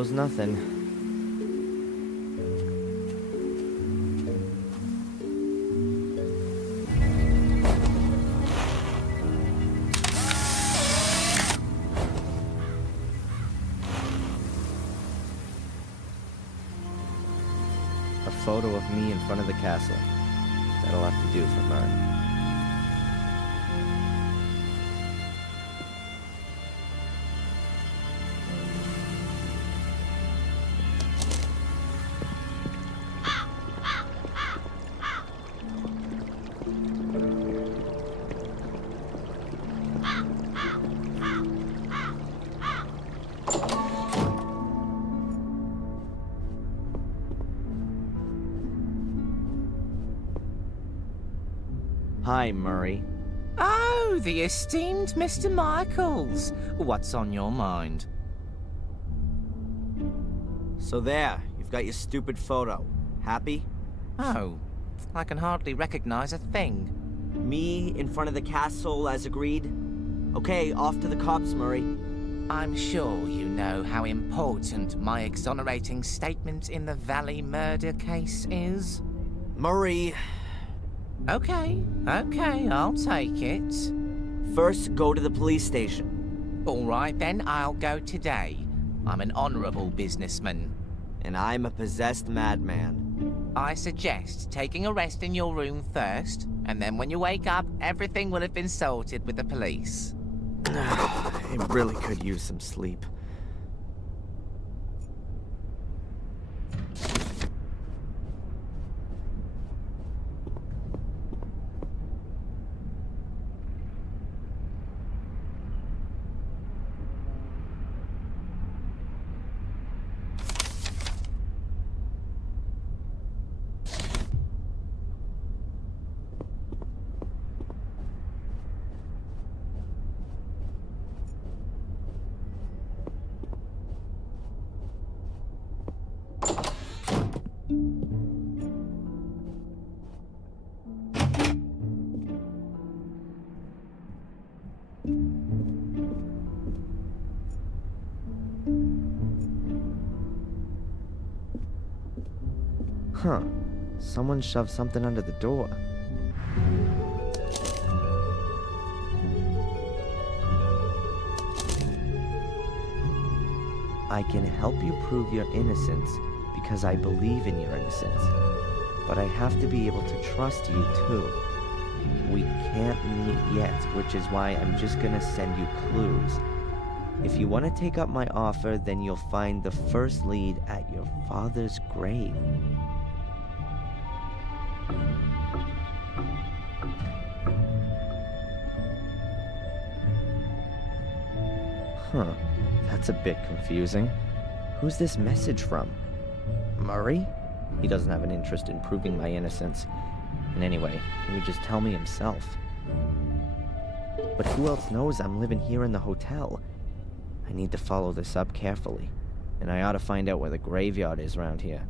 goes nothing. A photo of me in front of the castle. That'll have to do for Murray. Hi, Murray. Oh, the esteemed Mr. Michaels. What's on your mind? So there, you've got your stupid photo. Happy? Oh, I can hardly recognize a thing. Me in front of the castle as agreed? Okay, off to the cops, Murray. I'm sure you know how important my exonerating statement in the Valley murder case is. Murray... Okay, I'll take it. First, go to the police station. All right then, I'll go today. I'm an honorable businessman. And I'm a possessed madman. I suggest taking a rest in your room first, and then when you wake up, everything will have been sorted with the police. I really could use some sleep. Huh. Someone shoved something under the door. I can help you prove your innocence because I believe in your innocence. But I have to be able to trust you too. We can't meet yet, which is why I'm just gonna send you clues. If you want to take up my offer, then you'll find the first lead at your father's grave. Huh, that's a bit confusing. Who's this message from? Murray? He doesn't have an interest in proving my innocence. And anyway, he would just tell me himself. But who else knows I'm living here in the hotel? I need to follow this up carefully. And I ought to find out where the graveyard is around here.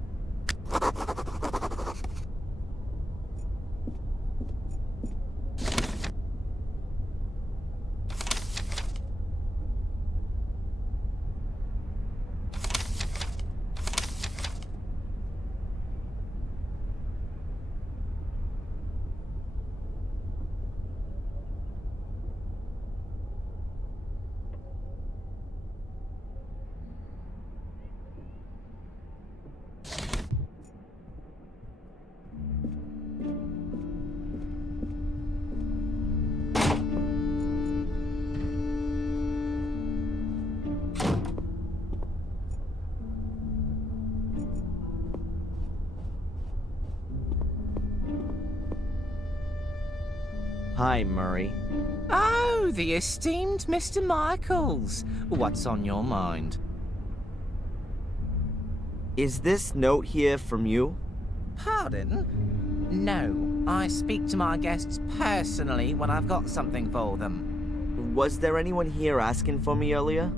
Hi, Murray. Oh, the esteemed Mr. Michaels. What's on your mind? Is this note here from you? Pardon? No, I speak to my guests personally when I've got something for them. Was there anyone here asking for me earlier?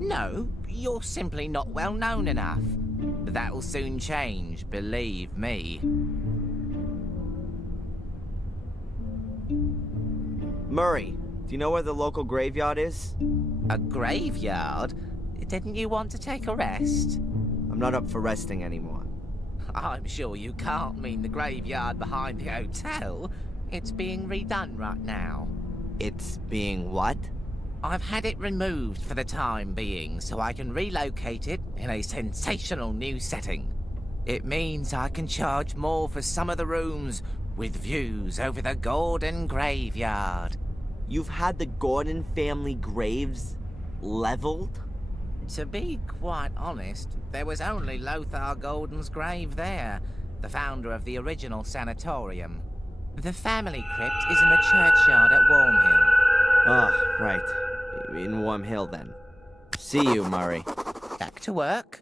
No, you're simply not well known enough. But that'll soon change, believe me. Murray, do you know where the local graveyard is? A graveyard? Didn't you want to take a rest? I'm not up for resting anymore. I'm sure you can't mean the graveyard behind the hotel. It's being redone right now. It's being what? I've had it removed for the time being so I can relocate it in a sensational new setting. It means I can charge more for some of the rooms with views over the Gordon graveyard. You've had the Gordon family graves leveled? To be quite honest, there was only Lothar Gordon's grave there, the founder of the original sanatorium. The family crypt is in the churchyard at Wormhill. Ah, right. In Warm Hill, then. See you, Murray. Back to work.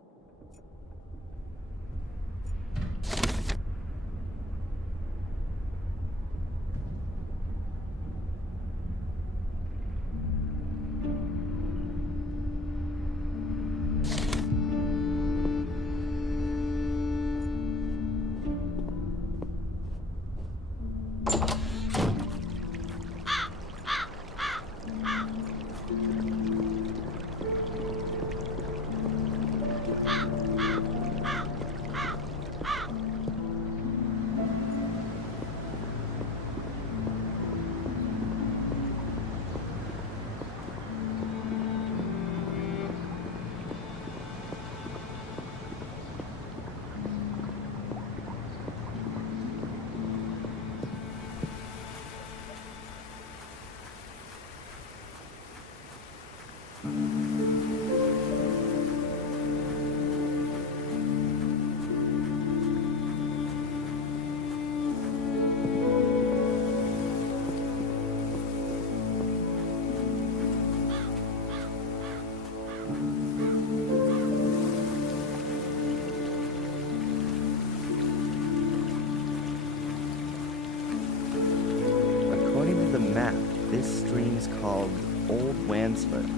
According to the map, this stream is called Old Wansford.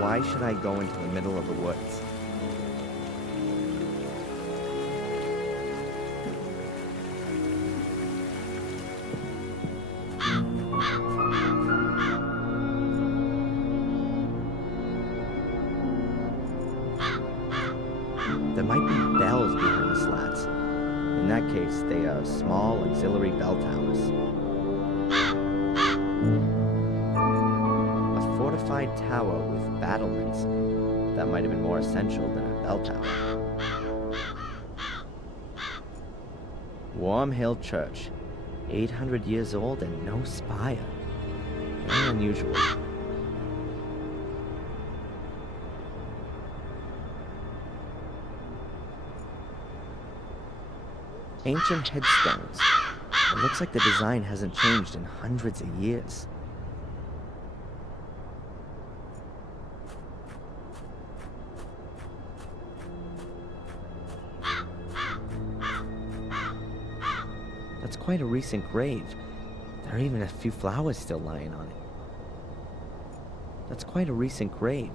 Why should I go into the middle of the woods? There might be bells behind the slats. In that case, they are small auxiliary bell towers. A fortified tower with battlements. That might have been more essential than a bell tower. Warm Hill Church. 800 years old and no spire. Very unusual. Ancient headstones. It looks like the design hasn't changed in hundreds of years. That's quite a recent grave. There are even a few flowers still lying on it. That's quite a recent grave.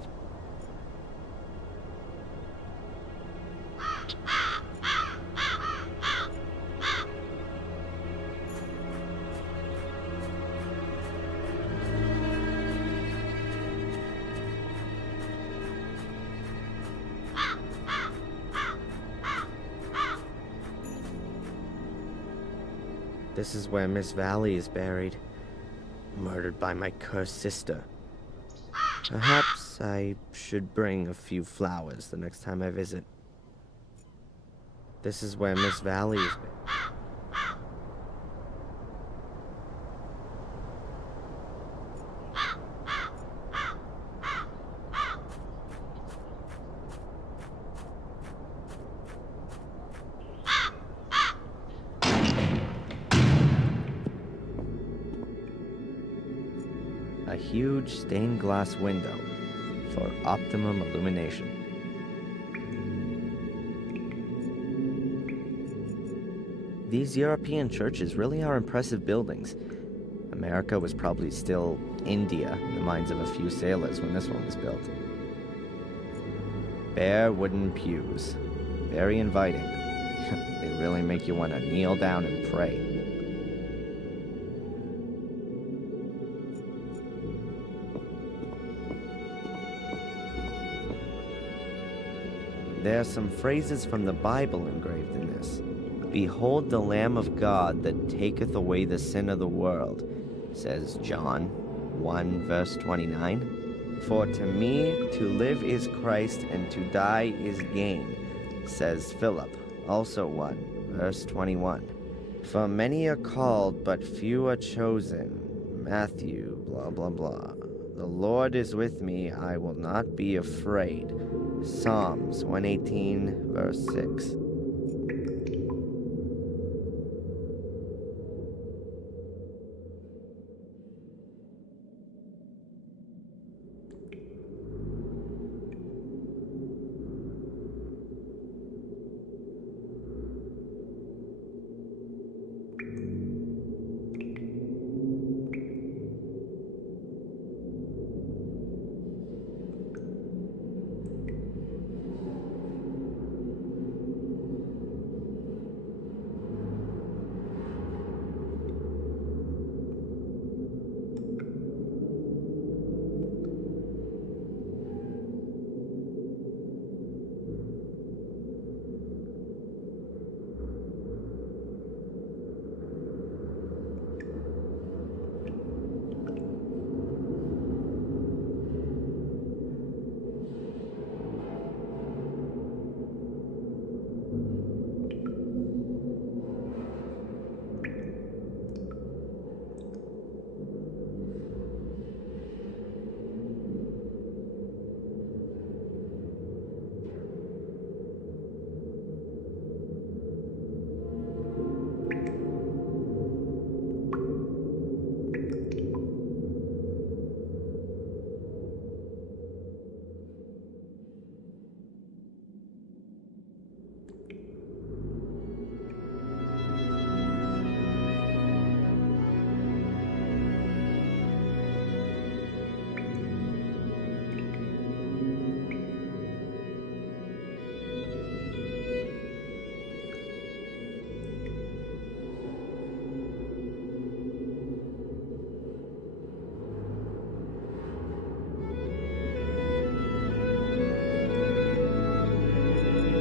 This is where Miss Valley is buried, murdered by my cursed sister. Perhaps I should bring a few flowers the next time I visit. This is where Miss Valley is buried. A huge stained glass window for optimum illumination. These European churches really are impressive buildings. America was probably still India in the minds of a few sailors when this one was built. Bare wooden pews. Very inviting. They really make you want to kneel down and pray. There are some phrases from the Bible engraved in this. Behold the Lamb of God that taketh away the sin of the world, says John 1 verse 29. For to me to live is Christ and to die is gain, says Philip, also 1 verse 21. For many are called, but few are chosen, Matthew, blah blah blah. The Lord is with me, I will not be afraid, Psalms 118 verse 6.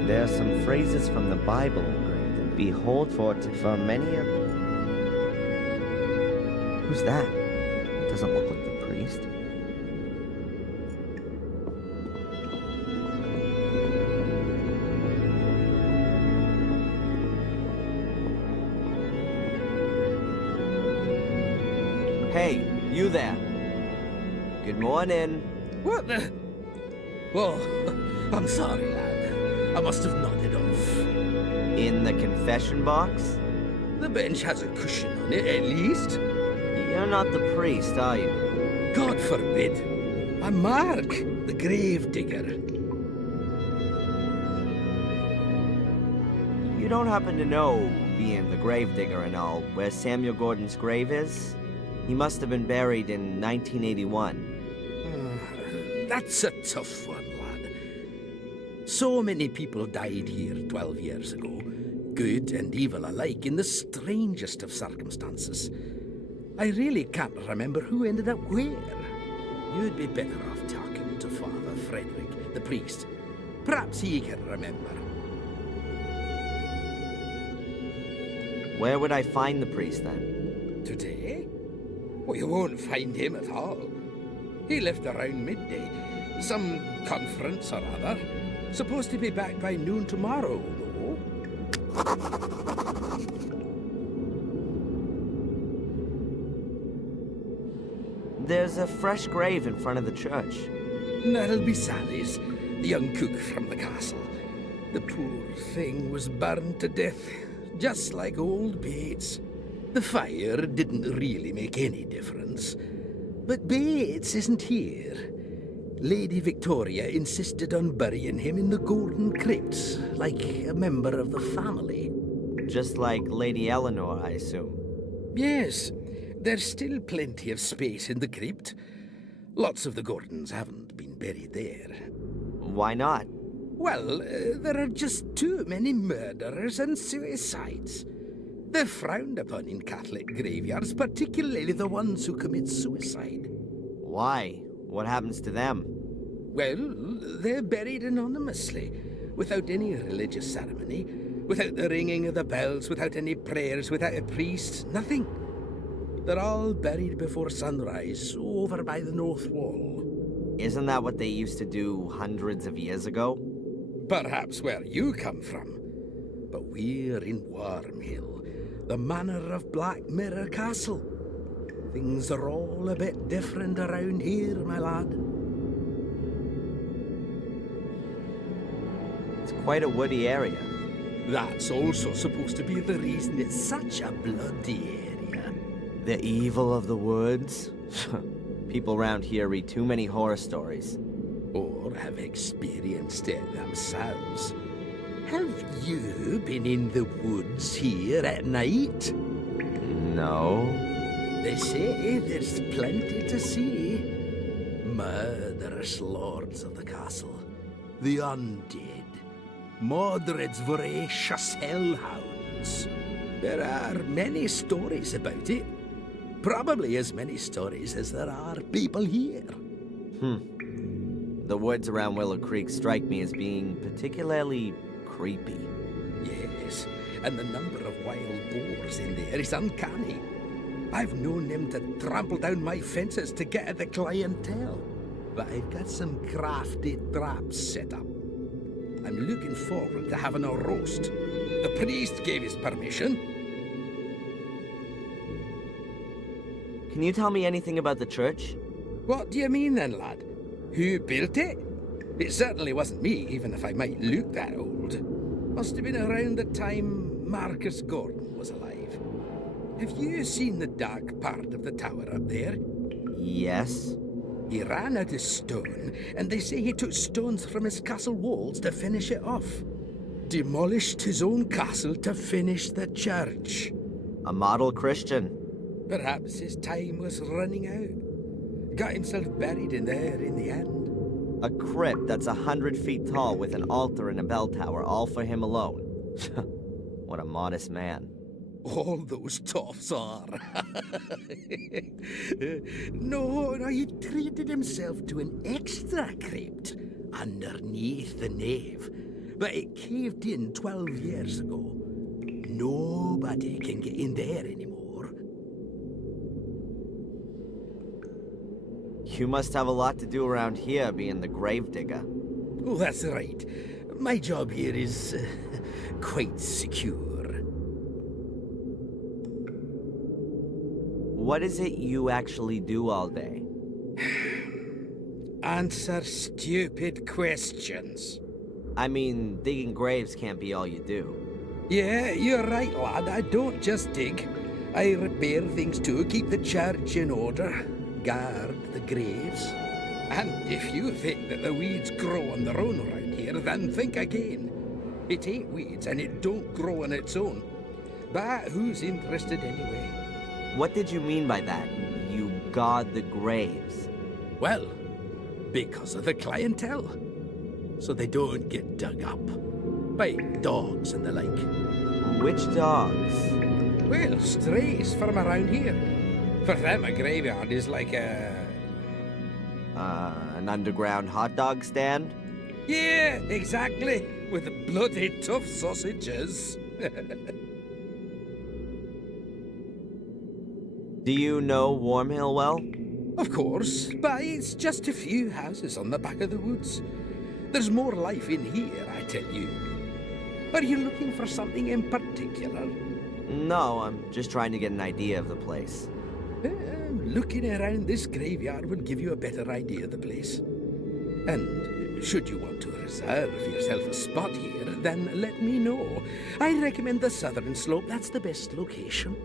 There are some phrases from the Bible engraved in. Behold, for many are... Who's that? Doesn't look like the priest. Hey, you there. Good morning. What the? Oh, I'm sorry, lad. I must have nodded off. In the confession box? The bench has a cushion on it, at least. You're not the priest, are you? God forbid. I'm Mark, the grave digger. You don't happen to know, being the grave digger and all, where Samuel Gordon's grave is? He must have been buried in 1981. That's a tough one, lad. So many people died here 12 years ago, good and evil alike, in the strangest of circumstances. I really can't remember who ended up where. You'd be better off talking to Father Frederick, the priest. Perhaps he can remember. Where would I find the priest then? Today? Well, you won't find him at all. He left around midday. Some conference or other. Supposed to be back by noon tomorrow, though. There's a fresh grave in front of the church. That'll be Sally's, the young cook from the castle. The poor thing was burned to death, just like old Bates. The fire didn't really make any difference. But Bates isn't here. Lady Victoria insisted on burying him in the Golden Crypt, like a member of the family. Just like Lady Eleanor, I assume. Yes, there's still plenty of space in the crypt. Lots of the Gordons haven't been buried there. Why not? Well, there are just too many murderers and suicides. They're frowned upon in Catholic graveyards, particularly the ones who commit suicide. Why? What happens to them? Well, they're buried anonymously, without any religious ceremony, without the ringing of the bells, without any prayers, without a priest, nothing. They're all buried before sunrise over by the north wall. Isn't that what they used to do hundreds of years ago? Perhaps where you come from. But we're in Wormhill, the manor of Black Mirror Castle. Things are all a bit different around here, my lad. It's quite a woody area. That's also supposed to be the reason it's such a bloody area. The evil of the woods? People around here read too many horror stories. Or have experienced it themselves. Have you been in the woods here at night? No. They say there's plenty to see. Murderous lords of the castle. The undead. Mordred's voracious hellhounds. There are many stories about it. Probably as many stories as there are people here. The woods around Willow Creek strike me as being particularly creepy. Yes, and the number of wild boars in there is uncanny. I've known them to trample down my fences to get at the clientele. But I've got some crafty traps set up. I'm looking forward to having a roast. The priest gave his permission. Can you tell me anything about the church? What do you mean then, lad? Who built it? It certainly wasn't me, even if I might look that old. Must have been around the time Marcus Gordon was alive. Have you seen the dark part of the tower up there? Yes. He ran out of stone, and they say he took stones from his castle walls to finish it off. Demolished his own castle to finish the church. A model Christian. Perhaps his time was running out. Got himself buried in there in the end. A crypt that's 100 feet tall with an altar and a bell tower, all for him alone. What a modest man. All those toffs are. No, he treated himself to an extra crypt underneath the nave. But it caved in 12 years ago. Nobody can get in there anymore. You must have a lot to do around here, being the gravedigger. Oh, that's right. My job here is quite secure. What is it you actually do all day? Answer stupid questions. I mean, digging graves can't be all you do. Yeah, you're right, lad. I don't just dig. I repair things too, keep the church in order, guard the graves. And if you think that the weeds grow on their own around here, then think again. It ain't weeds, and it don't grow on its own. But who's interested anyway? What did you mean by that? You guard the graves? Well, because of the clientele. So they don't get dug up by dogs and the like. Which dogs? Well, strays from around here. For them, a graveyard is like An underground hot dog stand? Yeah, exactly. With the bloody tough sausages. Do you know Wormhill well? Of course, but it's just a few houses on the back of the woods. There's more life in here, I tell you. Are you looking for something in particular? No, I'm just trying to get an idea of the place. Looking around this graveyard will give you a better idea of the place. And should you want to reserve yourself a spot here, then let me know. I recommend the southern slope. That's the best location.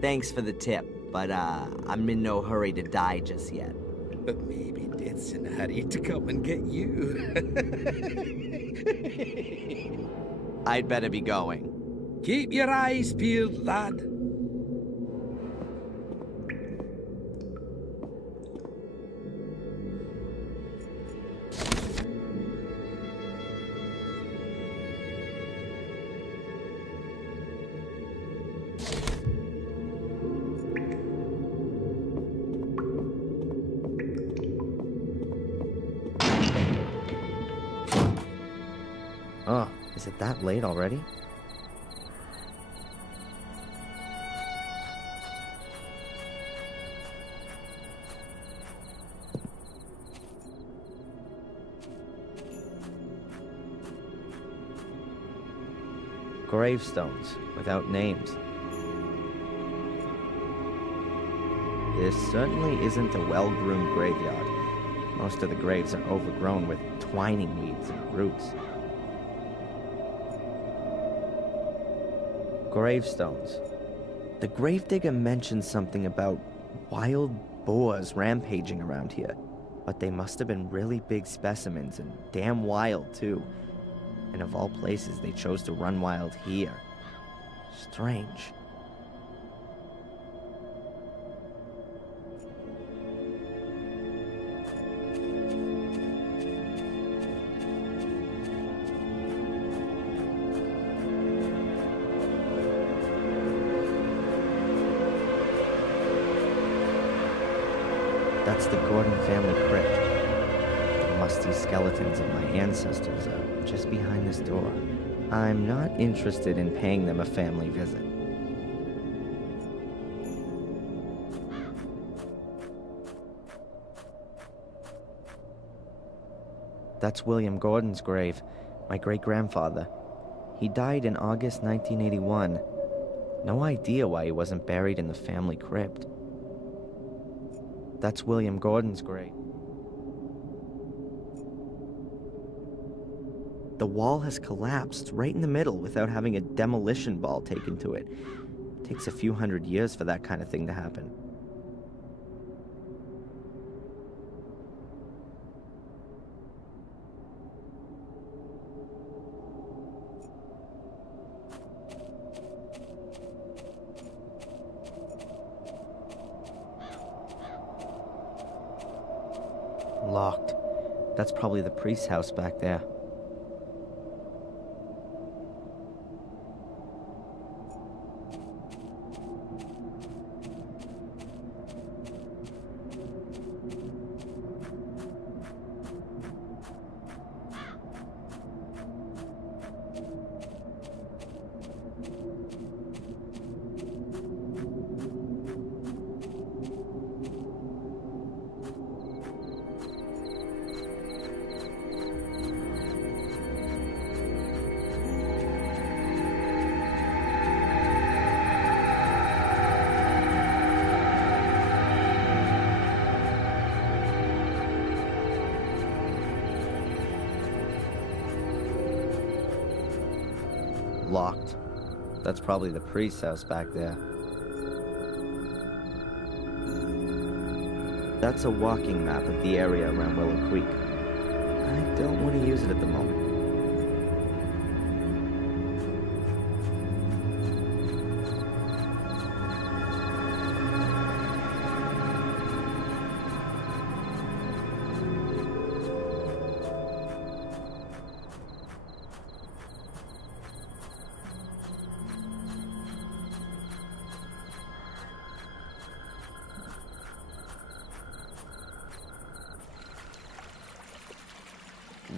Thanks for the tip, but I'm in no hurry to die just yet. But maybe death's in a hurry to come and get you. I'd better be going. Keep your eyes peeled, lad. Is it that late already? Gravestones without names. This certainly isn't a well-groomed graveyard. Most of the graves are overgrown with twining weeds and roots. Gravestones. The gravedigger mentioned something about wild boars rampaging around here, but they must have been really big specimens and damn wild too. And of all places, they chose to run wild here. Strange. That's the Gordon family crypt. The musty skeletons of my ancestors are just behind this door. I'm not interested in paying them a family visit. That's William Gordon's grave, my great-grandfather. He died in August 1981. No idea why he wasn't buried in the family crypt. That's William Gordon's grave. The wall has collapsed right in the middle without having a demolition ball taken to it. It takes a few hundred years for that kind of thing to happen. Locked. That's probably the priest's house back there. Locked. That's probably the priest's house back there. That's a walking map of the area around Willow Creek. I don't want to use it at the moment.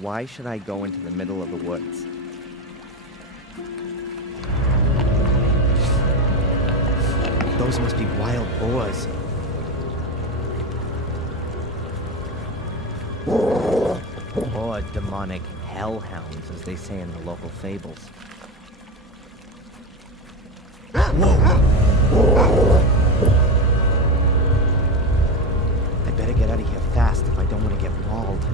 Why should I go into the middle of the woods? Those must be wild boars. Or demonic hellhounds, as they say in the local fables. I better get out of here fast if I don't want to get mauled.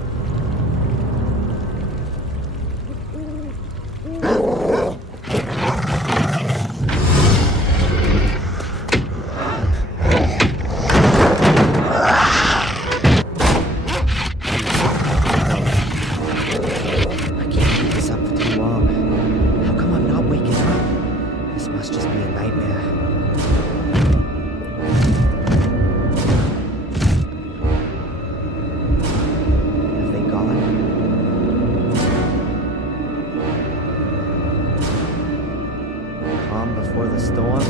Before the storm,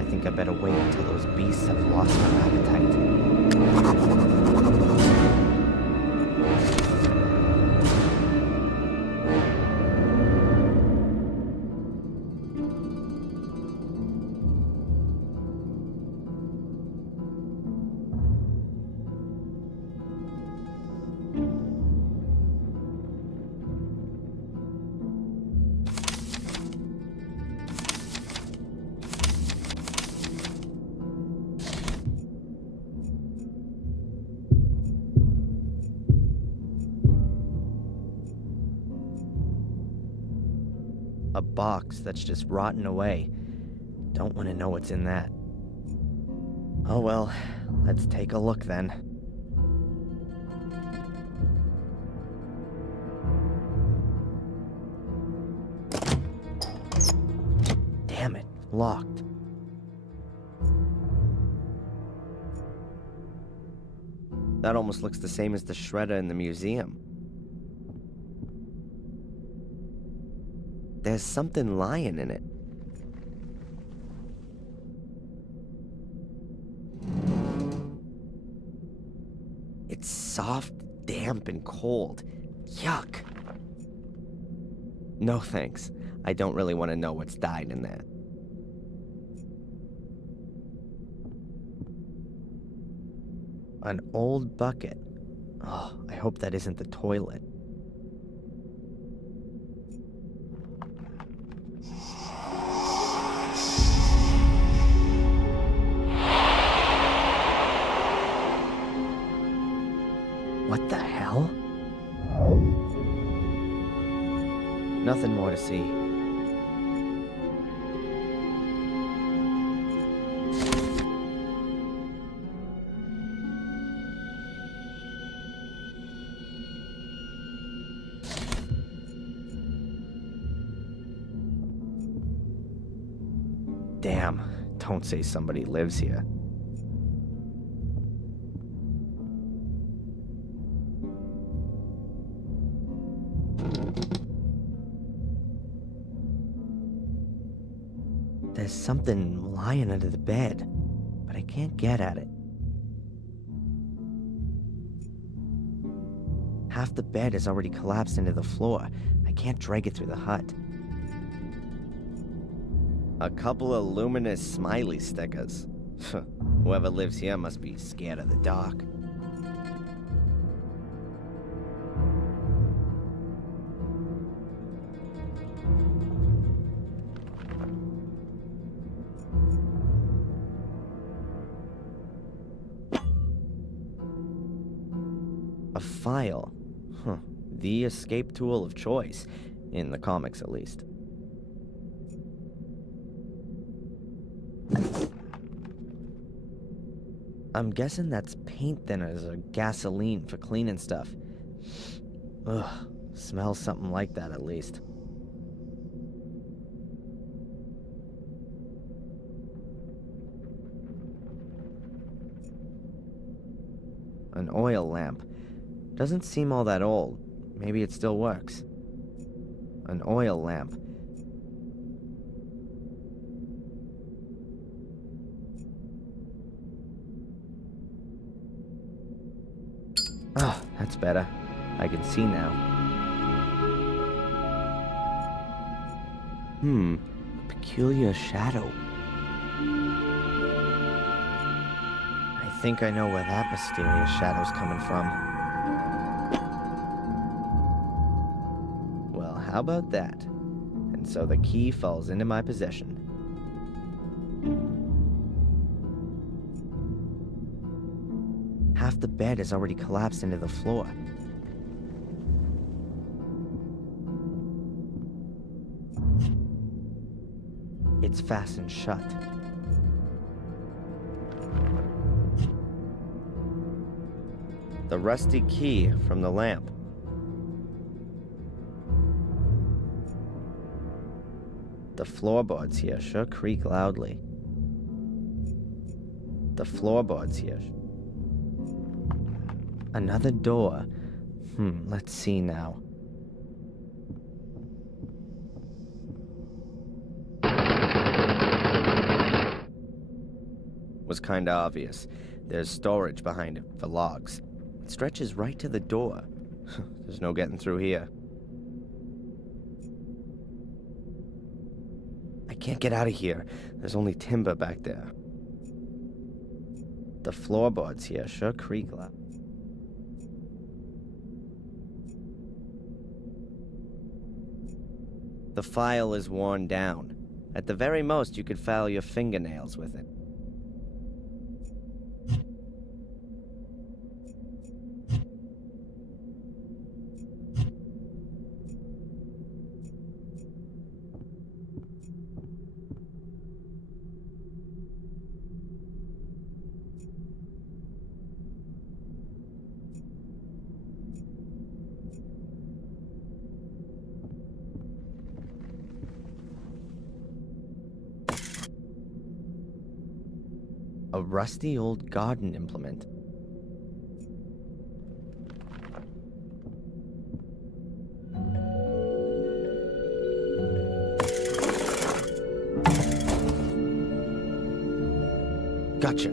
I think I better wait until those beasts have lost their appetite. A box that's just rotting away. Don't want to know what's in that. Oh well, let's take a look then. Damn it, locked. That almost looks the same as the shredder in the museum. There's something lying in it. It's soft, damp, and cold. Yuck. No thanks. I don't really want to know what's died in there. An old bucket. Oh, I hope that isn't the toilet. What the hell? Nothing more to see. Damn, don't say somebody lives here. There's something lying under the bed, but I can't get at it. Half the bed has already collapsed into the floor. I can't drag it through the hut. A couple of luminous smiley stickers. Whoever lives here must be scared of the dark. A file. The escape tool of choice, in the comics at least. I'm guessing that's paint thinners or gasoline for cleaning stuff. Ugh, smells something like that at least. An oil lamp. Doesn't seem all that old. Maybe it still works. An oil lamp. Oh, that's better. I can see now. A peculiar shadow. I think I know where that mysterious shadow's coming from. Well, how about that? And so the key falls into my possession. Half the bed has already collapsed into the floor. It's fastened shut. The rusty key from the lamp. The floorboards here sure creak loudly. The floorboards here. Another door. Let's see now. Was kinda obvious. There's storage behind it for logs. It stretches right to the door. There's no getting through here. I can't get out of here. There's only timber back there. The floorboards here sure creak loud. The file is worn down. At the very most, you could file your fingernails with it. A rusty old garden implement. Gotcha.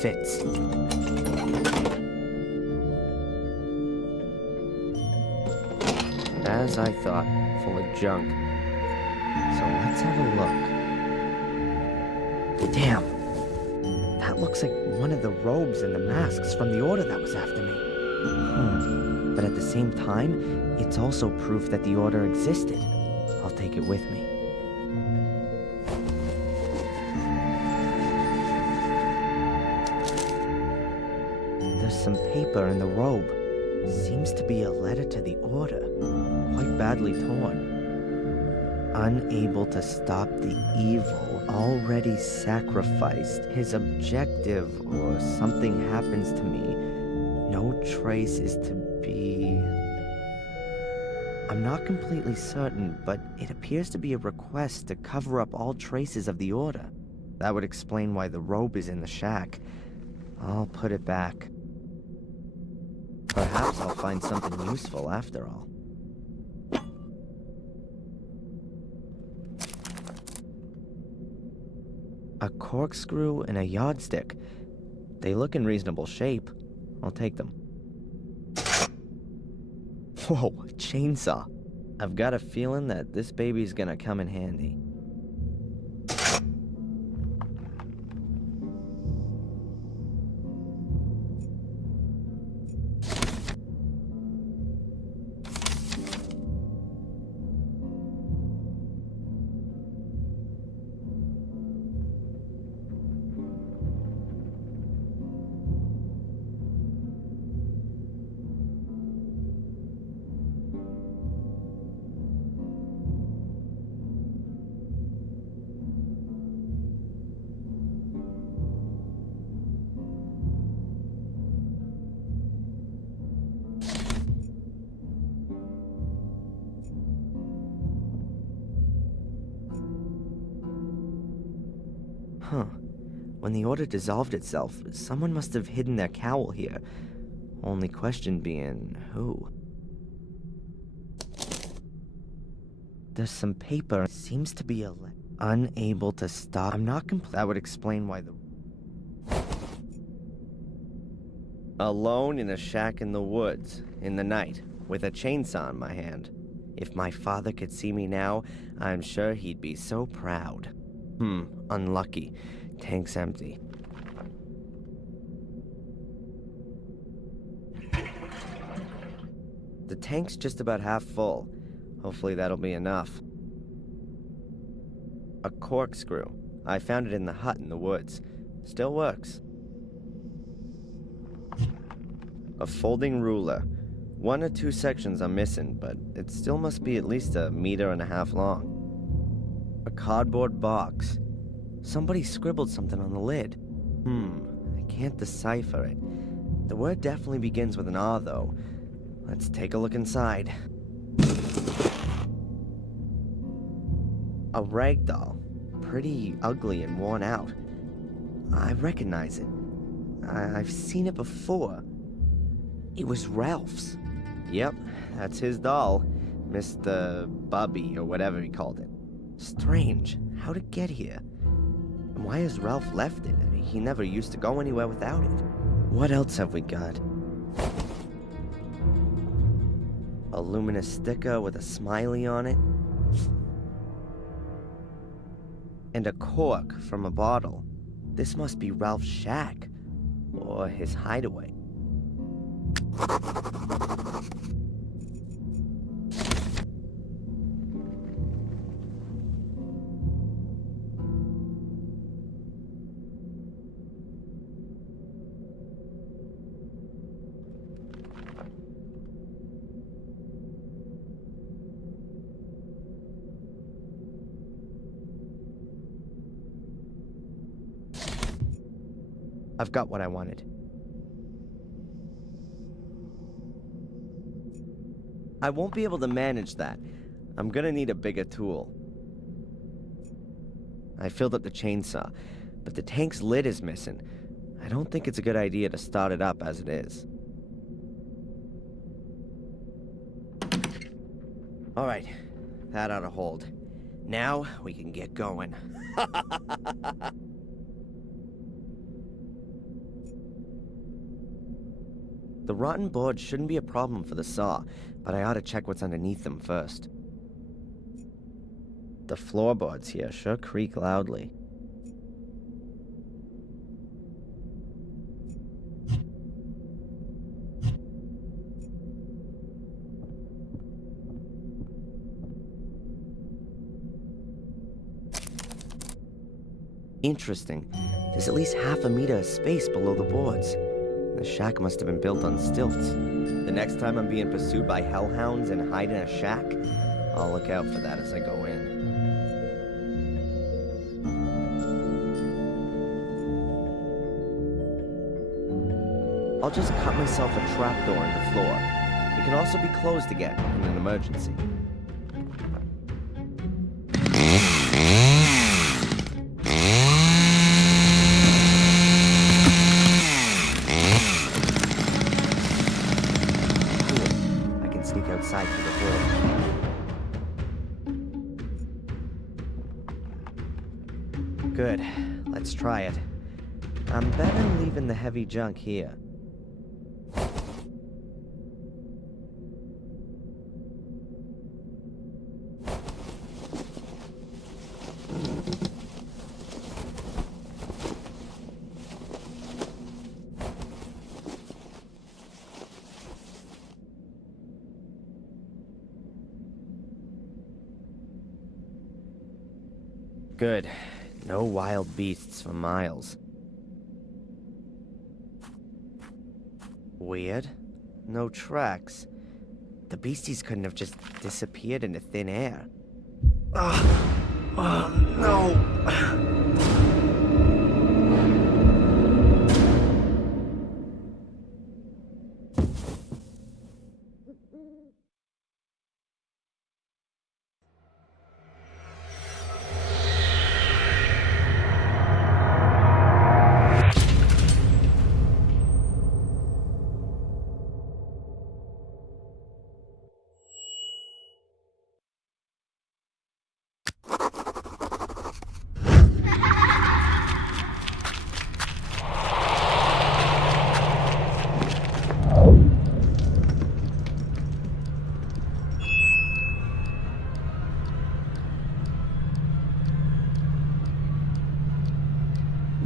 Fits. As I thought, full of junk. So let's have a look. Damn! That looks like one of the robes and the masks from the order that was after me. But at the same time, it's also proof that the order existed. I'll take it with me. There's some paper in the robe. Seems to be a letter to the order. Quite badly torn. Unable to stop the evil, already sacrificed. His objective, or something happens to me, no trace is to be... I'm not completely certain, but it appears to be a request to cover up all traces of the order. That would explain why the robe is in the shack. I'll put it back. Perhaps I'll find something useful after all. A corkscrew and a yardstick. They look in reasonable shape. I'll take them. Whoa, a chainsaw. I've got a feeling that this baby's gonna come in handy. Huh. When the order dissolved itself, someone must have hidden their cowl here. Only question being, who? There's some paper. Seems to be unable to stop. I'm not That would explain why the... Alone in a shack in the woods, in the night, with a chainsaw in my hand. If my father could see me now, I'm sure he'd be so proud. Unlucky. Tank's empty. The tank's just about half full. Hopefully that'll be enough. A corkscrew. I found it in the hut in the woods. Still works. A folding ruler. 1 or 2 sections are missing, but it still must be at least 1.5 meters long. A cardboard box. Somebody scribbled something on the lid. I can't decipher it. The word definitely begins with an R, though. Let's take a look inside. A rag doll. Pretty ugly and worn out. I recognize it. I've seen it before. It was Ralph's. Yep, that's his doll. Mr. Bubby, or whatever he called it. Strange. How'd it get here? And why has Ralph left it? I mean, he never used to go anywhere without it. What else have we got? A luminous sticker with a smiley on it. And a cork from a bottle. This must be Ralph's shack. Or his hideaway. I've got what I wanted. I won't be able to manage that. I'm gonna need a bigger tool. I filled up the chainsaw, but the tank's lid is missing. I don't think it's a good idea to start it up as it is. Alright, that ought to hold. Now we can get going. The rotten boards shouldn't be a problem for the saw, but I ought to check what's underneath them first. The floorboards here sure creak loudly. Interesting. There's at least half a meter of space below the boards. The shack must have been built on stilts. The next time I'm being pursued by hellhounds and hide in a shack, I'll look out for that as I go in. I'll just cut myself a trapdoor in the floor. It can also be closed again in an emergency. Outside through the hole. Good. Let's try it. I'm better leaving the heavy junk here. Good. No wild beasts for miles. Weird. No tracks. The beasties couldn't have just disappeared into thin air. No!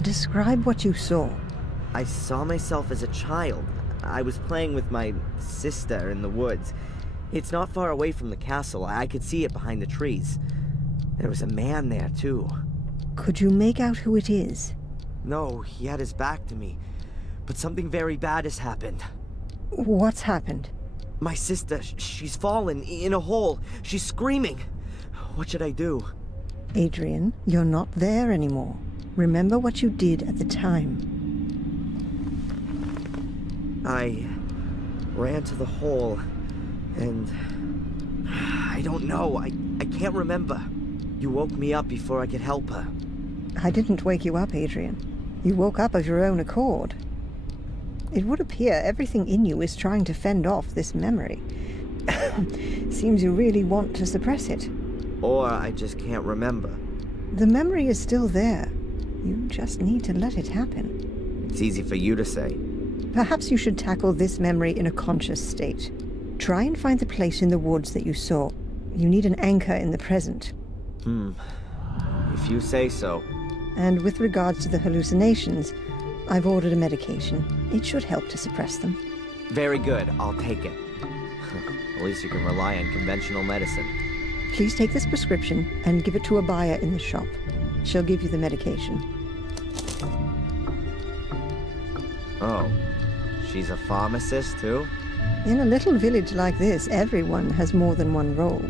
Describe what you saw. I saw myself as a child. I was playing with my sister in the woods. It's not far away from the castle. I could see it behind the trees. There was a man there, too. Could you make out who it is? No, he had his back to me. But something very bad has happened. What's happened? My sister, she's fallen in a hole. She's screaming. What should I do? Adrian, you're not there anymore. Remember what you did at the time. I ran to the hole, and I don't know. I can't remember. You woke me up before I could help her. I didn't wake you up, Adrian. You woke up of your own accord. It would appear everything in you is trying to fend off this memory. Seems you really want to suppress it. Or I just can't remember. The memory is still there. You just need to let it happen. It's easy for you to say. Perhaps you should tackle this memory in a conscious state. Try and find the place in the woods that you saw. You need an anchor in the present. If you say so. And with regards to the hallucinations, I've ordered a medication. It should help to suppress them. Very good. I'll take it. At least you can rely on conventional medicine. Please take this prescription and give it to a buyer in the shop. She'll give you the medication. Oh, she's a pharmacist too? In a little village like this, everyone has more than one role.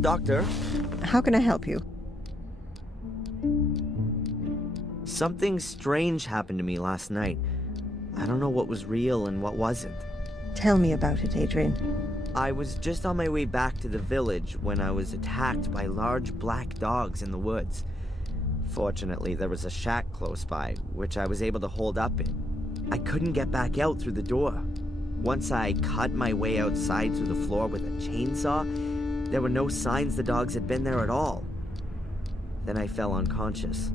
Doctor, How can I help you? something strange happened to me last night. I don't know what was real and what wasn't. Tell me about it, Adrian. I was just on my way back to the village when I was attacked by large black dogs in the woods. Fortunately, there was a shack close by, which I was able to hold up in. I couldn't get back out through the door. Once I cut my way outside through the floor with a chainsaw, there were no signs the dogs had been there at all. Then I fell unconscious.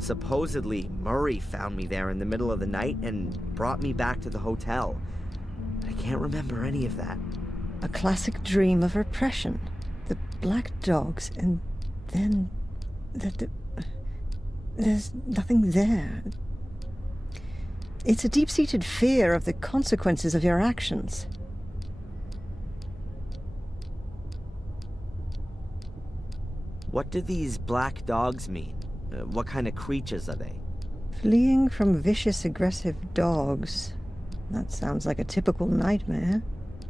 Supposedly, Murray found me there in the middle of the night and brought me back to the hotel. I can't remember any of that. A classic dream of repression. The black dogs, and then there's nothing there. It's a deep-seated fear of the consequences of your actions. What do these black dogs mean? What kind of creatures are they? Fleeing from vicious, aggressive dogs. That sounds like a typical nightmare.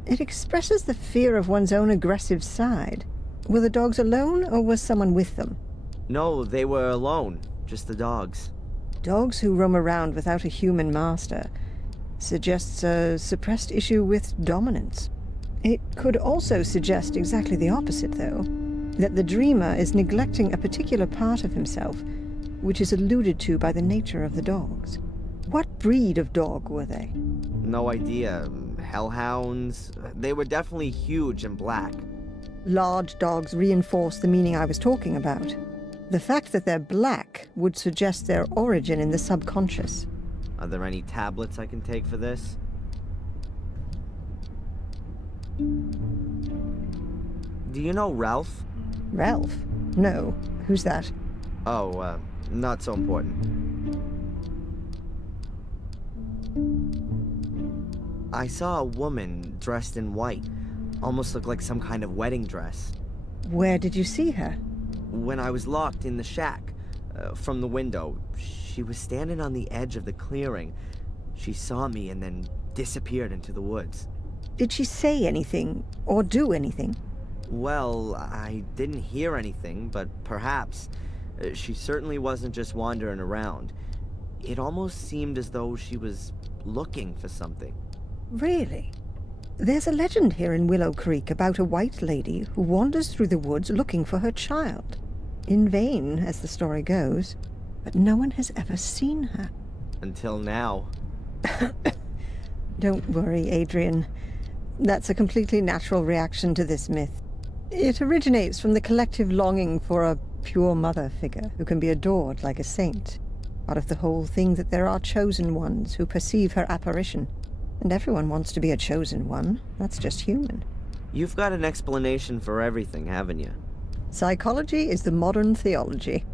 It expresses the fear of one's own aggressive side. Were the dogs alone, or was someone with them? No, they were alone. Just the dogs. Dogs who roam around without a human master suggests a suppressed issue with dominance. It could also suggest exactly the opposite, though. That the dreamer is neglecting a particular part of himself, which is alluded to by the nature of the dogs. What breed of dog were they? No idea. Hellhounds? They were definitely huge and black. Large dogs reinforce the meaning I was talking about. The fact that they're black would suggest their origin in the subconscious. Are there any tablets I can take for this? Do you know Ralph? Ralph? No. Who's that? Oh, not so important. I saw a woman dressed in white. Almost looked like some kind of wedding dress. Where did you see her? When I was locked in the shack, from the window, she was standing on the edge of the clearing. She saw me and then disappeared into the woods. Did she say anything, or do anything? Well, I didn't hear anything, but perhaps. She certainly wasn't just wandering around. It almost seemed as though she was looking for something. Really? There's a legend here in Willow Creek about a white lady who wanders through the woods looking for her child. In vain, as the story goes, but no one has ever seen her. Until now. Don't worry, Adrian. That's a completely natural reaction to this myth. It originates from the collective longing for a pure mother figure who can be adored like a saint. Out of the whole thing that there are chosen ones who perceive her apparition. And everyone wants to be a chosen one. That's just human. You've got an explanation for everything, haven't you? Psychology is the modern theology.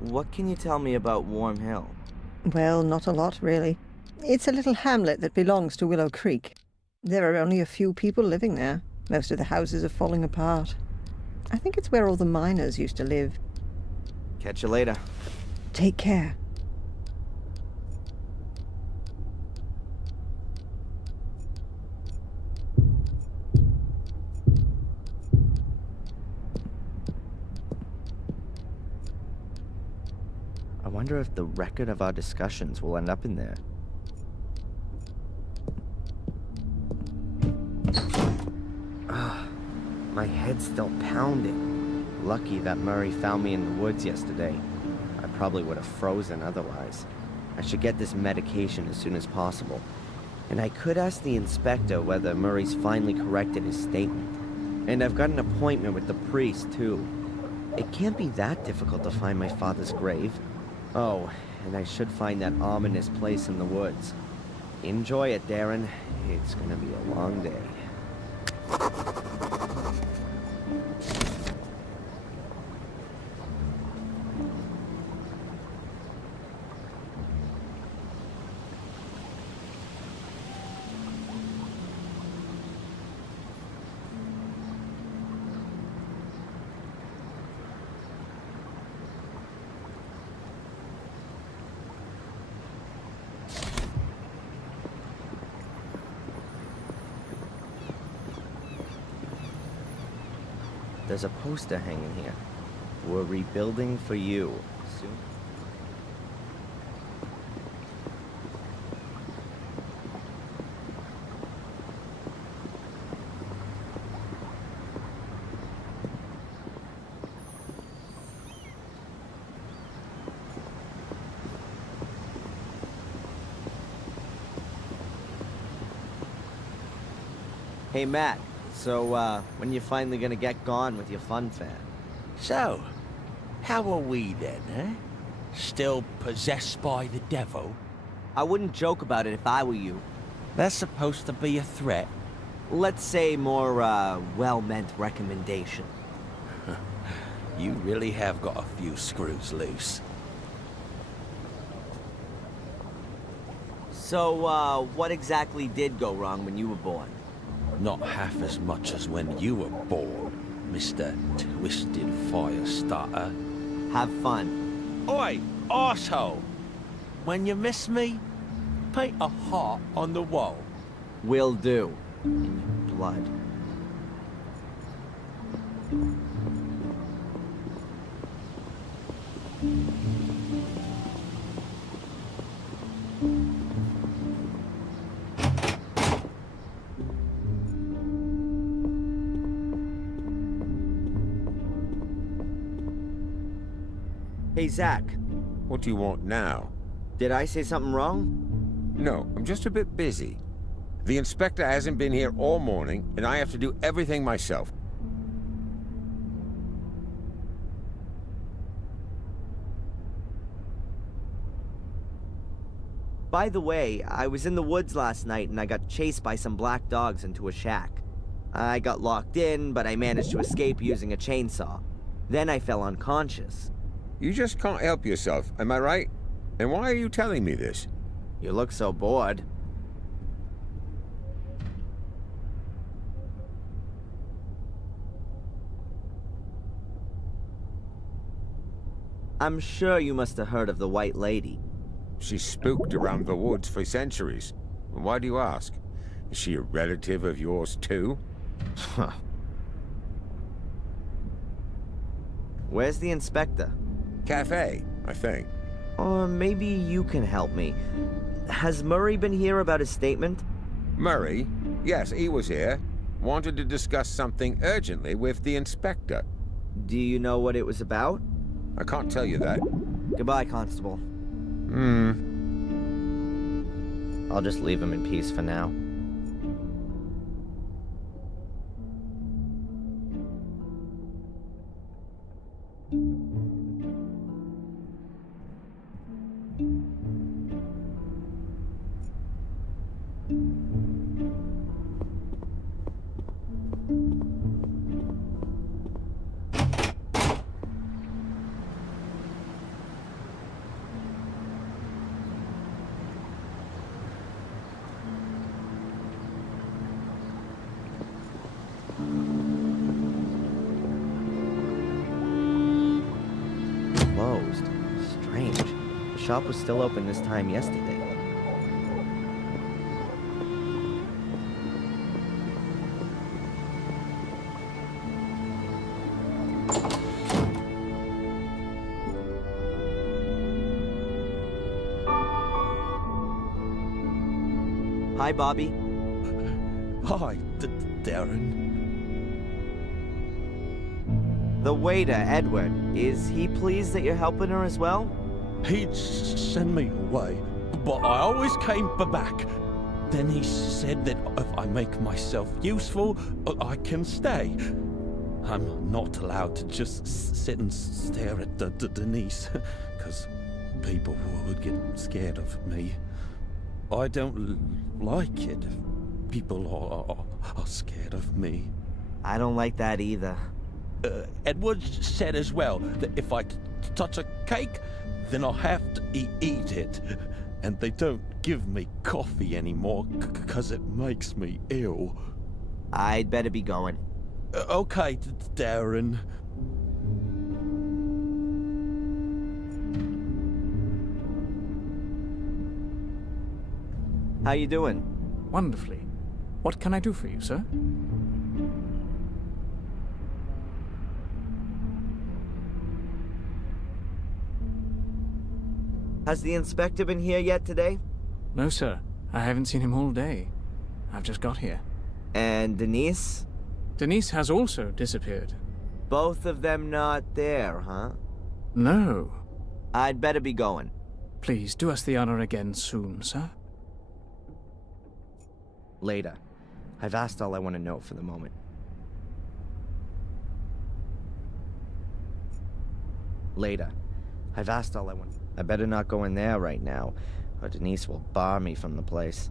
What can you tell me about Warm Hill? Well, not a lot, really. It's a little hamlet that belongs to Willow Creek. There are only a few people living there. Most of the houses are falling apart. I think it's where all the miners used to live. Catch you later. Take care. I wonder if the record of our discussions will end up in there. My head's still pounding. Lucky that Murray found me in the woods yesterday. I probably would have frozen otherwise. I should get this medication as soon as possible. And I could ask the inspector whether Murray's finally corrected his statement. And I've got an appointment with the priest, too. It can't be that difficult to find my father's grave. Oh, and I should find that ominous place in the woods. Enjoy it, Darren. It's gonna be a long day. There's a poster hanging here. We're rebuilding for you. Soon. Hey, Matt. So, when you finally gonna get gone with your fun fair? So, how are we then, eh? Still possessed by the devil? I wouldn't joke about it if I were you. That's supposed to be a threat. Let's say more, well-meant recommendation. You really have got a few screws loose. So, what exactly did go wrong when you were born? Not half as much as when you were born, Mr. Twisted Firestarter. Have fun. Oi, arsehole! When you miss me, paint a heart on the wall. Will do. In your blood. Hey, Zach. What do you want now? Did I say something wrong? No, I'm just a bit busy. The inspector hasn't been here all morning, and I have to do everything myself. By the way, I was in the woods last night and I got chased by some black dogs into a shack. I got locked in, but I managed to escape using a chainsaw. Then I fell unconscious. You just can't help yourself, am I right? And why are you telling me this? You look so bored. I'm sure you must have heard of the White Lady. She's spooked around the woods for centuries. Why do you ask? Is she a relative of yours too? Huh. Where's the inspector? Cafe, I think. Or maybe you can help me. Has Murray been here about his statement? Murray? Yes, he was here. Wanted to discuss something urgently with the inspector. Do you know what it was about? I can't tell you that. Goodbye, Constable. I'll just leave him in peace for now. Closed. Strange. The shop was still open this time yesterday. Hi, Bobby. Hi, Darren. The waiter, Edward, is he pleased that you're helping her as well? He'd send me away, but I always came back. Then he said that if I make myself useful, I can stay. I'm not allowed to just sit and stare at Denise, because people would get scared of me. I don't like it if people are scared of me. I don't like that either. Edward said as well that if I touch a cake, then I'll have to eat it. And they don't give me coffee anymore because it makes me ill. I'd better be going. Okay, Darren. How you doing? Wonderfully. What can I do for you, sir? Has the inspector been here yet today? No, sir. I haven't seen him all day. I've just got here. And Denise? Denise has also disappeared. Both of them not there, huh? No. I'd better be going. Please, do us the honor again soon, sir. Later. I've asked all I want to know for the moment. Later. I've asked all I want. I better not go in there right now, or Denise will bar me from the place.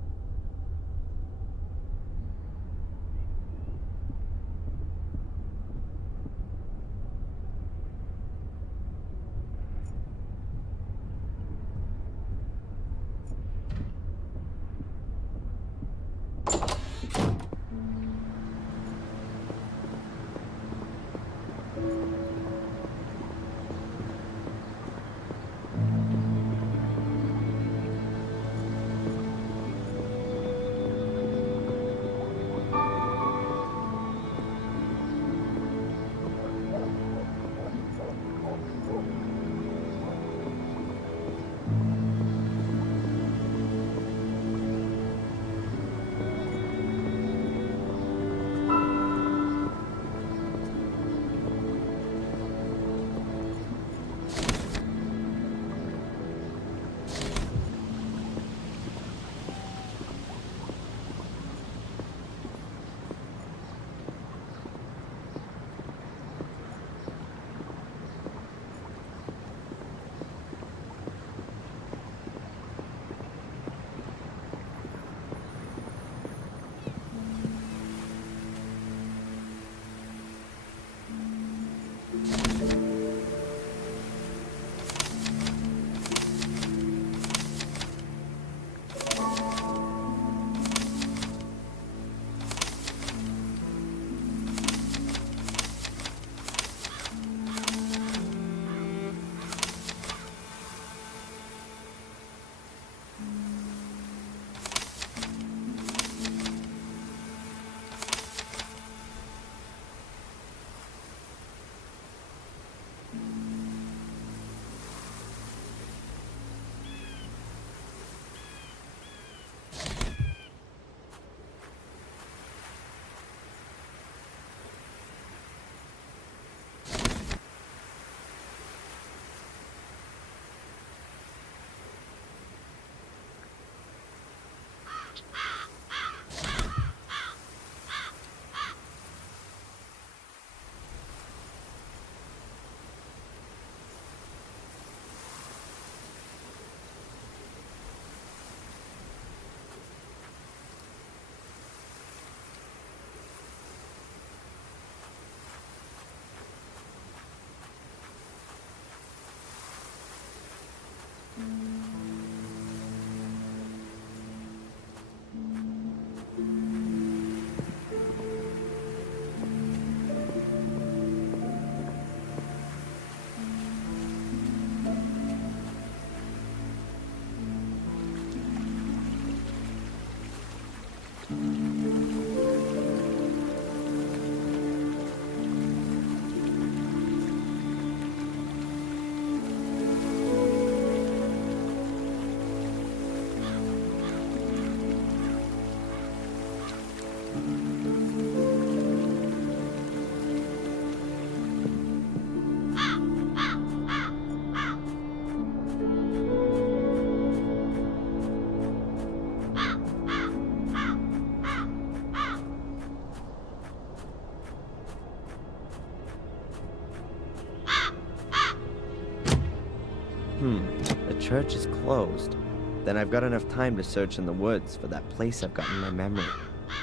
The church is closed. Then I've got enough time to search in the woods for that place I've got in my memory.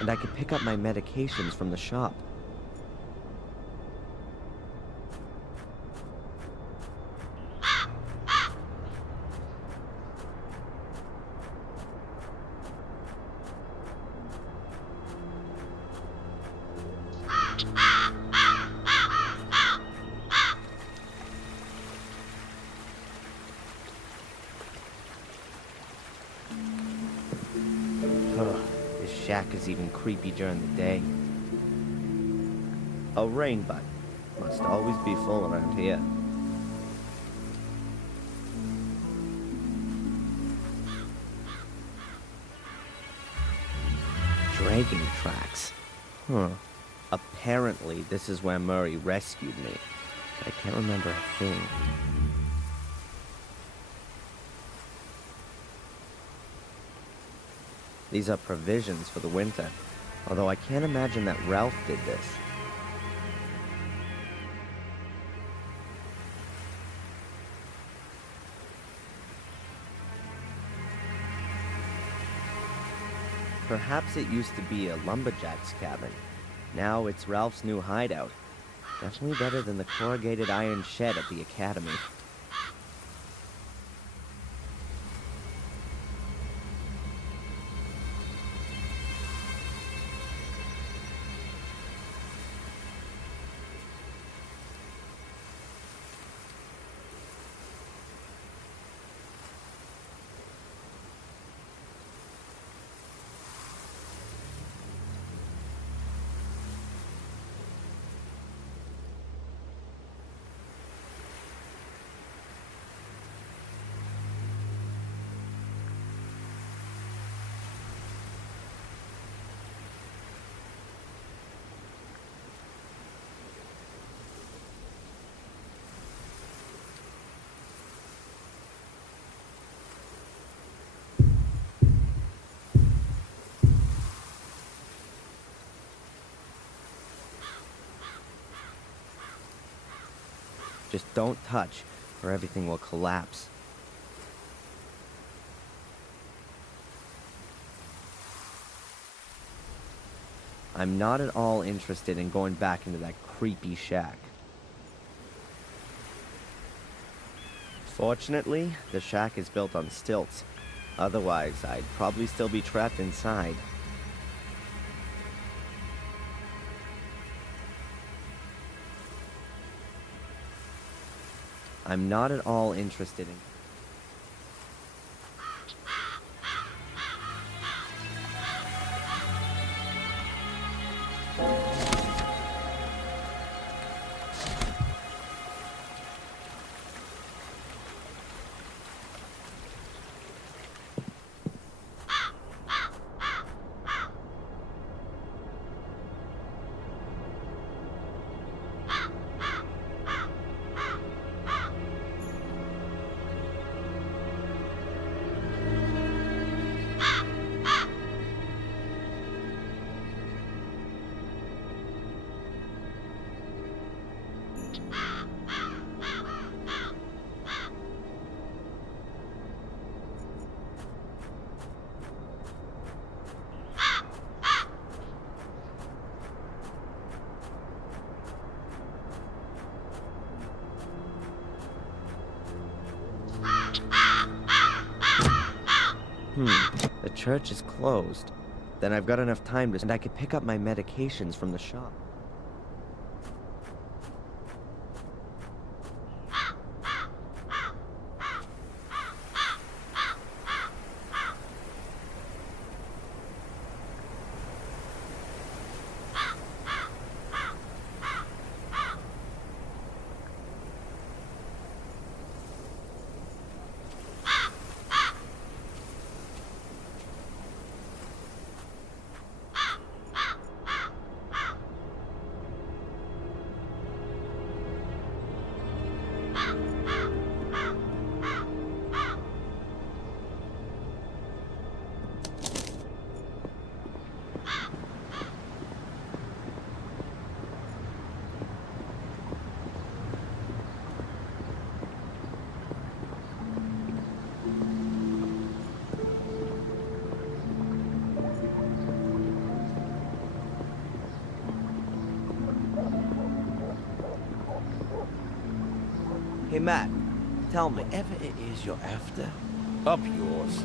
And I could pick up my medications from the shop. This shack is even creepy during the day. A rain bug. Must always be full around here. Dragon tracks. Apparently, this is where Murray rescued me. But I can't remember a thing. These are provisions for the winter, although I can't imagine that Ralph did this. Perhaps it used to be a lumberjack's cabin. Now it's Ralph's new hideout. Definitely better than the corrugated iron shed at the academy. Just don't touch, or everything will collapse. I'm not at all interested in going back into that creepy shack. Fortunately, the shack is built on stilts. Otherwise, I'd probably still be trapped inside. I'm not at all interested in... The church is closed. Then I've got enough time to... and I could pick up my medications from the shop. Hey, Matt, tell me. Whatever it is you're after, up yours.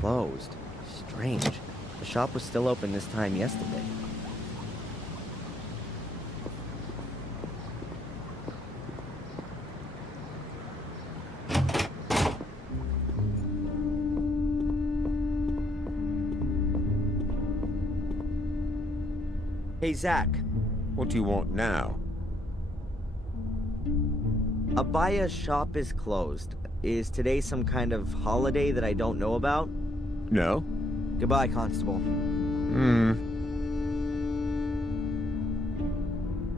Closed. Strange. The shop was still open this time yesterday. Hey, Zach. What do you want now? Abaya's shop is closed. Is today some kind of holiday that I don't know about? No? Goodbye, Constable.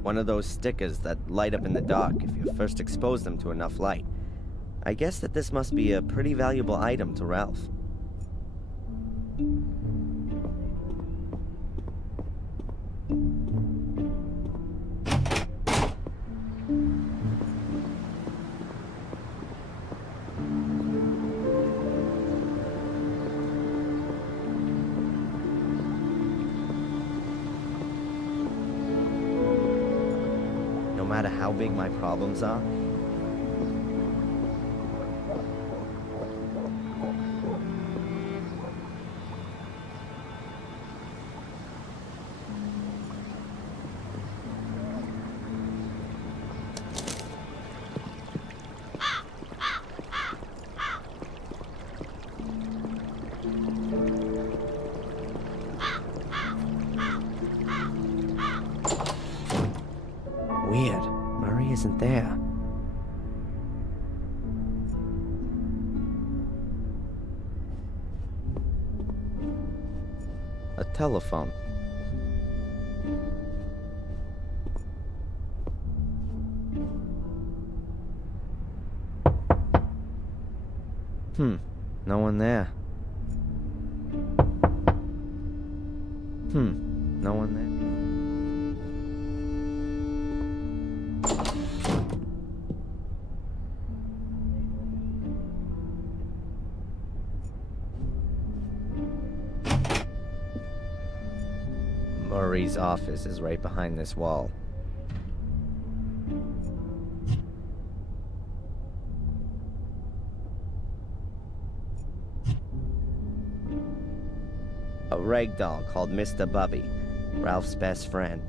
One of those stickers that light up in the dark if you first expose them to enough light. I guess that this must be a pretty valuable item to Ralph. No matter how big my problems are, weird. Murray isn't there. A telephone. No one there. No one there. Murray's office is right behind this wall. A rag doll called Mr. Bubby, Ralph's best friend.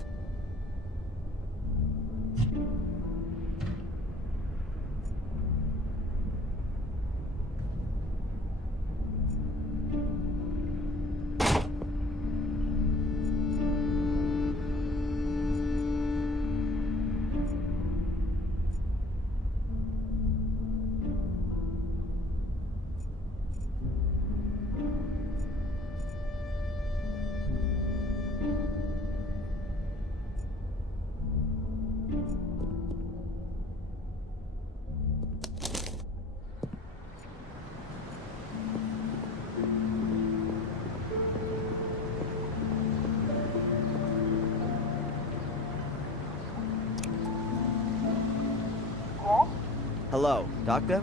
Hello, Doctor?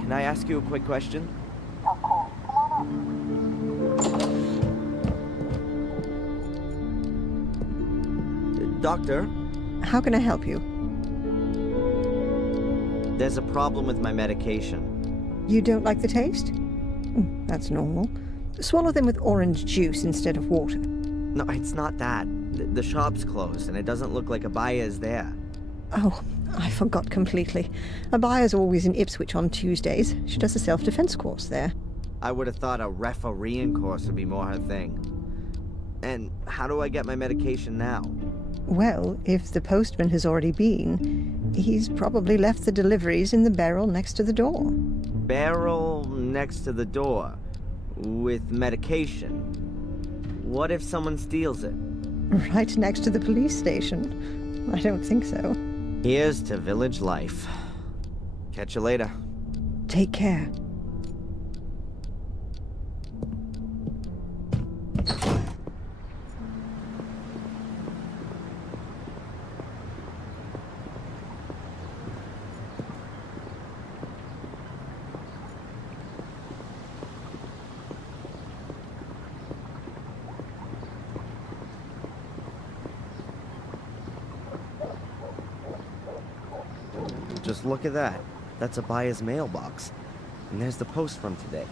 Can I ask you a quick question? Of course. Come on up. Doctor, How can I help you? there's a problem with my medication. You don't like the taste? That's normal. Swallow them with orange juice instead of water. No, it's not that. The shop's closed, and it doesn't look like Abaya is there. Oh, I forgot completely. Abaya's always in Ipswich on Tuesdays. She does a self-defense course there. I would have thought a refereeing course would be more her thing. And how do I get my medication now? Well, if the postman has already been, he's probably left the deliveries in the barrel next to the door. Barrel next to the door. With medication. What if someone steals it? Right next to the police station. I don't think so. Here's to village life. Catch you later. Take care. Just look at that. That's a buyer's mailbox. And there's the post from today.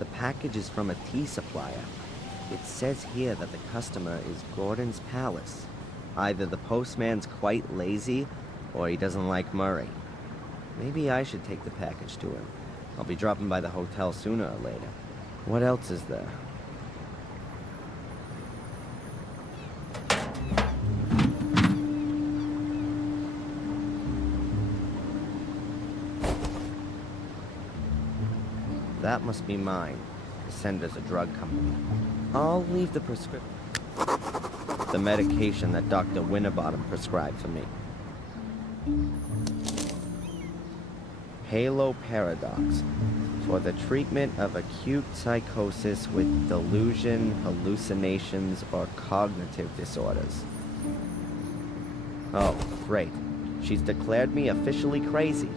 The package is from a tea supplier. It says here that the customer is Gordon's Palace. Either the postman's quite lazy, or he doesn't like Murray. Maybe I should take the package to him. I'll be dropping by the hotel sooner or later. What else is there? That must be mine. The sender's a drug company. I'll leave the prescription. The medication that Dr. Winterbottom prescribed for me. Halo Paradox. For the treatment of acute psychosis with delusion, hallucinations, or cognitive disorders. Oh, great. She's declared me officially crazy.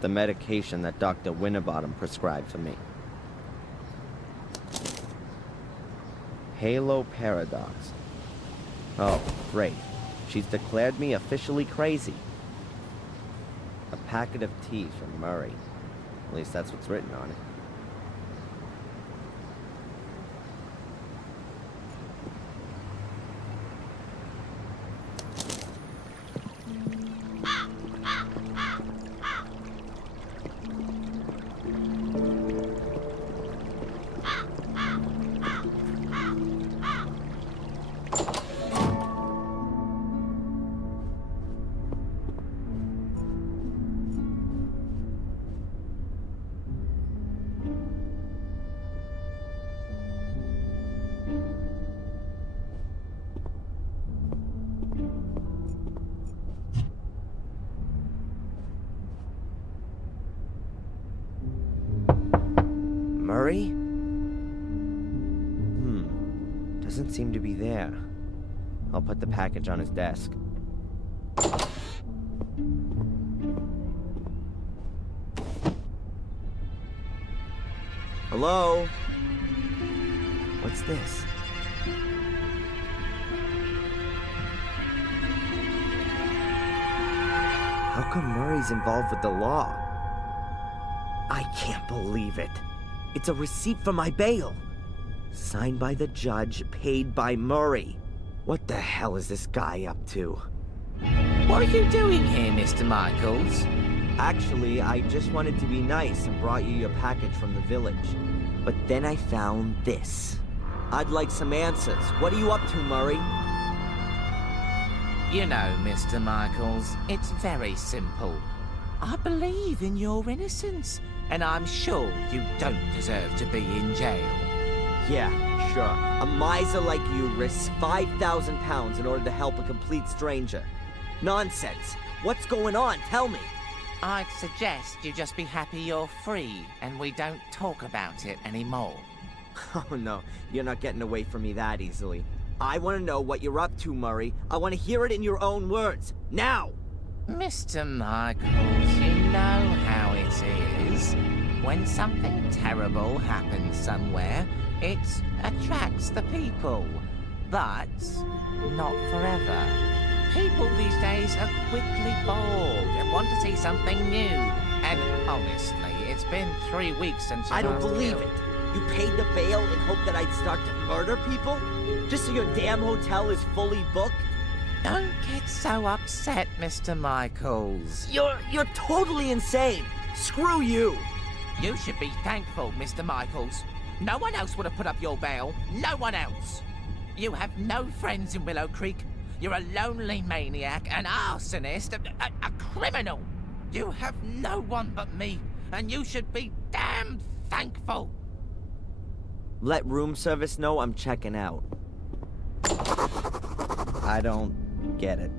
The medication that Dr. Winterbottom prescribed for me. Halo Paradox. Oh, great. She's declared me officially crazy. A packet of tea from Murray. At least that's what's written on it. Murray? Doesn't seem to be there. I'll put the package on his desk. Hello? What's this? How come Murray's involved with the law? I can't believe it. It's a receipt for my bail. Signed by the judge, paid by Murray. What the hell is this guy up to? What are you doing here, Mr. Michaels? Actually, I just wanted to be nice and brought you your package from the village. But then I found this. I'd like some answers. What are you up to, Murray? You know, Mr. Michaels, it's very simple. I believe in your innocence, and I'm sure you don't deserve to be in jail. Yeah, sure. A miser like you risks 5,000 pounds in order to help a complete stranger. Nonsense. What's going on? Tell me. I'd suggest you just be happy you're free, and we don't talk about it anymore. Oh no, you're not getting away from me that easily. I want to know what you're up to, Murray. I want to hear it in your own words. Now! Mr. Michaels, you know how it is. When something terrible happens somewhere, it attracts the people. But not forever. People these days are quickly bored and want to see something new. And honestly, it's been 3 weeks since you I don't last believe killed. it. You paid the bail in hope that I'd start to murder people? Just so your damn hotel is fully booked? Don't get so upset, Mr. Michaels. You're totally insane. Screw you. You should be thankful, Mr. Michaels. No one else would have put up your bail. No one else. You have no friends in Willow Creek. You're a lonely maniac, an arsonist, a criminal. You have no one but me, and you should be damn thankful. Let room service know I'm checking out. I don't get it.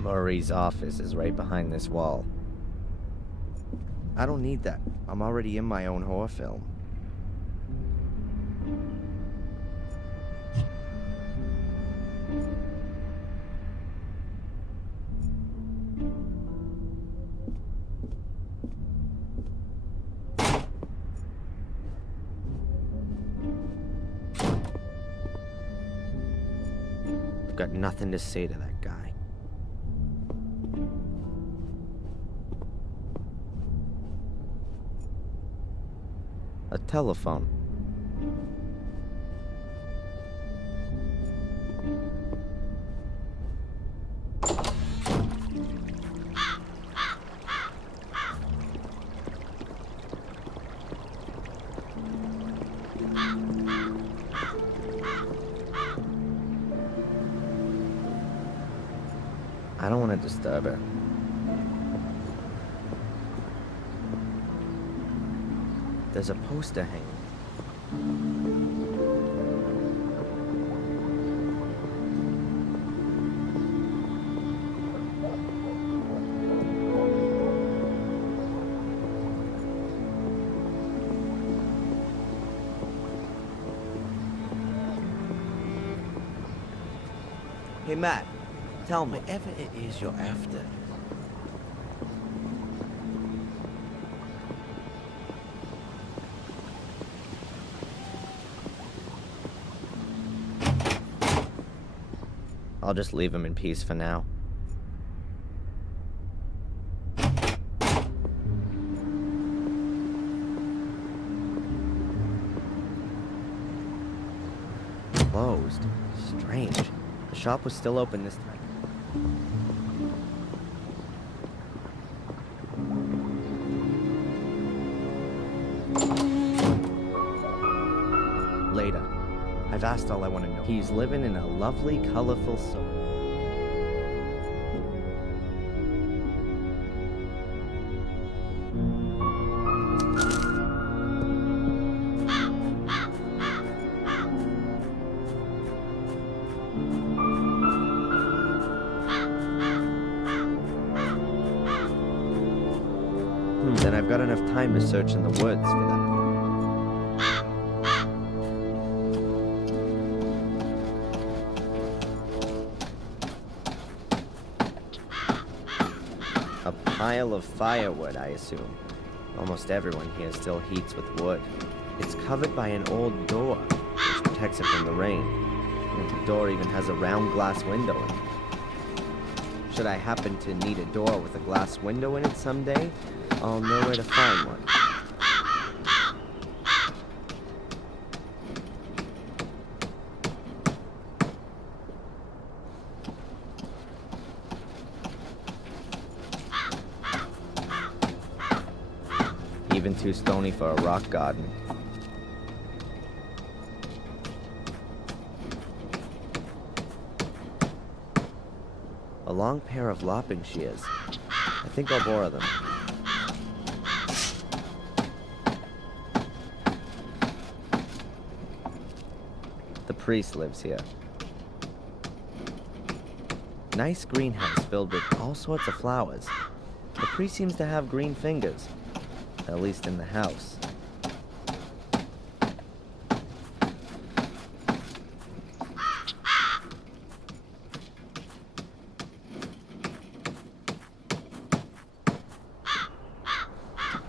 Murray's office is right behind this wall. I don't need that. I'm already in my own horror film. I've got nothing to say to that guy. A telephone. I don't want to disturb her. There's a poster hanging. Hey, Matt, tell me. Whatever it is you're after. I'll just leave him in peace for now. Closed. Strange. The shop was still open this time. Later. I've asked all I want to know. He's living in a lovely, colorful soul. Then I've got enough time to search in the woods for that. A pile of firewood, I assume. Almost everyone here still heats with wood. It's covered by an old door, which protects it from the rain. And the door even has a round glass window in it. Should I happen to need a door with a glass window in it someday, I'll know where to find one. Even too stony for a rock garden. A long pair of lopping shears. I think I'll borrow them. The priest lives here. Nice greenhouse filled with all sorts of flowers. The priest seems to have green fingers, at least in the house.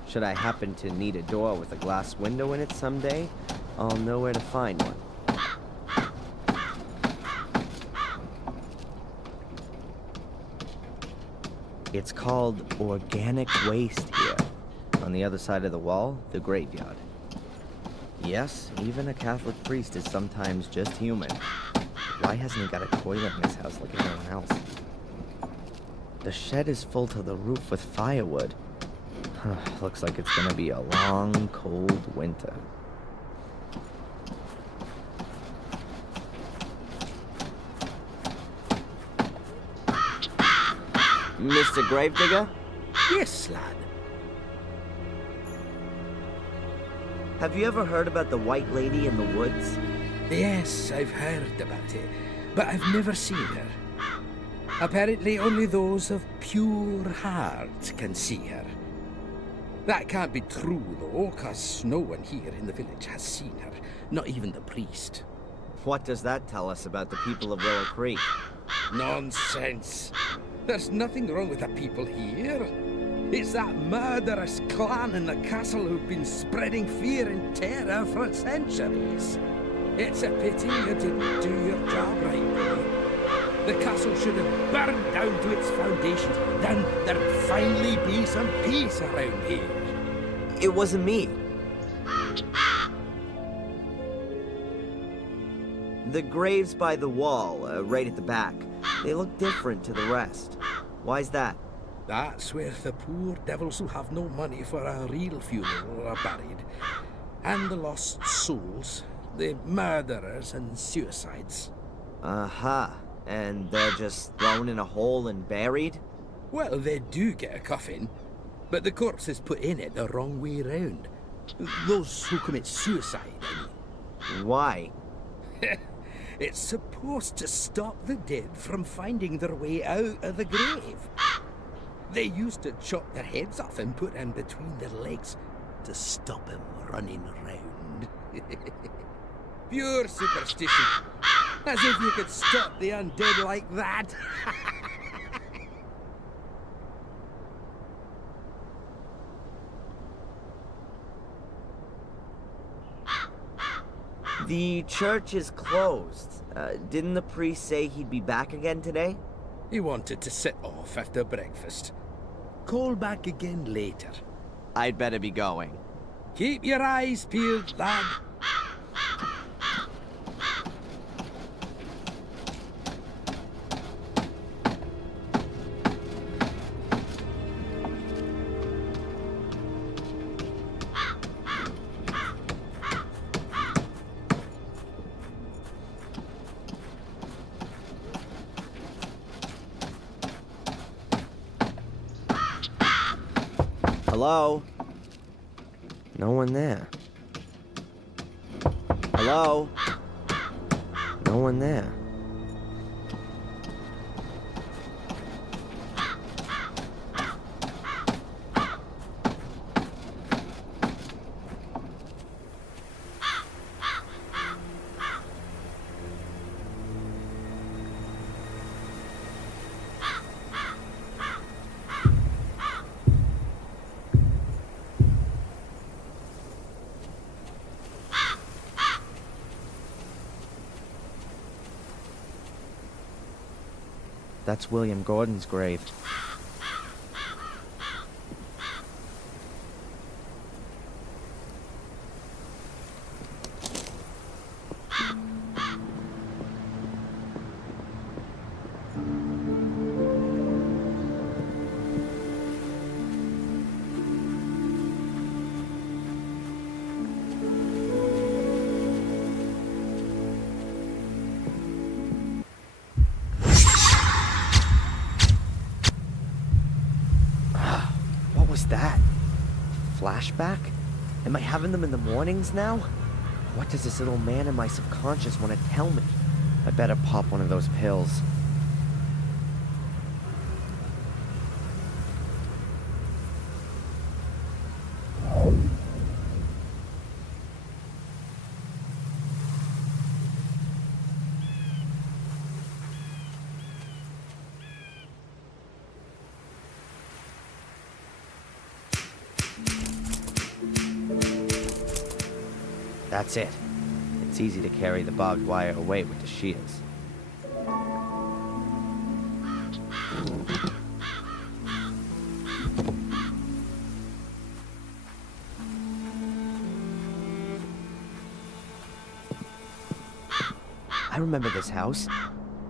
Should I happen to need a door with a glass window in it someday, I'll know where to find one. It's called organic waste here. On the other side of the wall, the graveyard. Yes, even a Catholic priest is sometimes just human. Why hasn't he got a toilet in his house like everyone else? The shed is full to the roof with firewood. Looks like it's gonna be a long, cold winter. Mr. Gravedigger? Yes, lad. Have you ever heard about the White Lady in the woods? Yes, I've heard about it, but I've never seen her. Apparently, only those of pure heart can see her. That can't be true, though, 'cause no one here in the village has seen her, not even the priest. What does that tell us about the people of Willow Creek? Nonsense. There's nothing wrong with the people here. It's that murderous clan in the castle who've been spreading fear and terror for centuries. It's a pity you didn't do your job right, boy. The castle should have burned down to its foundations. Then there'd finally be some peace around here. It wasn't me. The graves by the wall, right at the back, they look different to the rest. Why's that? That's where the poor devils who have no money for a real funeral are buried. And the lost souls, the murderers and suicides. Aha. And they're just thrown in a hole and buried? Well, they do get a coffin, but the corpse is put in it the wrong way round. Those who commit suicide, I mean. Why? It's supposed to stop the dead from finding their way out of the grave. They used to chop their heads off and put them between their legs to stop them running around. Pure superstition. As if you could stop the undead like that. The church is closed. Didn't the priest say he'd be back again today? He wanted to sit off after breakfast. Call back again later. I'd better be going. Keep your eyes peeled, lad. Hello? No one there. Hello? No one there. That's William Gordon's grave. What was that? Flashback? Am I having them in the mornings now? What does this little man in my subconscious want to tell me? I better pop one of those pills. That's it. It's easy to carry the barbed wire away with the shears. I remember this house.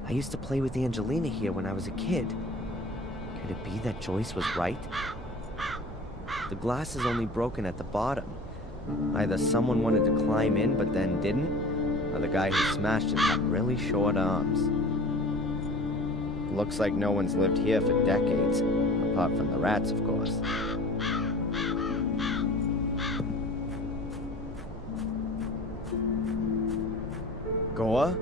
I used to play with Angelina here when I was a kid. Could it be that Joyce was right? The glass is only broken at the bottom. Either someone wanted to climb in but then didn't, or the guy who smashed it had really short arms. Looks like no one's lived here for decades, apart from the rats, of course. Gore?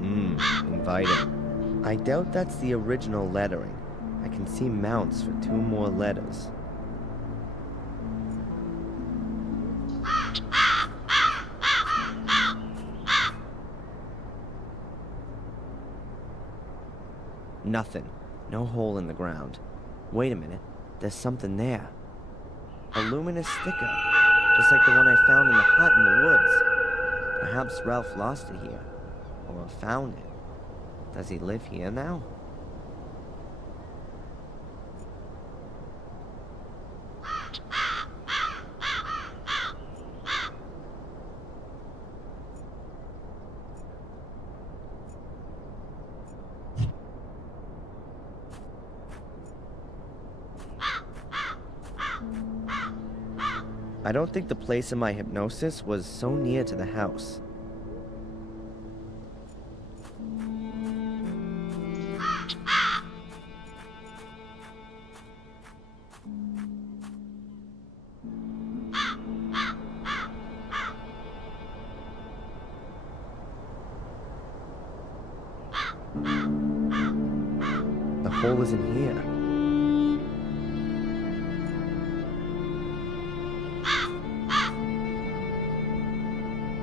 Inviting. I doubt that's the original lettering. I can see mounts for 2 more letters. Nothing. No hole in the ground. Wait a minute. There's something there. A luminous sticker. Just like the one I found in the hut in the woods. Perhaps Ralph lost it here. Or found it. Does he live here now? I don't think the place in my hypnosis was so near to the house. The hole isn't here.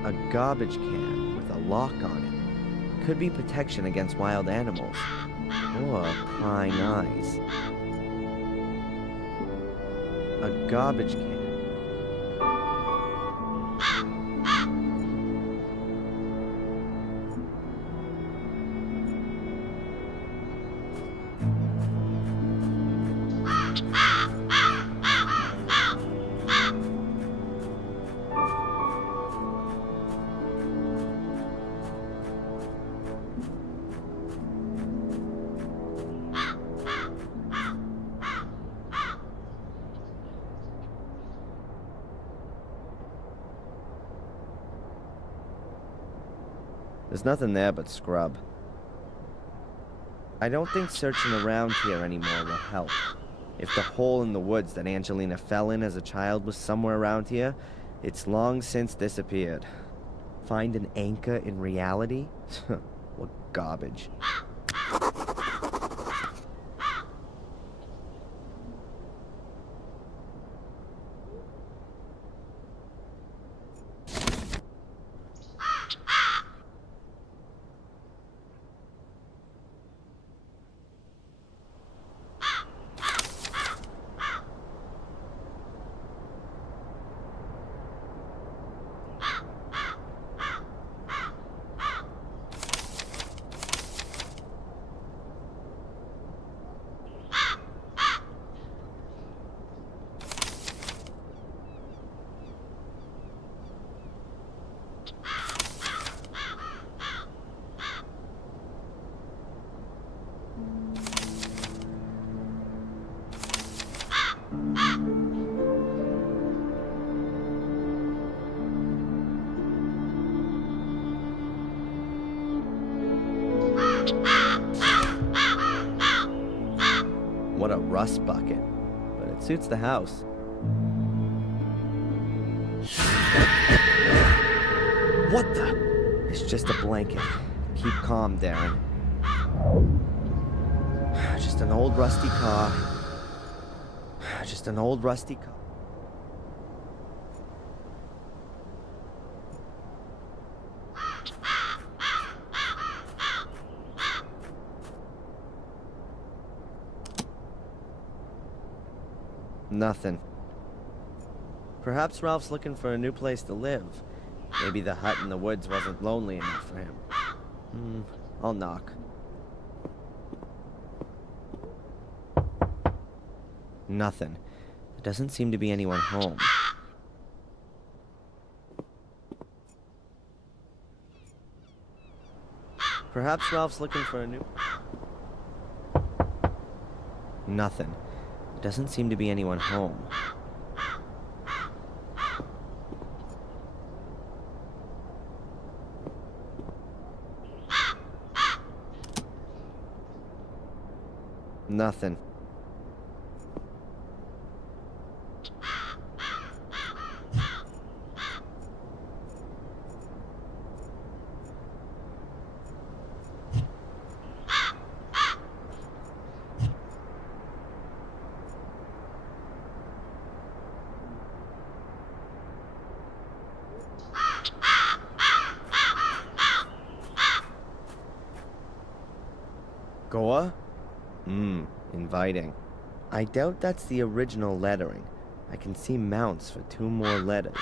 A garbage can with a lock on it. Could be protection against wild animals. Or prying eyes. A garbage can. There's nothing there but scrub. I don't think searching around here anymore will help. If the hole in the woods that Angelina fell in as a child was somewhere around here, it's long since disappeared. Find an anchor in reality? What garbage. What a rust bucket. But it suits the house. What the? It's just a blanket. Keep calm, Darren. Just an old rusty car. Just an old rusty car. Nothing. Perhaps Ralph's looking for a new place to live. Maybe the hut in the woods wasn't lonely enough for him. I'll knock. Nothing. There doesn't seem to be anyone home. Perhaps Ralph's looking for a new... Nothing. There doesn't seem to be anyone home. Nothing. Goa? Inviting. I doubt that's the original lettering. I can see mounts for 2 more letters.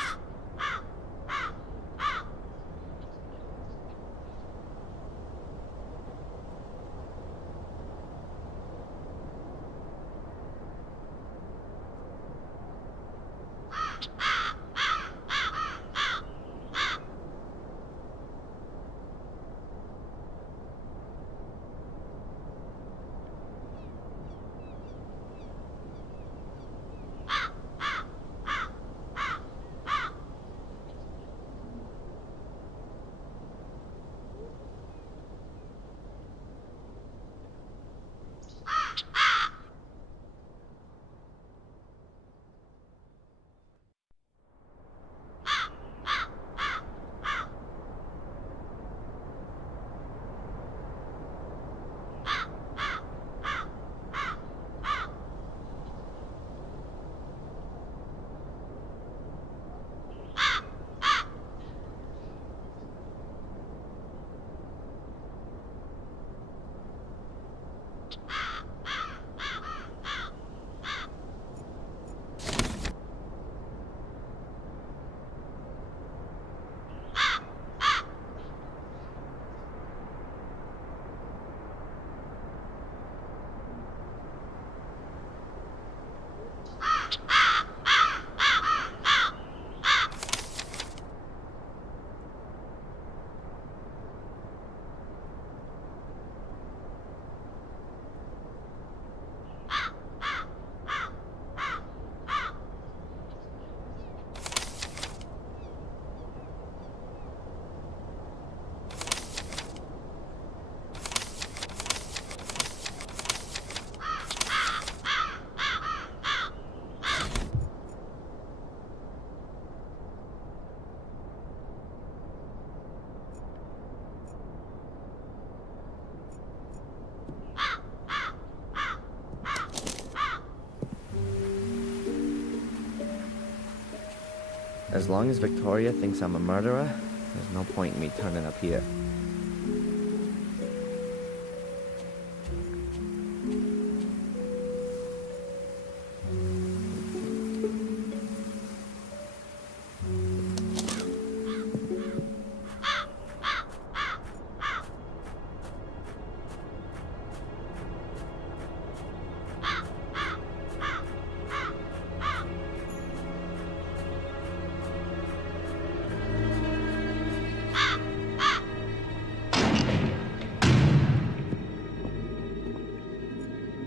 As long as Victoria thinks I'm a murderer, there's no point in me turning up here.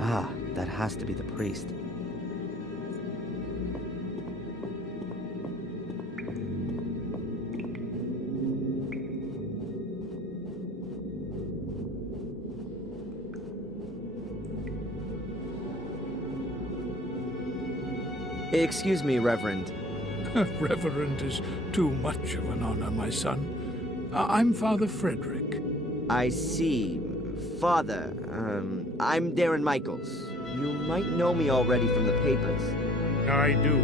Ah, that has to be the priest. Excuse me, Reverend. Reverend is too much of an honor, my son. I'm Father Frederick. I see. Father, I'm Darren Michaels. You might know me already from the papers. I do.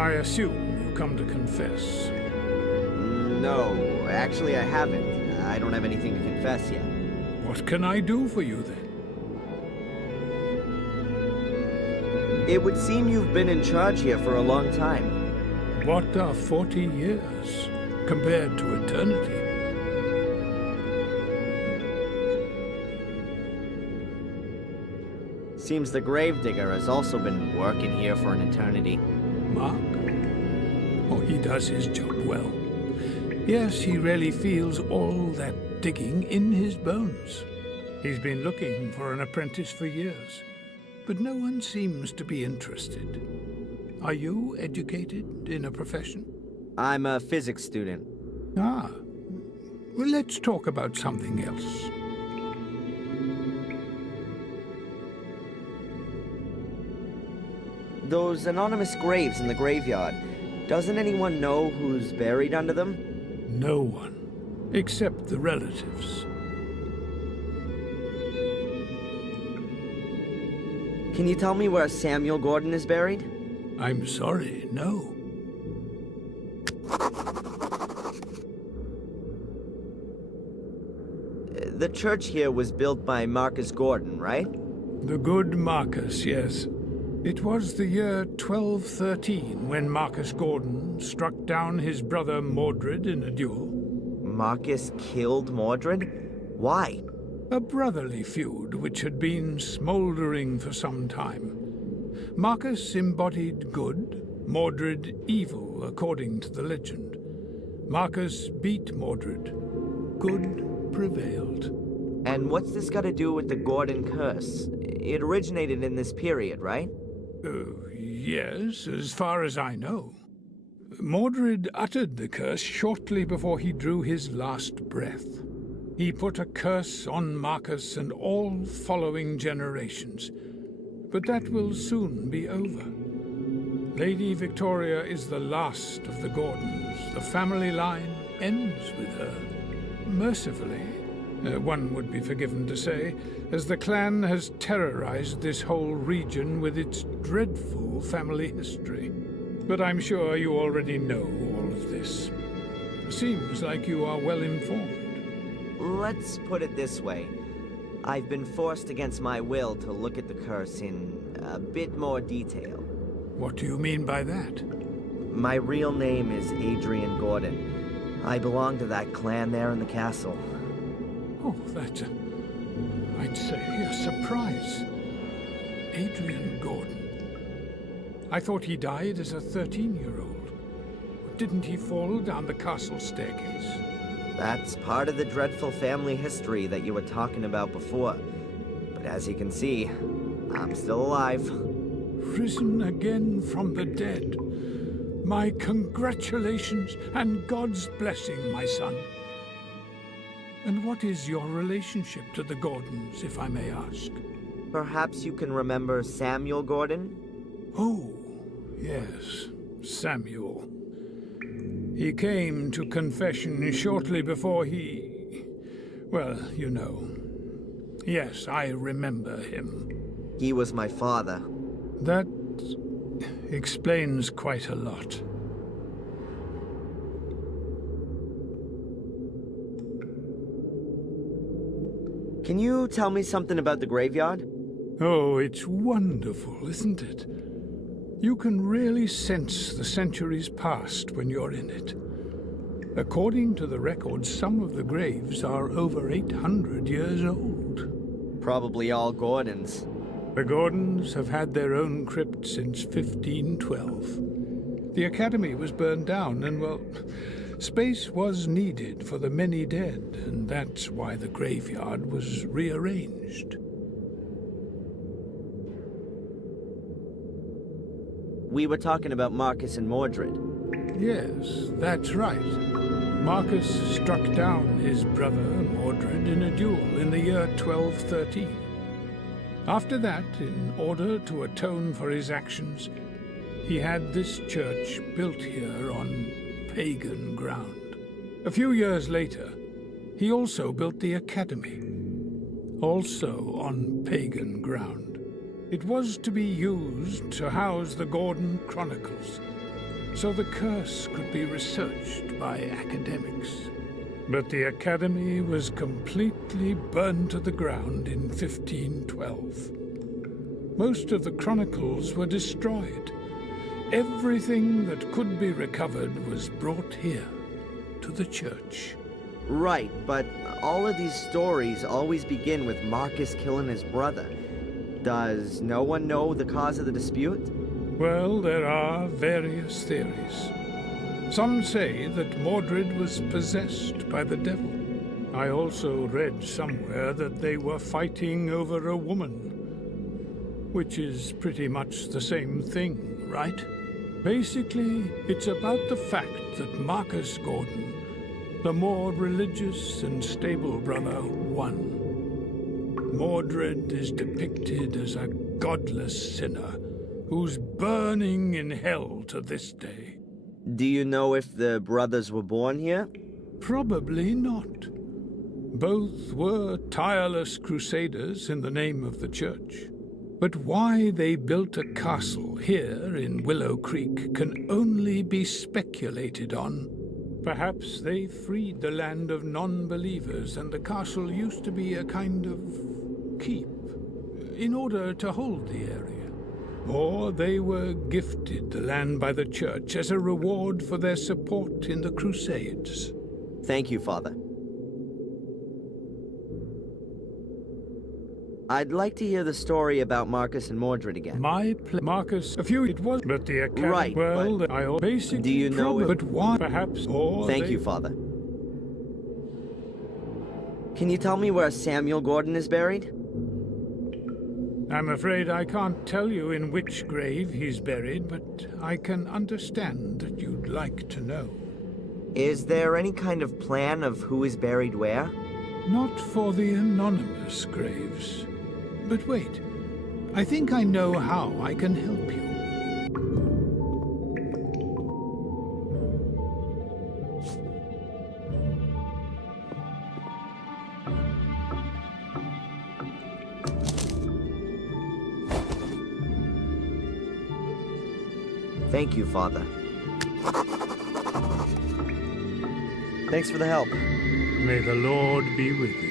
I assume you come to confess. No, actually I haven't. I don't have anything to confess yet. What can I do for you, then? It would seem you've been in charge here for a long time. What are 40 years compared to eternity? Seems the gravedigger has also been working here for an eternity. Mark? Oh, he does his job well. Yes, he really feels all that digging in his bones. He's been looking for an apprentice for years, but no one seems to be interested. Are you educated in a profession? I'm a physics student. Ah. Well, let's talk about something else. Those anonymous graves in the graveyard, doesn't anyone know who's buried under them? No one, except the relatives. Can you tell me where Samuel Gordon is buried? I'm sorry, no. The church here was built by Marcus Gordon, right? The good Marcus, yes. It was the year 1213 when Marcus Gordon struck down his brother Mordred in a duel. Marcus killed Mordred? Why? A brotherly feud which had been smoldering for some time. Marcus embodied good, Mordred evil, according to the legend. Marcus beat Mordred. Good prevailed. And what's this got to do with the Gordon curse? It originated in this period, right? Yes, as far as I know. Mordred uttered the curse shortly before he drew his last breath. He put a curse on Marcus and all following generations. But that will soon be over. Lady Victoria is the last of the Gordons. The family line ends with her. Mercifully, one would be forgiven to say, as the clan has terrorized this whole region with its dreadful family history. But I'm sure you already know all of this. Seems like you are well informed. Let's put it this way. I've been forced against my will to look at the curse in a bit more detail. What do you mean by that? My real name is Adrian Gordon. I belong to that clan there in the castle. Oh, that's I'd say a surprise. Adrian Gordon. I thought he died as a 13-year-old. Didn't he fall down the castle staircase? That's part of the dreadful family history that you were talking about before. But as you can see, I'm still alive. Risen again from the dead. My congratulations and God's blessing, my son. And what is your relationship to the Gordons, if I may ask? Perhaps you can remember Samuel Gordon? Oh, yes, Samuel. He came to confession shortly before he... well, you know. Yes, I remember him. He was my father. That explains quite a lot. Can you tell me something about the graveyard? Oh, it's wonderful, isn't it? You can really sense the centuries past when you're in it. According to the records, some of the graves are over 800 years old. Probably all Gordons. The Gordons have had their own crypt since 1512. The academy was burned down and, well, space was needed for the many dead, and that's why the graveyard was rearranged. We were talking about Marcus and Mordred. Yes, that's right. Marcus struck down his brother Mordred in a duel in the year 1213. After that, in order to atone for his actions, he had this church built here on pagan ground. A few years later, he also built the academy, also on pagan ground. It was to be used to house the Gordon Chronicles, so the curse could be researched by academics. But the academy was completely burned to the ground in 1512. Most of the chronicles were destroyed, Everything that could be recovered was brought here, to the church. Right, but all of these stories always begin with Marcus killing his brother. Does no one know the cause of the dispute? Well, there are various theories. Some say that Mordred was possessed by the devil. I also read somewhere that they were fighting over a woman, which is pretty much the same thing, right? Basically, it's about the fact that Marcus Gordon, the more religious and stable brother, won. Mordred is depicted as a godless sinner who's burning in hell to this day. Do you know if the brothers were born here? Probably not. Both were tireless crusaders in the name of the church. But why they built a castle here in Willow Creek can only be speculated on. Perhaps they freed the land of non-believers and the castle used to be a kind of keep in order to hold the area. Or they were gifted the land by the church as a reward for their support in the Crusades. Thank you, Father. I'd like to hear the story about Marcus and Mordred again. Marcus, a few it was, but the academy. Right, well, but I basically. do you know but why? Perhaps. Or Thank you, Father. Can you tell me where Samuel Gordon is buried? I'm afraid I can't tell you in which grave he's buried, but I can understand that you'd like to know. Is there any kind of plan of who is buried where? Not for the anonymous graves. But wait, I think I know how I can help you. Thank you, Father. Thanks for the help. May the Lord be with you.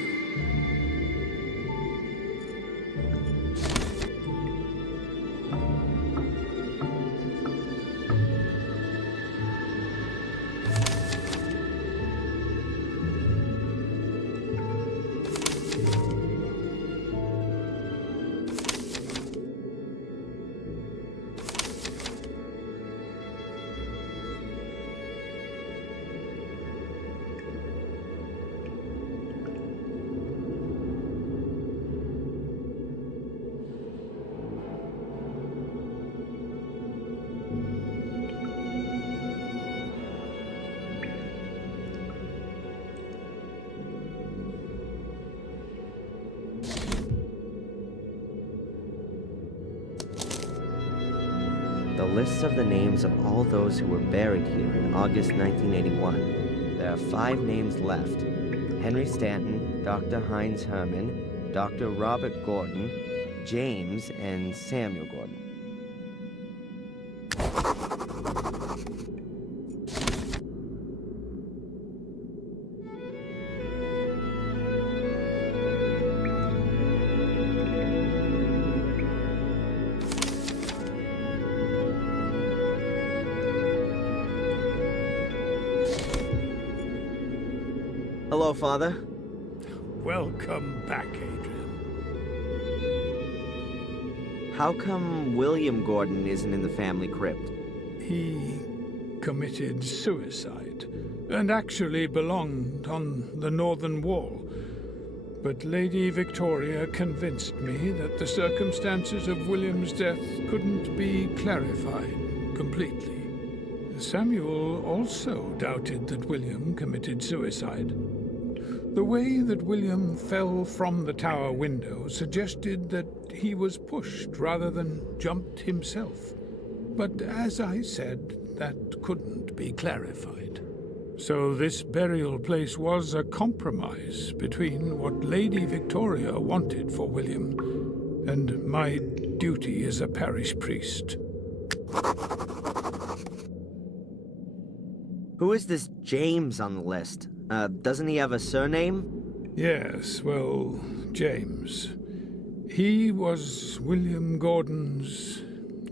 The lists of the names of all those who were buried here in August 1981. There are 5 names left. Henry Stanton, Dr. Heinz Herman, Dr. Robert Gordon, James, and Samuel Gordon. Hello, Father. Welcome back, Adrian. How come William Gordon isn't in the family crypt? He committed suicide and actually belonged on the northern wall. But Lady Victoria convinced me that the circumstances of William's death couldn't be clarified completely. Samuel also doubted that William committed suicide. The way that William fell from the tower window suggested that he was pushed rather than jumped himself. But as I said, that couldn't be clarified. So this burial place was a compromise between what Lady Victoria wanted for William and my duty as a parish priest. Who is this James on the list? Doesn't he have a surname? Yes, well, James. He was William Gordon's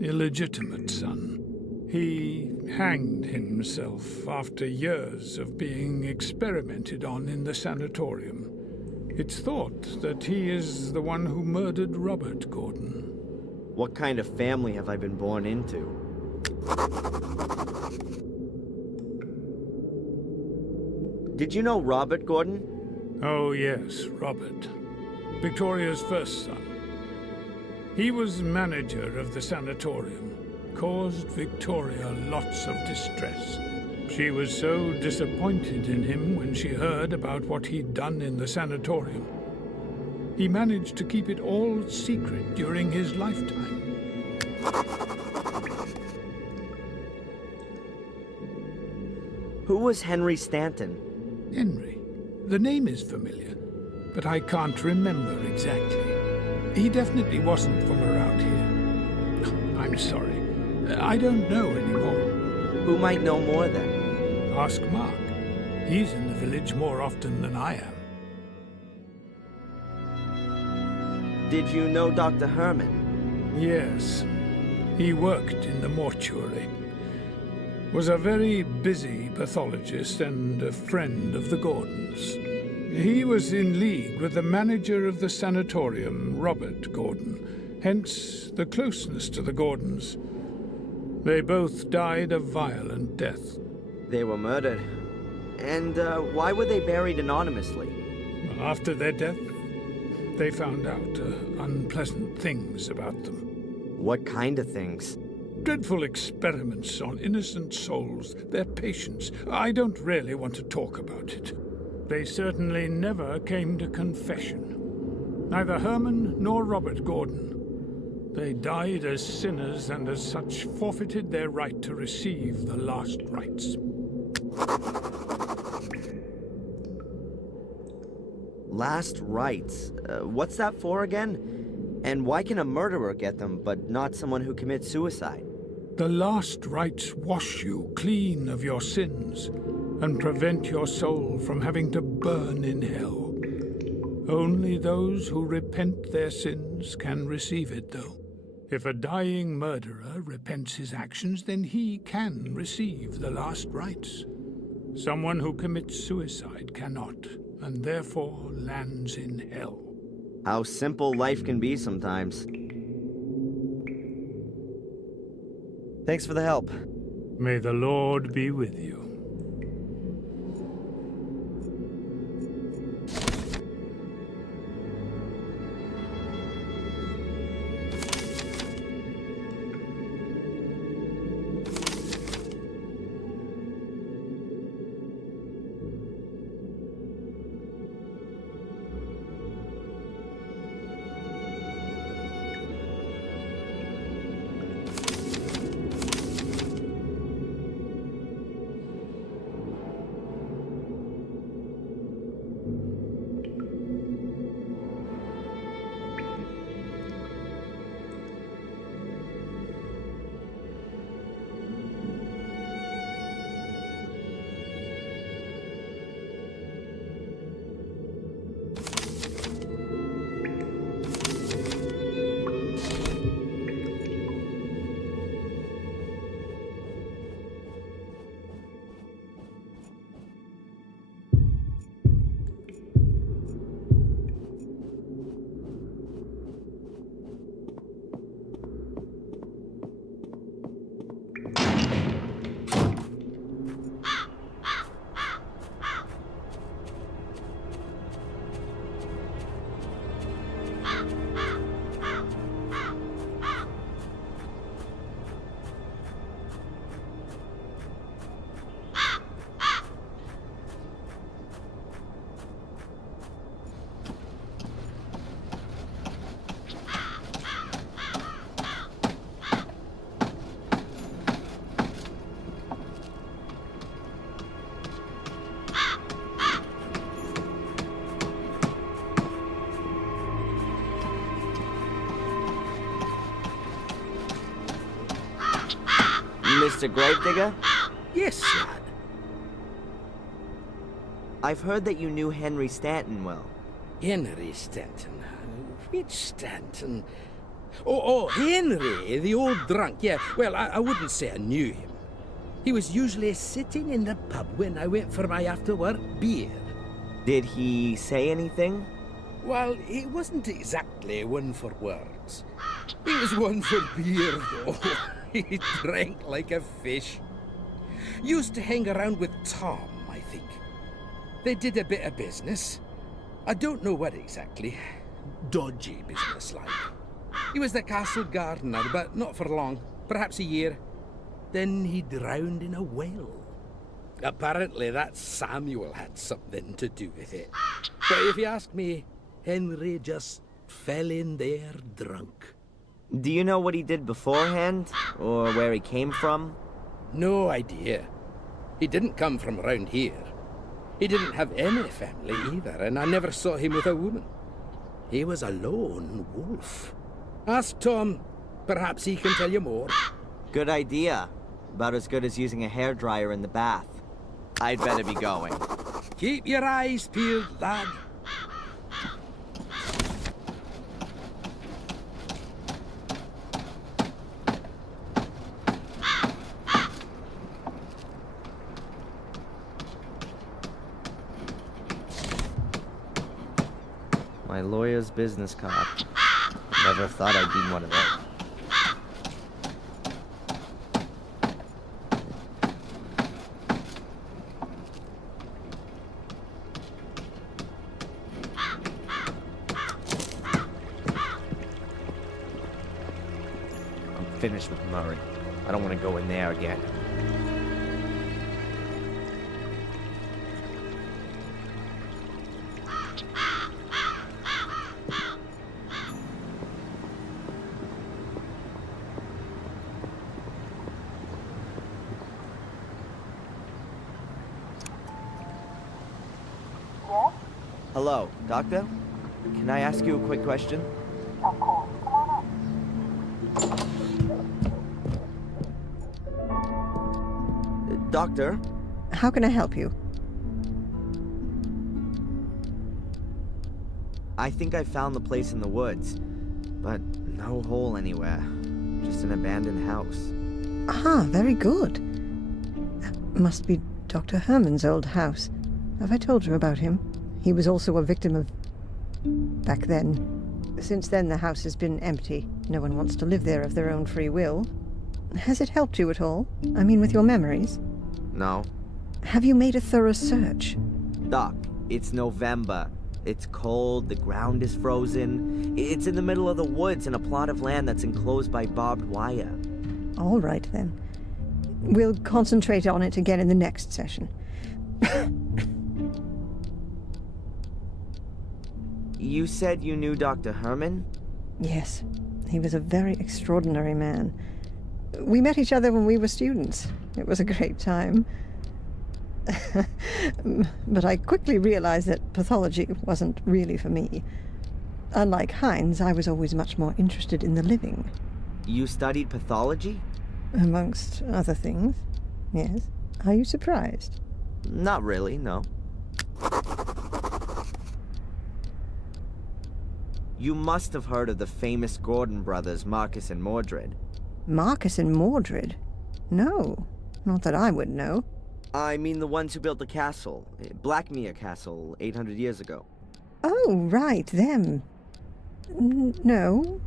illegitimate son. He hanged himself after years of being experimented on in the sanatorium. It's thought that he is the one who murdered Robert Gordon. What kind of family have I been born into? Did you know Robert Gordon? Oh yes, Robert. Victoria's first son. He was manager of the sanatorium, caused Victoria lots of distress. She was so disappointed in him when she heard about what he'd done in the sanatorium. He managed to keep it all secret during his lifetime. Who was Henry Stanton? Henry. The name is familiar, but I can't remember exactly. He definitely wasn't from around here. I'm sorry. I don't know anymore. Who might know more then? Ask Mark. He's in the village more often than I am. Did you know Dr. Herman? Yes. He worked in the mortuary. Was a very busy pathologist and a friend of the Gordons. He was in league with the manager of the sanatorium, Robert Gordon, hence the closeness to the Gordons. They both died a violent death. They were murdered. And why were they buried anonymously? After their death, they found out unpleasant things about them. What kind of things? Dreadful experiments on innocent souls, their patients. I don't really want to talk about it. They certainly never came to confession. Neither Herman nor Robert Gordon. They died as sinners and as such forfeited their right to receive the last rites. Last rites? What's that for again? And why can a murderer get them, but not someone who commits suicide? The last rites wash you clean of your sins and prevent your soul from having to burn in hell. Only those who repent their sins can receive it, though. If a dying murderer repents his actions, then he can receive the last rites. Someone who commits suicide cannot, and therefore lands in hell. How simple life can be sometimes. Thanks for the help. May the Lord be with you. Mr. Gravedigger? Yes, lad. I've heard that you knew Henry Stanton well. Henry Stanton. Which Stanton? Oh, Henry, the old drunk. Yeah, well, I wouldn't say I knew him. He was usually sitting in the pub when I went for my after-work beer. Did he say anything? Well, he wasn't exactly one for words. He was one for beer, though. He drank like a fish. Used to hang around with Tom, I think. They did a bit of business. I don't know what exactly. Dodgy business, like. He was the castle gardener, but not for long. Perhaps a year. Then he drowned in a well. Apparently that Samuel had something to do with it. But if you ask me, Henry just fell in there drunk. Do you know what he did beforehand? Or where he came from? No idea. He didn't come from around here. He didn't have any family either, and I never saw him with a woman. He was a lone wolf. Ask Tom. Perhaps he can tell you more. Good idea. About as good as using a hairdryer in the bath. I'd better be going. Keep your eyes peeled, lad. My lawyer's business card. Never thought I'd need one of those. I'm finished with Murray. I don't want to go in there again. Yes? Hello, Doctor? Can I ask you a quick question? Of course. Come on up. Doctor? How can I help you? I think I found the place in the woods, but no hole anywhere. Just an abandoned house. Ah, very good. That must be Dr. Herman's old house. Have I told you about him? He was also a victim of... back then. Since then, the house has been empty. No one wants to live there of their own free will. Has it helped you at all? I mean, with your memories? No. Have you made a thorough search? Doc, it's November. It's cold, the ground is frozen. It's in the middle of the woods in a plot of land that's enclosed by barbed wire. All right, then. We'll concentrate on it again in the next session. You said you knew Dr. Herman? Yes, he was a very extraordinary man. We met each other when we were students. It was a great time. But I quickly realized that pathology wasn't really for me. Unlike Heinz, I was always much more interested in the living. You studied pathology? Amongst other things, yes. Are you surprised? Not really, no. You must have heard of the famous Gordon brothers, Marcus and Mordred. Marcus and Mordred? No, not that I would know. I mean the ones who built the castle, Blackmere Castle, 800 years ago. Oh, right, them. No.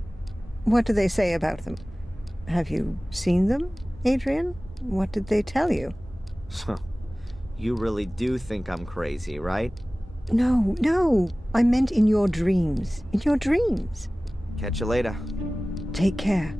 What do they say about them? Have you seen them, Adrian? What did they tell you? You really do think I'm crazy, right? No. I meant in your dreams. In your dreams. Catch you later. Take care.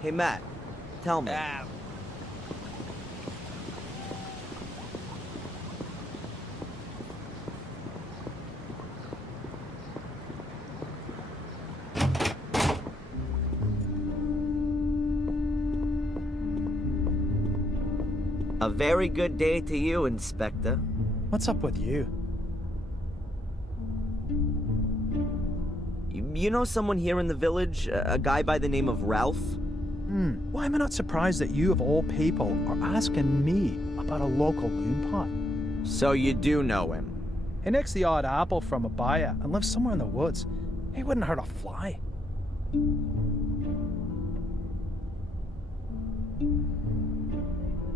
Hey, Matt, tell me. A very good day to you, Inspector. What's up with you? You know someone here in the village? A guy by the name of Ralph? Why am I not surprised that you, of all people, are asking me about a local loon pot? So you do know him? He nicks the odd apple from a buyer and lives somewhere in the woods. He wouldn't hurt a fly.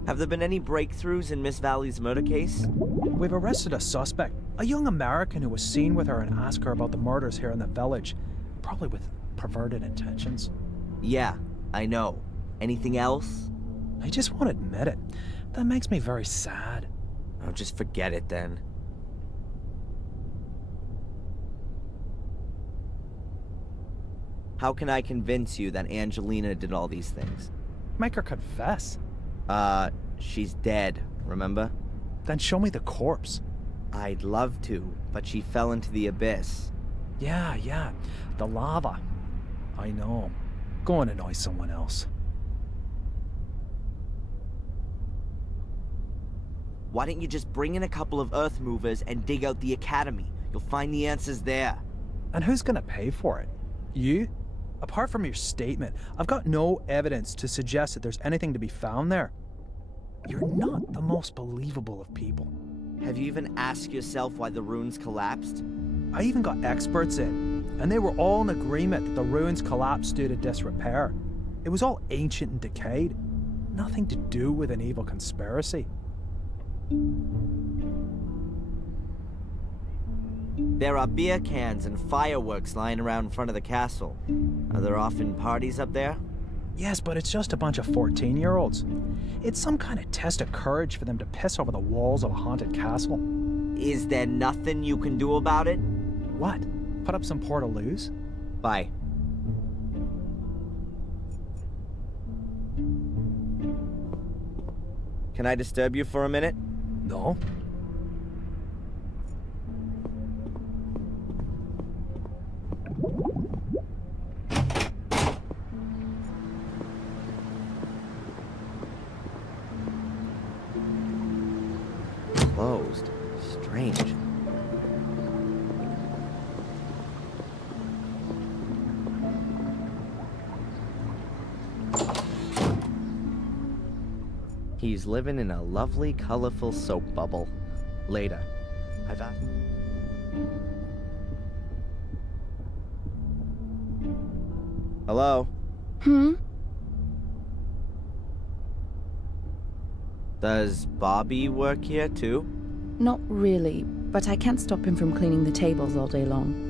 Have there been any breakthroughs in Miss Valley's murder case? We've arrested a suspect, a young American who was seen with her and asked her about the murders here in the village, probably with perverted intentions. Yeah, I know. Anything else? I just won't admit it. That makes me very sad. Oh, just forget it then. How can I convince you that Angelina did all these things? Make her confess. She's dead, remember? Then show me the corpse. I'd love to, but she fell into the abyss. Yeah. The lava. I know. Go and annoy someone else. Why don't you just bring in a couple of earth movers and dig out the academy? You'll find the answers there. And who's gonna pay for it? You? Apart from your statement, I've got no evidence to suggest that there's anything to be found there. You're not the most believable of people. Have you even asked yourself why the ruins collapsed? I even got experts in, and they were all in agreement that the ruins collapsed due to disrepair. It was all ancient and decayed. Nothing to do with an evil conspiracy. There are beer cans and fireworks lying around in front of the castle. Are there often parties up there? Yes, but it's just a bunch of 14-year-olds. It's some kind of test of courage for them to piss over the walls of a haunted castle. Is there nothing you can do about it? What? Put up some portaloos? Bye. Can I disturb you for a minute? No. Closed. Strange. He's living in a lovely, colorful soap bubble. Later. I've asked... Hello? Does Bobby work here too? Not really, but I can't stop him from cleaning the tables all day long.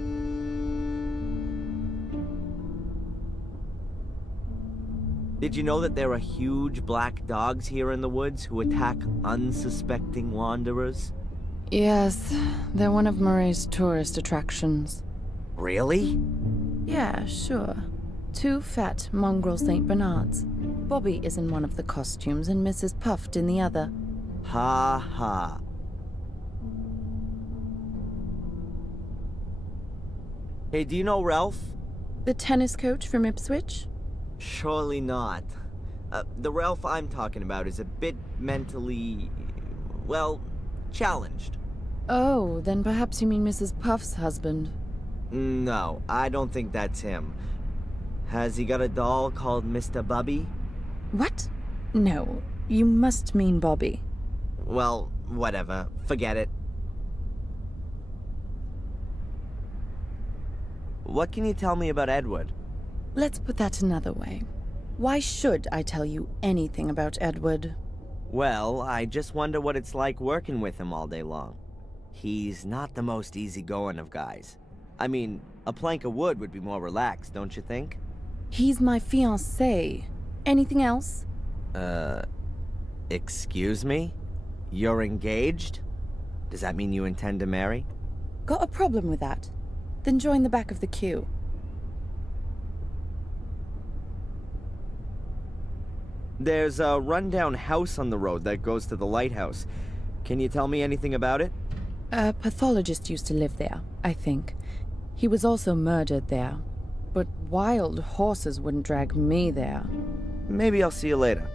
Did you know that there are huge black dogs here in the woods who attack unsuspecting wanderers? Yes, they're one of Murray's tourist attractions. Really? Yeah, sure. 2 fat mongrel St. Bernards. Bobby is in one of the costumes and Mrs. Puffed in the other. Ha ha. Hey, do you know Ralph? The tennis coach from Ipswich? Surely not. The Ralph I'm talking about is a bit mentally, well, challenged. Oh, then perhaps you mean Mrs. Puff's husband. No, I don't think that's him. Has he got a doll called Mr. Bubby? What? No, you must mean Bobby. Well, whatever. Forget it. What can you tell me about Edward? Let's put that another way. Why should I tell you anything about Edward? Well, I just wonder what it's like working with him all day long. He's not the most easygoing of guys. I mean, a plank of wood would be more relaxed, don't you think? He's my fiancé. Anything else? Excuse me? You're engaged? Does that mean you intend to marry? Got a problem with that? Then join the back of the queue. There's a rundown house on the road that goes to the lighthouse. Can you tell me anything about it? A pathologist used to live there, I think. He was also murdered there. But wild horses wouldn't drag me there. Maybe I'll see you later.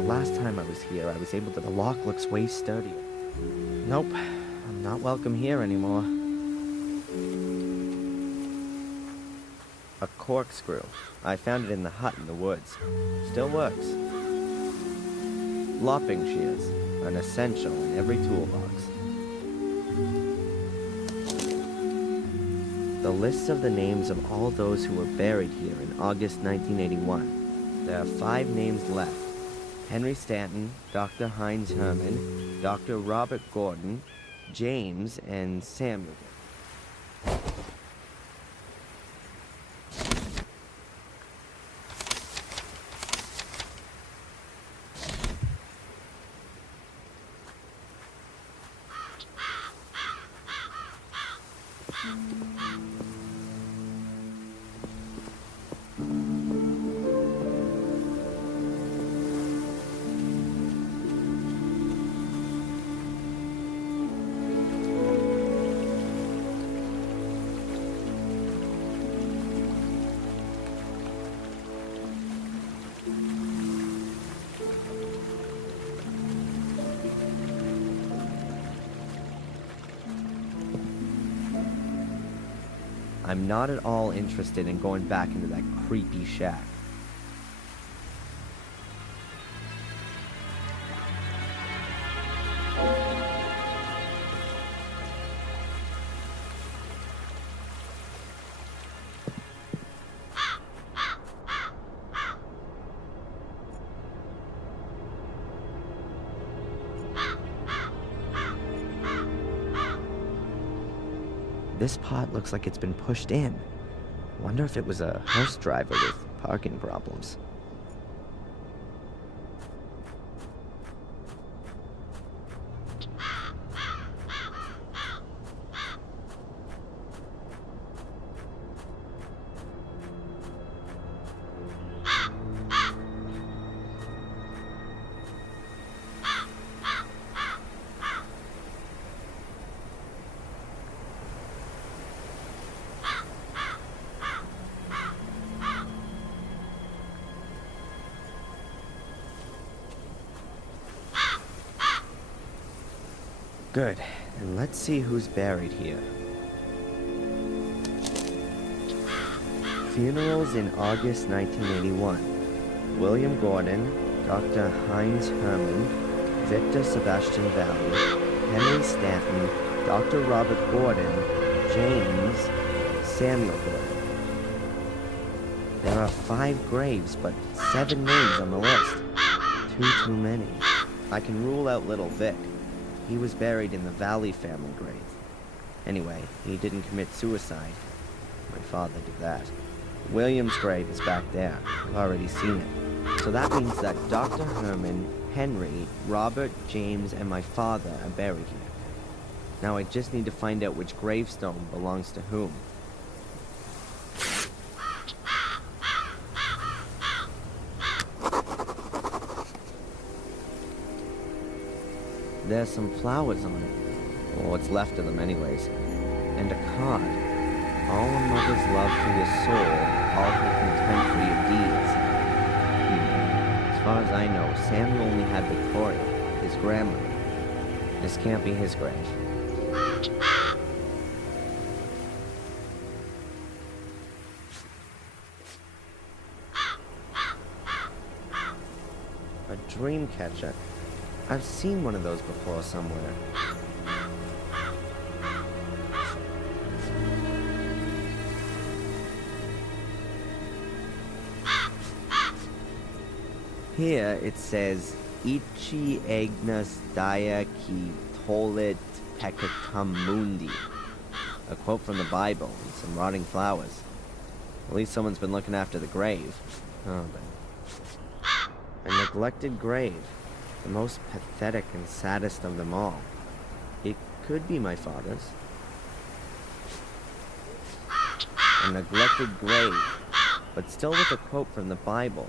Last time I was here, I was able to... The lock looks way sturdier. Nope, I'm not welcome here anymore. A corkscrew. I found it in the hut in the woods. Still works. Lopping shears, an essential in every toolbox. The lists of the names of all those who were buried here in August 1981. There are 5 names left. Henry Stanton, Dr. Heinz Herman, Dr. Robert Gordon, James, and Samuel. I'm not at all interested in going back into that creepy shack. This pot looks like it's been pushed in. Wonder if it was a hearse driver with parking problems. Good. And let's see who's buried here. Funerals in August 1981. William Gordon, Dr. Heinz Herman, Victor Sebastian Valley, Henry Stanton, Dr. Robert Gordon, James, Samuel Gordon. There are 5 graves, but 7 names on the list. Too many. I can rule out little Vic. He was buried in the Valley family grave. Anyway, he didn't commit suicide. My father did that. William's grave is back there. I've already seen it. So that means that Dr. Herman, Henry, Robert, James, and my father are buried here. Now I just need to find out which gravestone belongs to whom. There's some flowers on it, or what's left of them anyways, and a card. All a mother's love for your soul, all her contempt for your deeds. As far as I know, Samuel only had Victoria, his grandmother. This can't be his grave. A dream catcher. I've seen one of those before somewhere. Here it says, Ichi Agnes Dia Ki Tolit Peccatum Mundi. A quote from the Bible and some rotting flowers. At least someone's been looking after the grave. Oh, but... A neglected grave. The most pathetic and saddest of them all. It could be my father's. A neglected grave, but still with a quote from the Bible.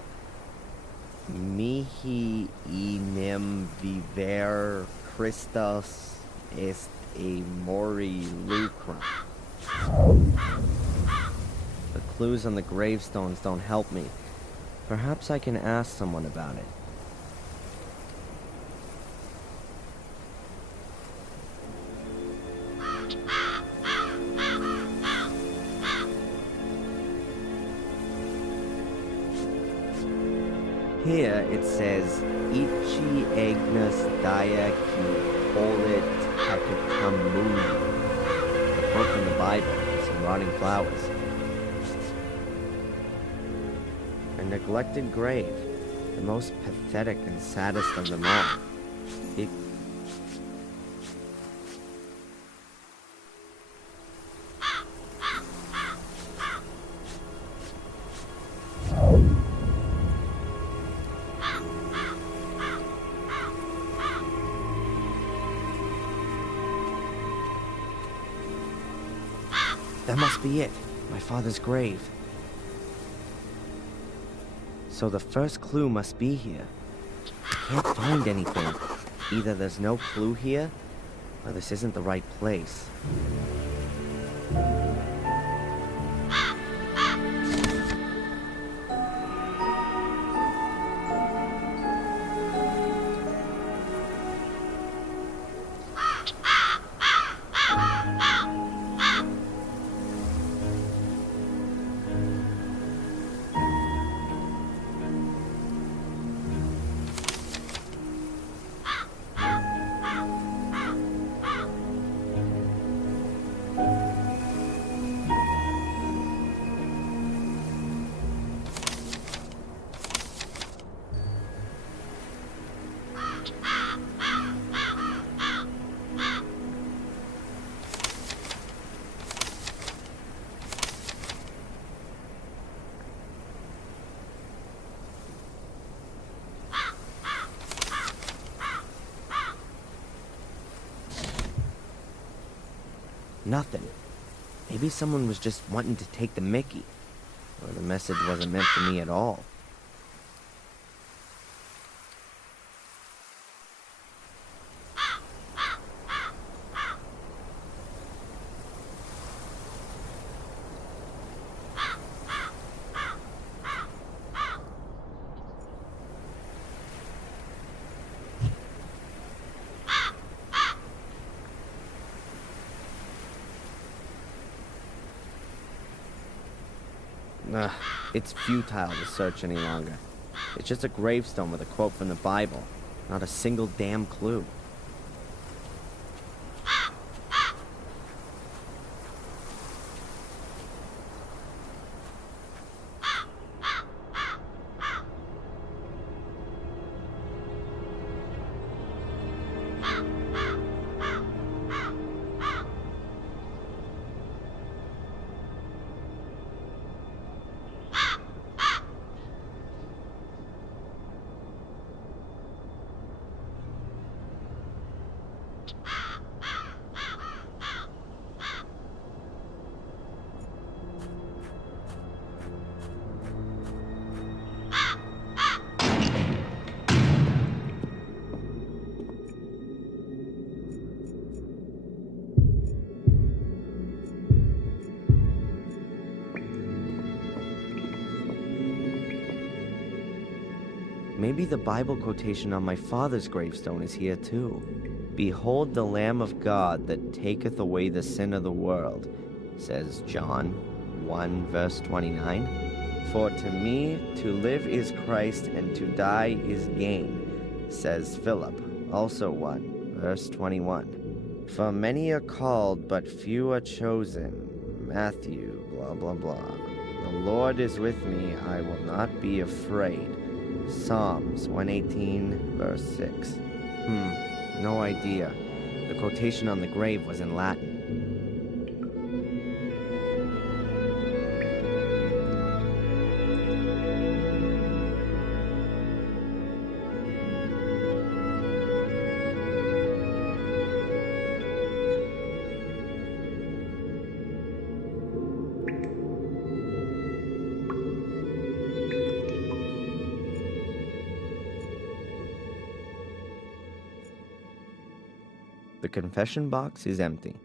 Mihi enim viver Christus est a mori lucrum. The clues on the gravestones don't help me. Perhaps I can ask someone about it. Here it says, Ichi Agnes Dia Ki Olit Peccatum Mundi. A quote from the Bible and some rotting flowers. A neglected grave, the most pathetic and saddest of them all. It... That must be it. My father's grave. So the first clue must be here. I can't find anything. Either there's no clue here, or this isn't the right place. Nothing. Maybe someone was just wanting to take the mickey. Or the message wasn't meant for me at all. It's futile to search any longer. It's just a gravestone with a quote from the Bible. Not a single damn clue. Maybe the Bible quotation on my father's gravestone is here too. Behold the Lamb of God that taketh away the sin of the world, says John 1 verse 29. For to me to live is Christ, and to die is gain, says Philip, also 1, verse 21. For many are called, but few are chosen. Matthew, blah, blah, blah. The Lord is with me, I will not be afraid. Psalms 118, verse 6. No idea. The quotation on the grave was in Latin. The confession box is empty.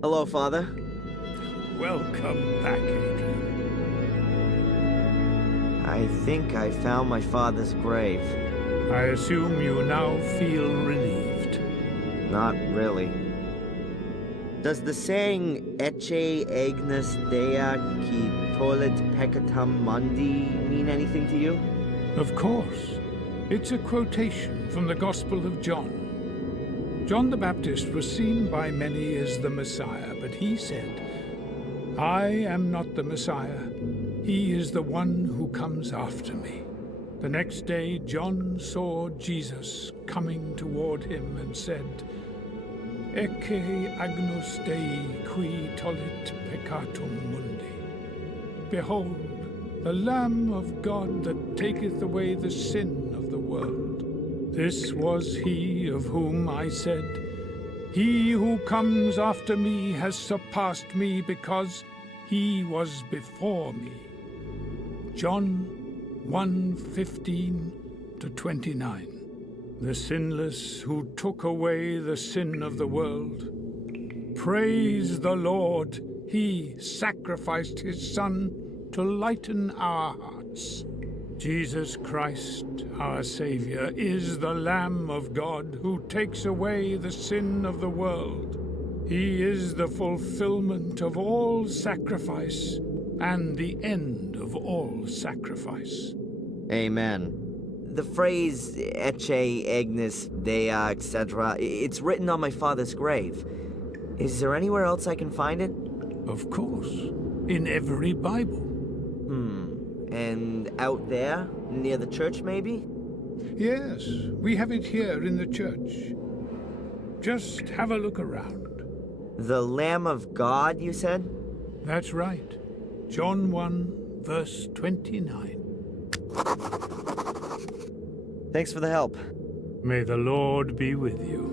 Hello, Father. Welcome back, Adrian. I think I found my father's grave. I assume you now feel relieved. Not really. Does the saying Ecce Agnus Dea qui tollit peccatum mundi mean anything to you? Of course. It's a quotation from the Gospel of John. John the Baptist was seen by many as the Messiah, but he said, I am not the Messiah. He is the one who comes after me. The next day, John saw Jesus coming toward him and said, Ecce agnus Dei qui tollit peccatum mundi. Behold, the Lamb of God that taketh away the sin of the world. This was he of whom I said, He who comes after me has surpassed me because he was before me. John 1:15-29. The sinless who took away the sin of the world. Praise the Lord, he sacrificed his Son to lighten our hearts. Jesus Christ, our Savior, is the Lamb of God who takes away the sin of the world. He is the fulfillment of all sacrifice and the end of all sacrifice. Amen. The phrase Ecce Agnus Dea, etc., it's written on my father's grave. Is there anywhere else I can find it? Of course. In every Bible. And out there, near the church, maybe? Yes, we have it here in the church. Just have a look around. The Lamb of God, you said? That's right. John 1:29. Thanks for the help. May the Lord be with you.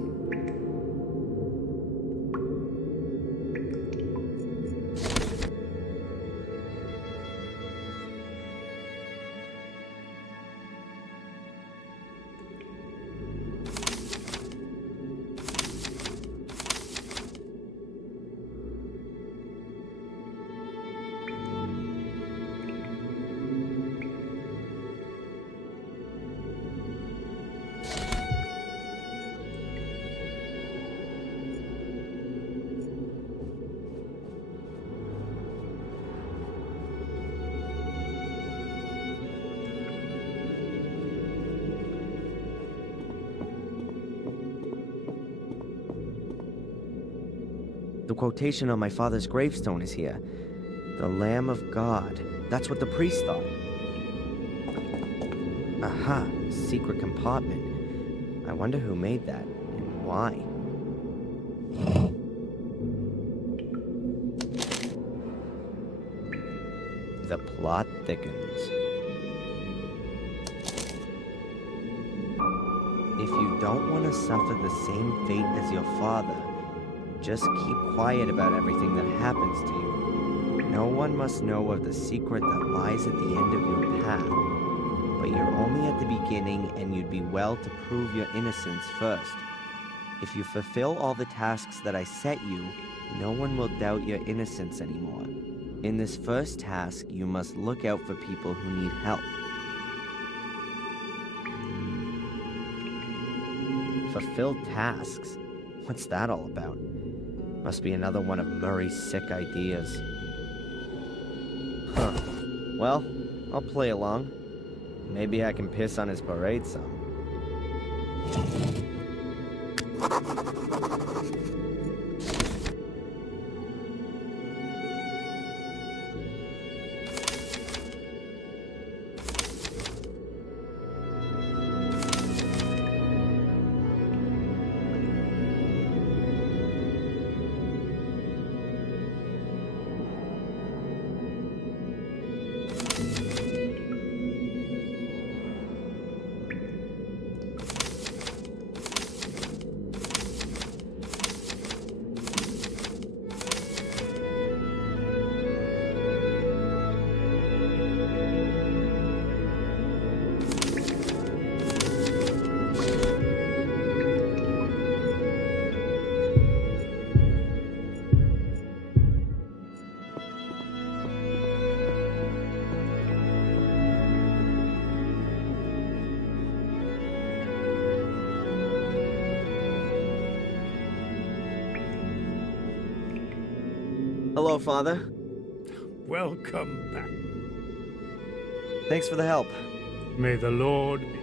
The quotation on my father's gravestone is here. The Lamb of God. That's what the priest thought. Aha, secret compartment. I wonder who made that, and why. The plot thickens. If you don't want to suffer the same fate as your father, just keep quiet about everything that happens to you. No one must know of the secret that lies at the end of your path. But you're only at the beginning, and you'd be well to prove your innocence first. If you fulfill all the tasks that I set you, no one will doubt your innocence anymore. In this first task, you must look out for people who need help. Fulfill tasks? What's that all about? Must be another one of Murray's sick ideas. Huh. Well, I'll play along. Maybe I can piss on his parade some. Hello, Father. Welcome back. Thanks for the help. May the Lord be.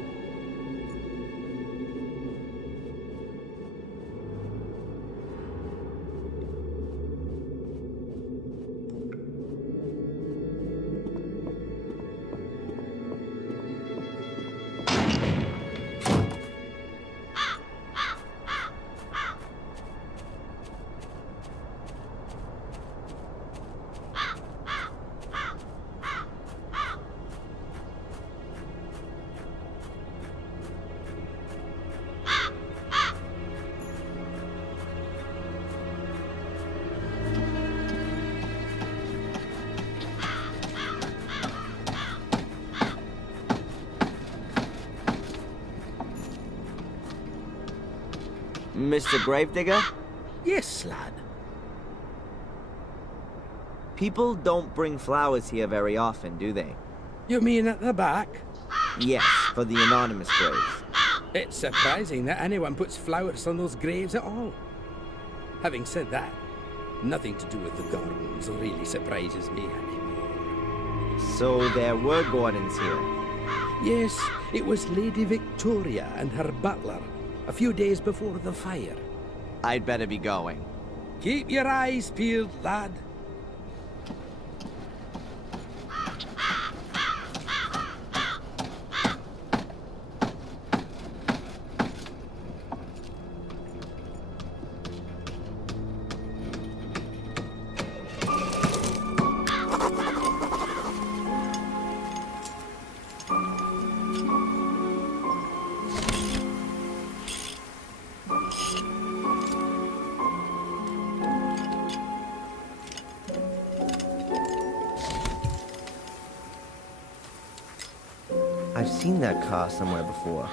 Mr. Gravedigger? Yes, lad. People don't bring flowers here very often, do they? You mean at the back? Yes, for the anonymous graves. It's surprising that anyone puts flowers on those graves at all. Having said that, nothing to do with the gardens really surprises me anymore. So there were Gordons here? Yes, it was Lady Victoria and her butler a few days before the fire. I'd better be going. Keep your eyes peeled, lad. I've seen that car somewhere before.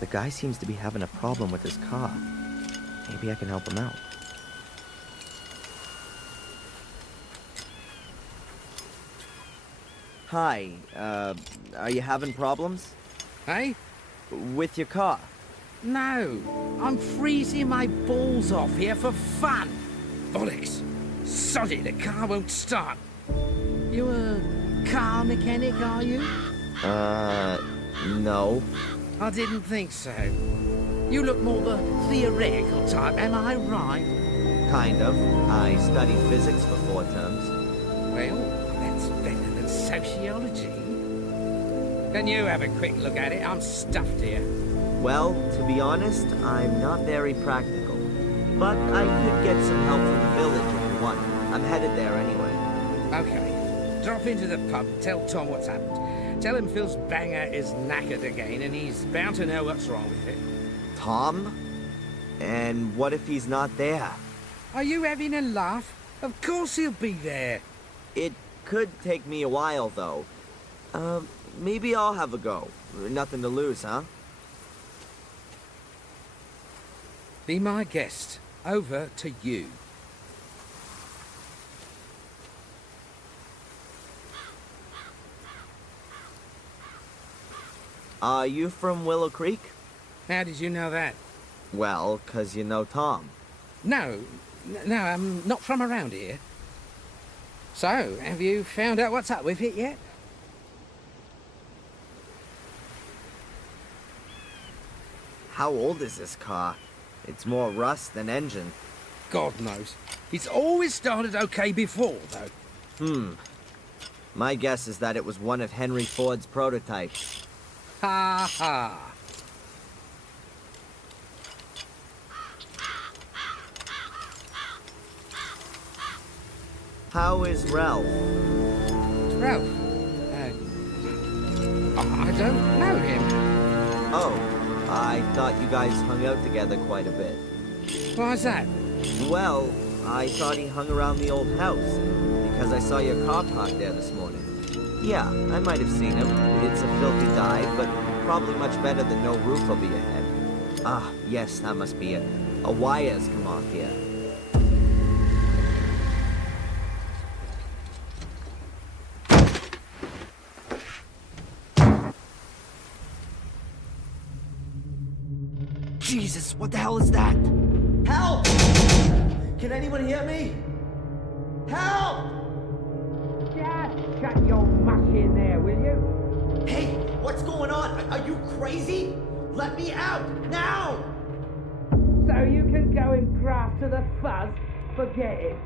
The guy seems to be having a problem with his car. Maybe I can help him out. Hi, are you having problems? Hey? With your car? No, I'm freezing my balls off here for fun. Bollocks. Sod it, the car won't start. You a car mechanic, are you? No. I didn't think so. You look more the theoretical type, am I right? Kind of. I studied physics for 4 terms. Well, that's better than sociology. Can you have a quick look at it? I'm stuffed here. Well, to be honest, I'm not very practical. But I could get some help from the village if you want. I'm headed there anyway. Okay. Drop into the pub, tell Tom what's happened. Tell him Phil's banger is knackered again, and he's bound to know what's wrong with it. Tom? And what if he's not there? Are you having a laugh? Of course he'll be there. It could take me a while, though. maybe I'll have a go. Nothing to lose, huh? Be my guest. Over to you. Are you from Willow Creek? How did you know that? Well, 'cause you know Tom. No, I'm not from around here. So, have you found out what's up with it yet? How old is this car? It's more rust than engine. God knows. It's always started okay before, though. My guess is that it was one of Henry Ford's prototypes. Ha ha. How is Ralph? Ralph? I don't know him. Oh, I thought you guys hung out together quite a bit. Why's that? Well, I thought he hung around the old house, because I saw your car parked there this morning. Yeah, I might have seen him. It's a filthy dive, but probably much better than no roof over your head. Ah, yes, that must be it. A wire's come off here. Jesus, what the hell is that? Help! Can anyone hear me? Help! Just shut your mush in there, will you? Hey, what's going on? Are you crazy? Let me out, now! So you can go and graft to the fuzz? Forget it.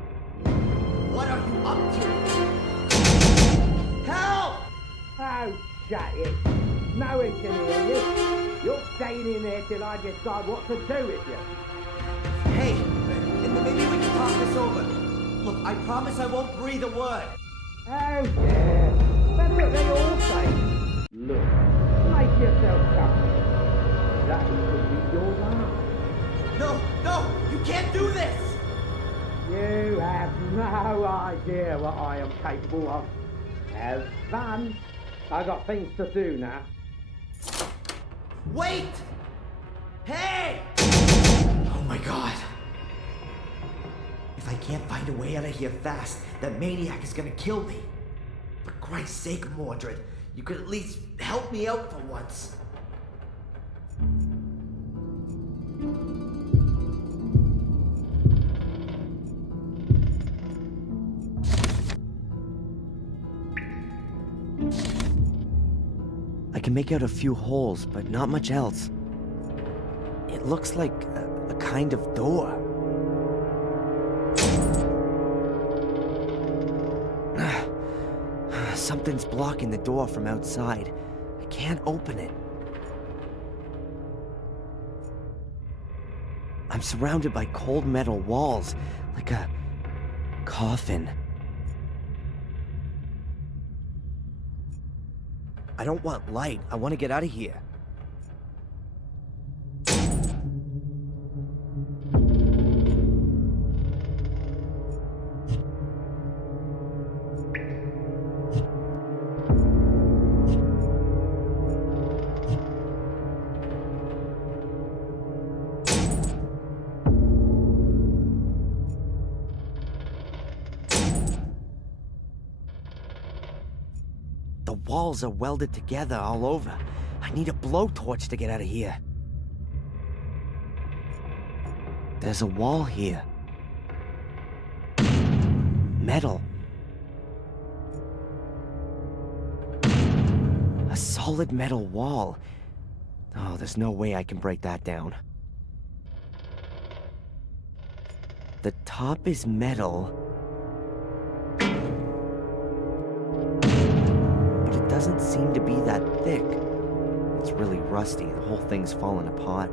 What are you up to? Help! Oh, shut it. No one can hear you. You're staying in there till I decide what to do with you. Hey, maybe we can talk this over. Look, I promise I won't breathe a word. Oh, yeah. That's what they all say. Look, make yourself comfortable. That could be your last. No, you can't do this! You have no idea what I am capable of. Have fun. I got things to do now. Wait! Hey! Oh my god. If I can't find a way out of here fast, that maniac is gonna kill me. For Christ's sake, Mordred, you could at least help me out for once. I can make out a few holes, but not much else. It looks like a kind of door. Something's blocking the door from outside. I can't open it. I'm surrounded by cold metal walls, like a coffin. I don't want light. I want to get out of here. The walls are welded together all over. I need a blowtorch to get out of here. There's a wall here. Metal. A solid metal wall. Oh, there's no way I can break that down. The top is metal. Doesn't seem to be that thick. It's really rusty. The whole thing's fallen apart.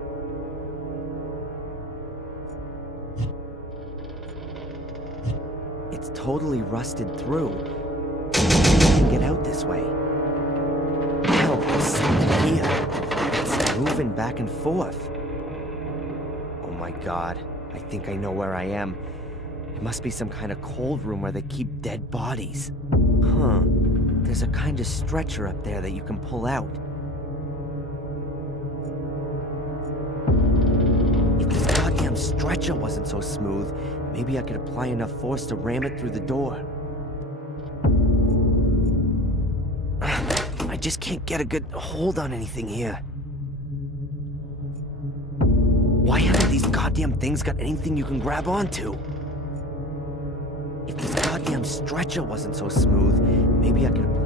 It's totally rusted through. I can get out this way. Oh, there's something here. It's moving back and forth. Oh my god. I think I know where I am. It must be some kind of cold room where they keep dead bodies. Huh. There's a kind of stretcher up there that you can pull out. If this goddamn stretcher wasn't so smooth, maybe I could apply enough force to ram it through the door. I just can't get a good hold on anything here. Why haven't these goddamn things got anything you can grab onto? If this goddamn stretcher wasn't so smooth, maybe I could...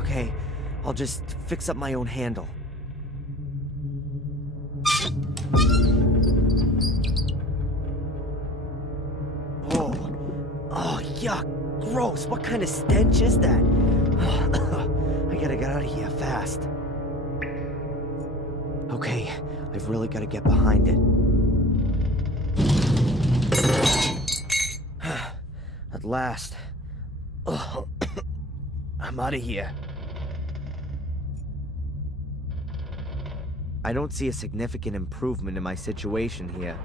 Okay, I'll just fix up my own handle. Oh, yuck. Gross. What kind of stench is that? I gotta get out of here fast. Okay, I've really gotta get behind it. At last. I'm out of here. I don't see a significant improvement in my situation here.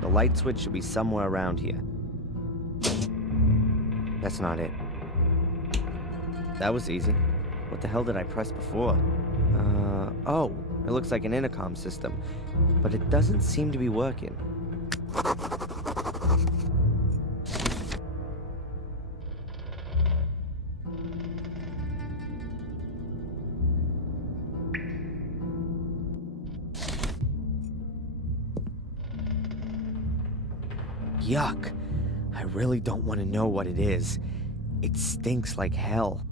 The light switch should be somewhere around here. That's not it. That was easy. What the hell did I press before? Oh, it looks like an intercom system, but it doesn't seem to be working. Yuck. I really don't want to know what it is. It stinks like hell.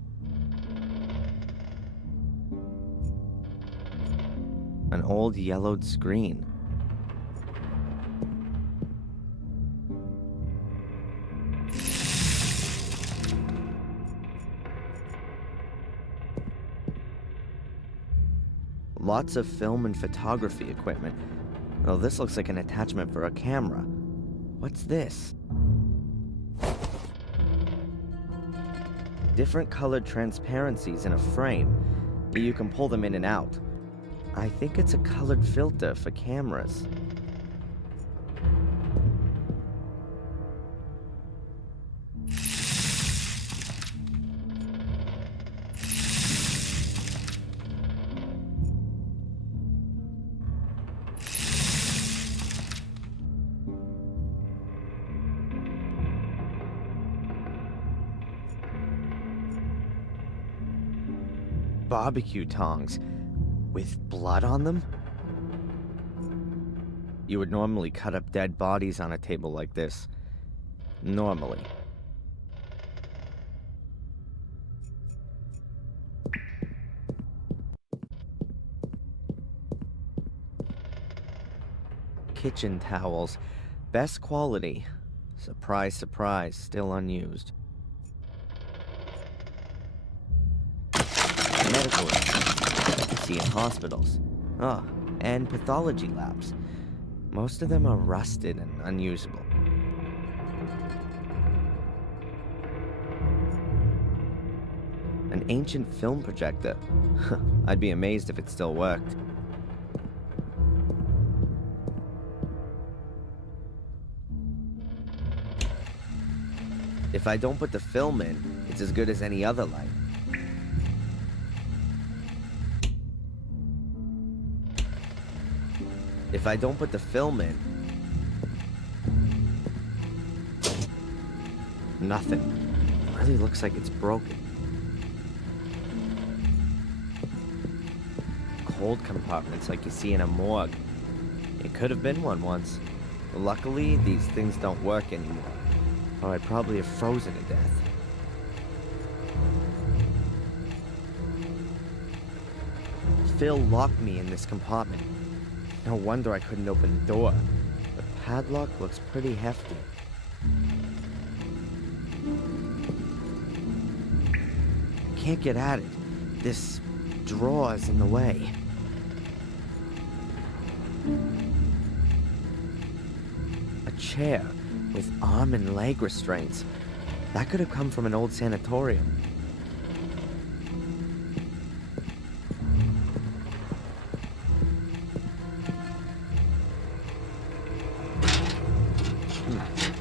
An old yellowed screen. Lots of film and photography equipment. Oh, this looks like an attachment for a camera. What's this? Different colored transparencies in a frame. You can pull them in and out. I think it's a colored filter for cameras. Barbecue tongs with blood on them? You would normally cut up dead bodies on a table like this. Normally. Kitchen towels. Best quality. Surprise, surprise, still unused. Medical equipment. See in hospitals. Oh, and pathology labs. Most of them are rusted and unusable. An ancient film projector. I'd be amazed if it still worked. If I don't put the film in, it's as good as any other light. If I don't put the film in... Nothing. It really looks like it's broken. Cold compartments like you see in a morgue. It could have been one once. Luckily, these things don't work anymore, or I'd probably have frozen to death. Phil locked me in this compartment. No wonder I couldn't open the door. The padlock looks pretty hefty. I can't get at it. This drawer is in the way. A chair with arm and leg restraints. That could have come from an old sanatorium.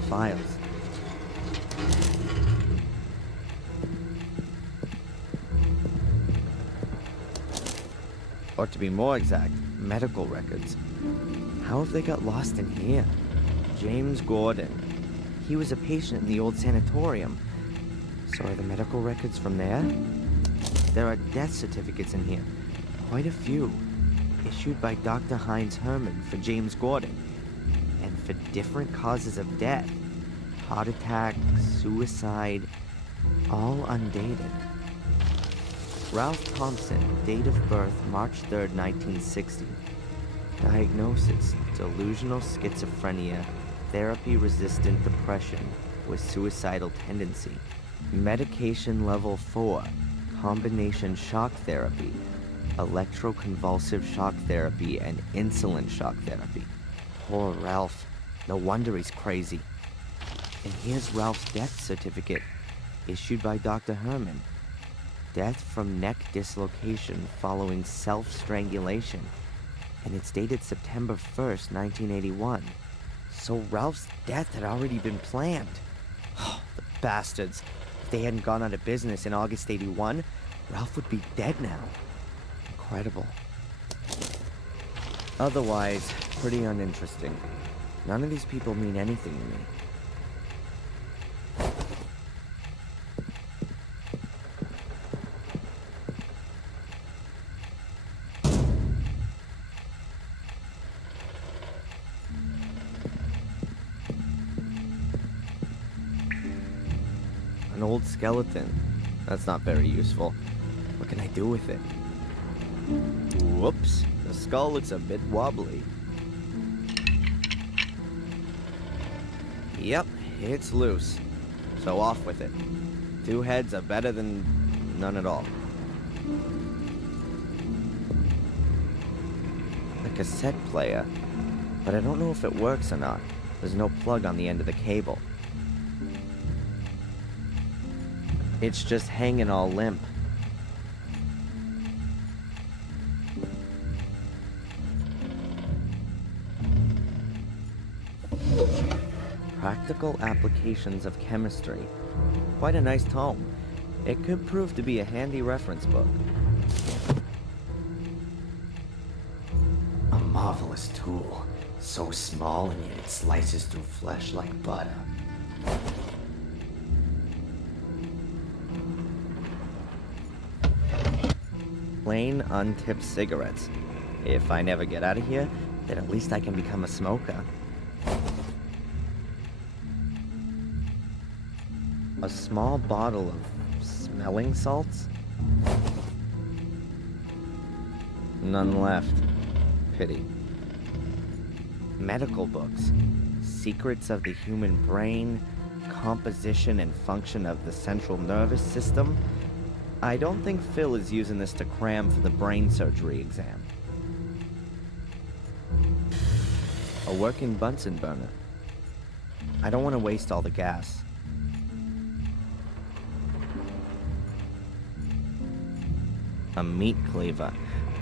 Files. Or to be more exact, medical records. How have they got lost in here? James Gordon. He was a patient in the old sanatorium. So are the medical records from there? There are death certificates in here. Quite a few. Issued by Dr. Heinz Herman for James Gordon. And for different causes of death. Heart attack, suicide, all undated. Ralph Thompson, date of birth March 3rd, 1960. Diagnosis, delusional schizophrenia, therapy-resistant depression with suicidal tendency. Medication level 4, combination shock therapy, electroconvulsive shock therapy, and insulin shock therapy. Poor Ralph. No wonder he's crazy. And here's Ralph's death certificate, issued by Dr. Herman. Death from neck dislocation following self-strangulation. And it's dated September 1st, 1981. So Ralph's death had already been planned. Oh, the bastards. If they hadn't gone out of business in August 81, Ralph would be dead now. Incredible. Otherwise, pretty uninteresting. None of these people mean anything to me. An old skeleton. That's not very useful. What can I do with it? Whoops. The skull looks a bit wobbly. Yep, it's loose. So off with it. 2 heads are better than none at all. A cassette player. But I don't know if it works or not. There's no plug on the end of the cable. It's just hanging all limp. Practical Applications of Chemistry. Quite a nice tome. It could prove to be a handy reference book. A marvelous tool. So small and yet it slices through flesh like butter. Plain, untipped cigarettes. If I never get out of here, then at least I can become a smoker. A small bottle of smelling salts? None left. Pity. Medical books. Secrets of the human brain, composition and function of the central nervous system. I don't think Phil is using this to cram for the brain surgery exam. A working Bunsen burner. I don't want to waste all the gas. A meat cleaver,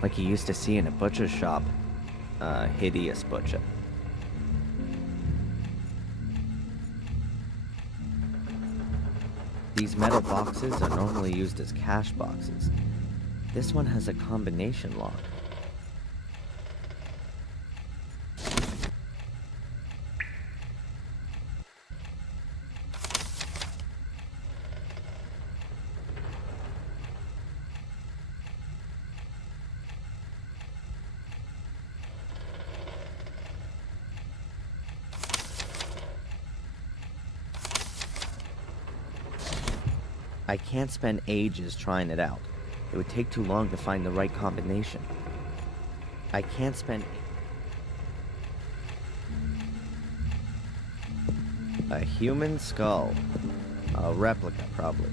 like you used to see in a butcher's shop. A hideous butcher. These metal boxes are normally used as cash boxes. This one has a combination lock. I can't spend ages trying it out. It would take too long to find the right combination. I can't spend... A human skull. A replica, probably.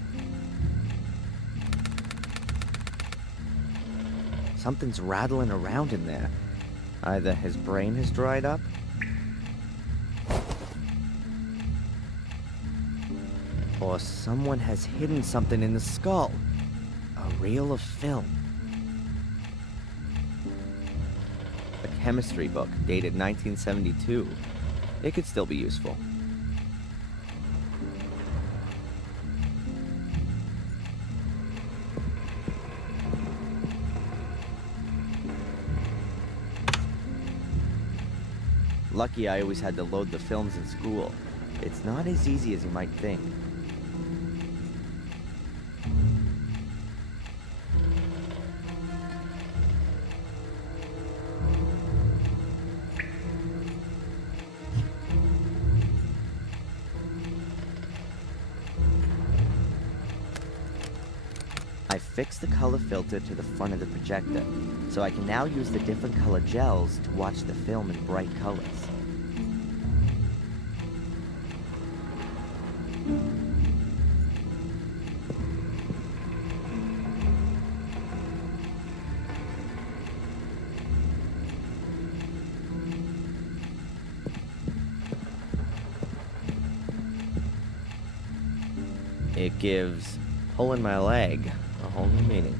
Something's rattling around in there. Either his brain has dried up, or someone has hidden something in the skull. A reel of film. A chemistry book dated 1972. It could still be useful. Lucky I always had to load the films in school. It's not as easy as you might think. I fixed the color filter to the front of the projector, so I can now use the different color gels to watch the film in bright colors. It gives pulling my leg a whole new meaning.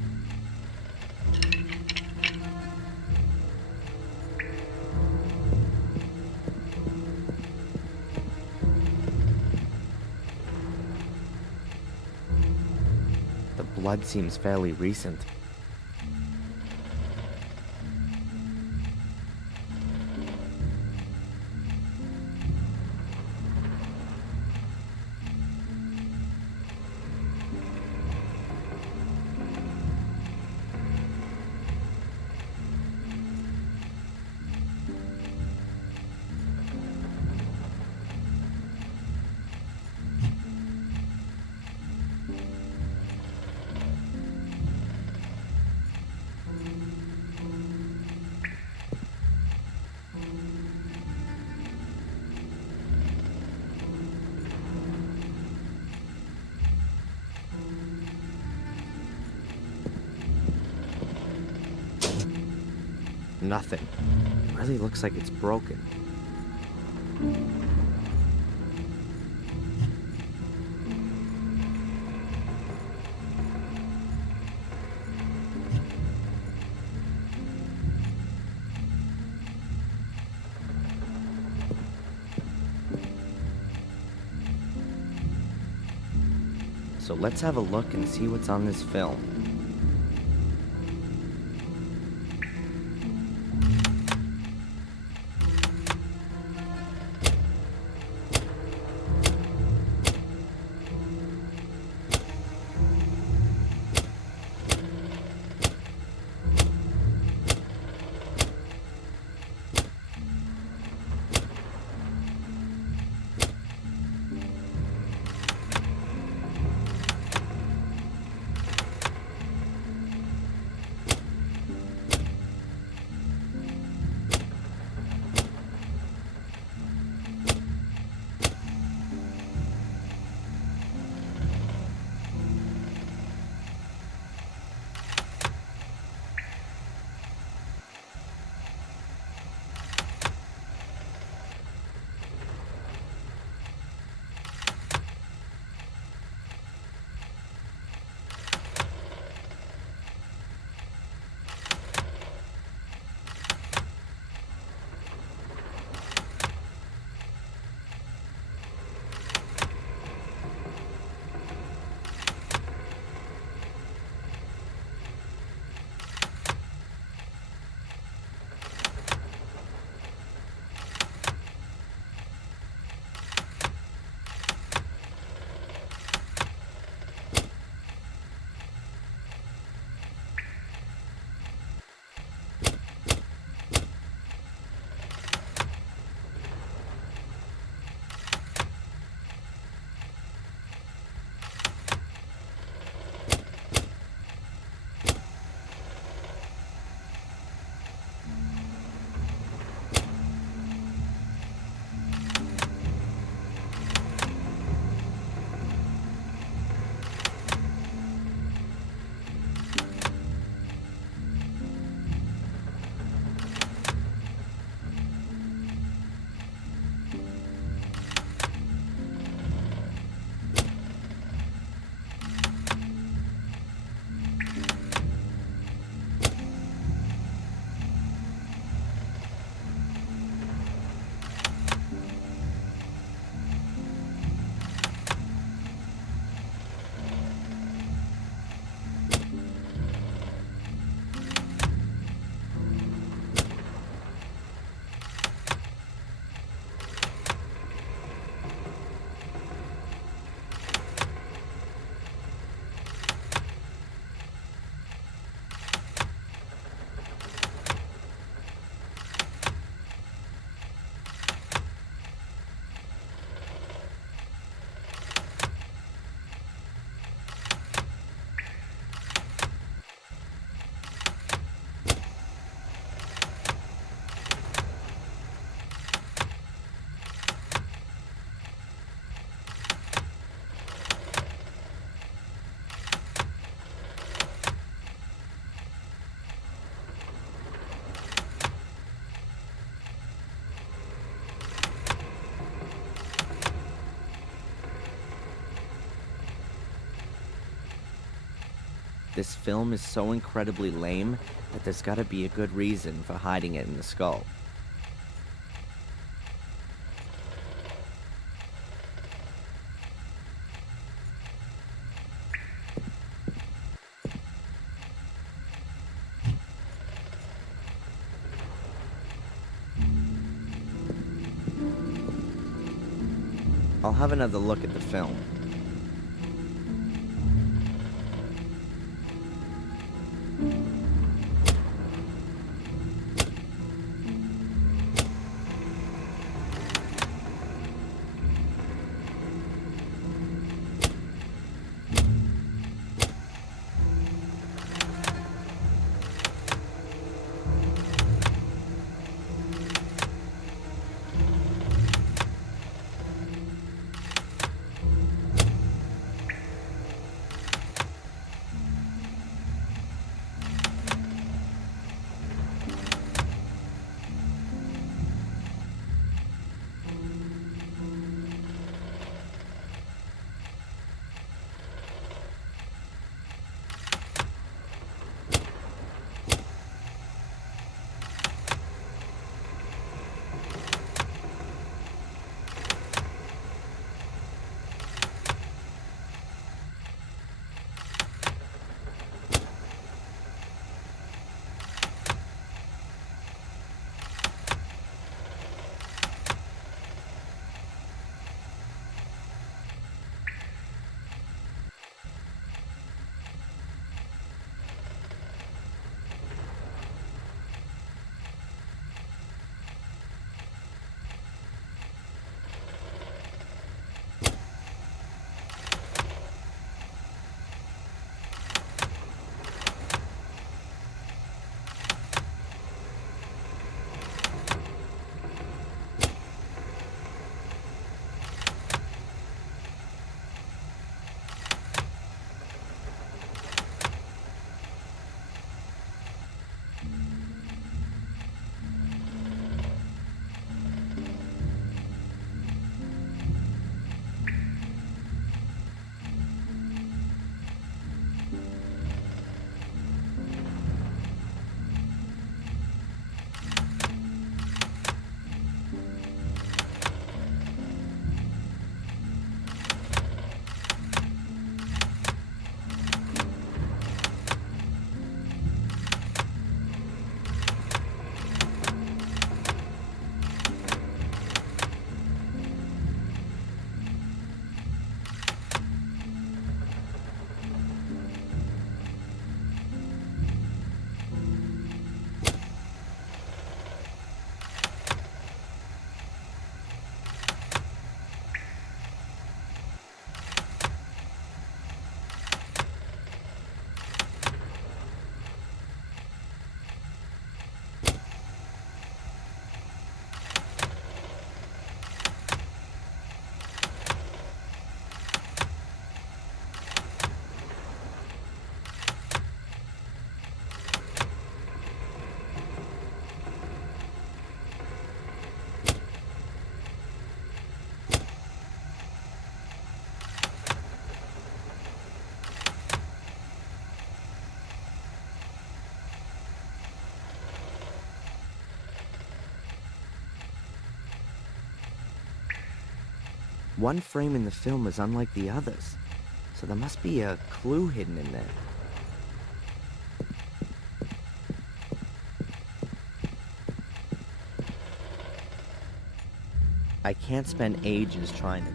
The blood seems fairly recent. Nothing. It really looks like it's broken. So let's have a look and see what's on this film. This film is so incredibly lame that there's gotta be a good reason for hiding it in the skull. I'll have another look at the film. One frame in the film is unlike the others, so there must be a clue hidden in there. I can't spend ages trying to...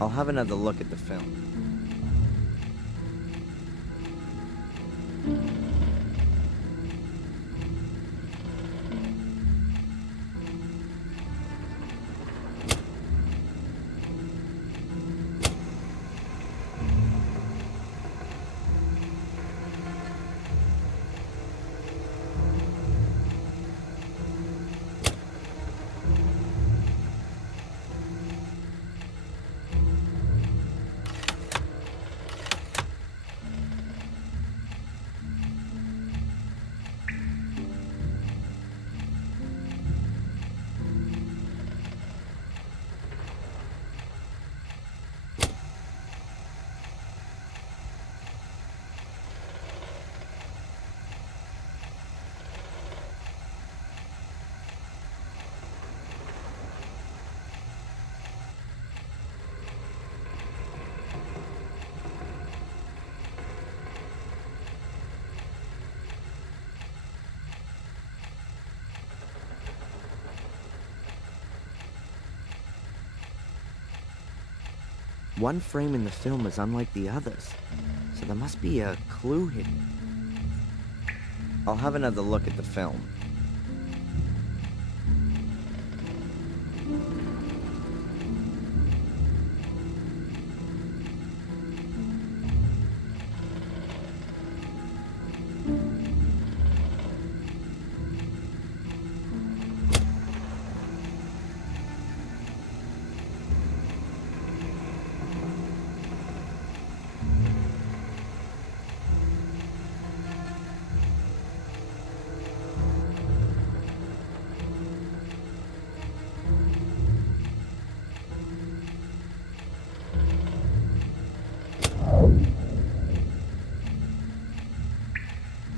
I'll have another look at the film. one frame in the film is unlike the others, so there must be a clue hidden. I'll have another look at the film.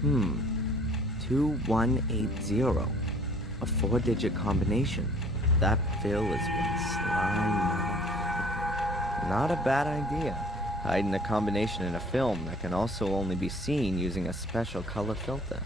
Hmm. 2180. A 4-digit combination. That Phil is one sly mother. Not a bad idea. Hiding a combination in a film that can also only be seen using a special color filter.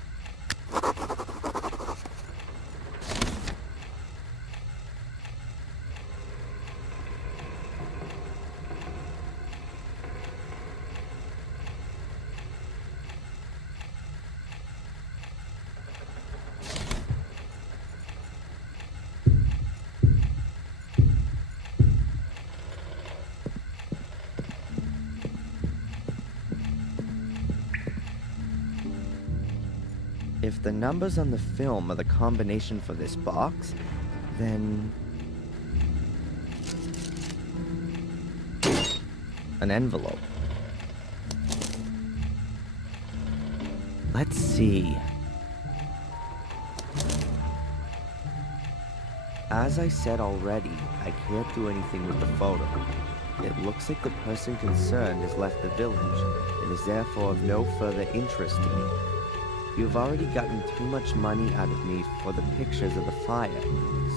If the numbers on the film are the combination for this box, then... an envelope. Let's see. As I said already, I can't do anything with the photo. It looks like the person concerned has left the village and is therefore of no further interest to me. You've already gotten too much money out of me for the pictures of the fire,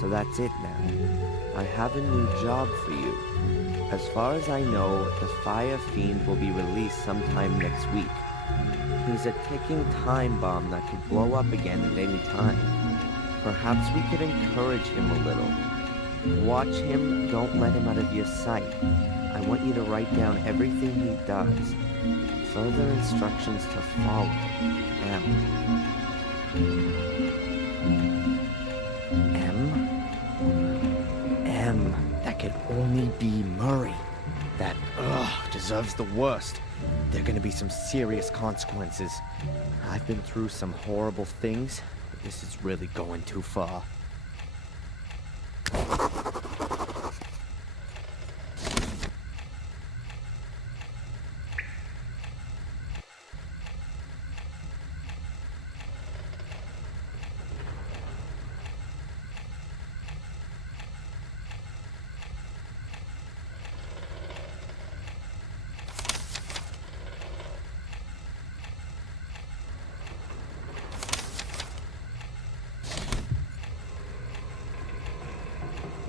so that's it now. I have a new job for you. As far as I know, the Fire Fiend will be released sometime next week. He's a ticking time bomb that could blow up again at any time. Perhaps we could encourage him a little. Watch him, don't let him out of your sight. I want you to write down everything he does. Further instructions to follow. M. That could only be Murray. That, deserves the worst. There are gonna be some serious consequences. I've been through some horrible things, but this is really going too far.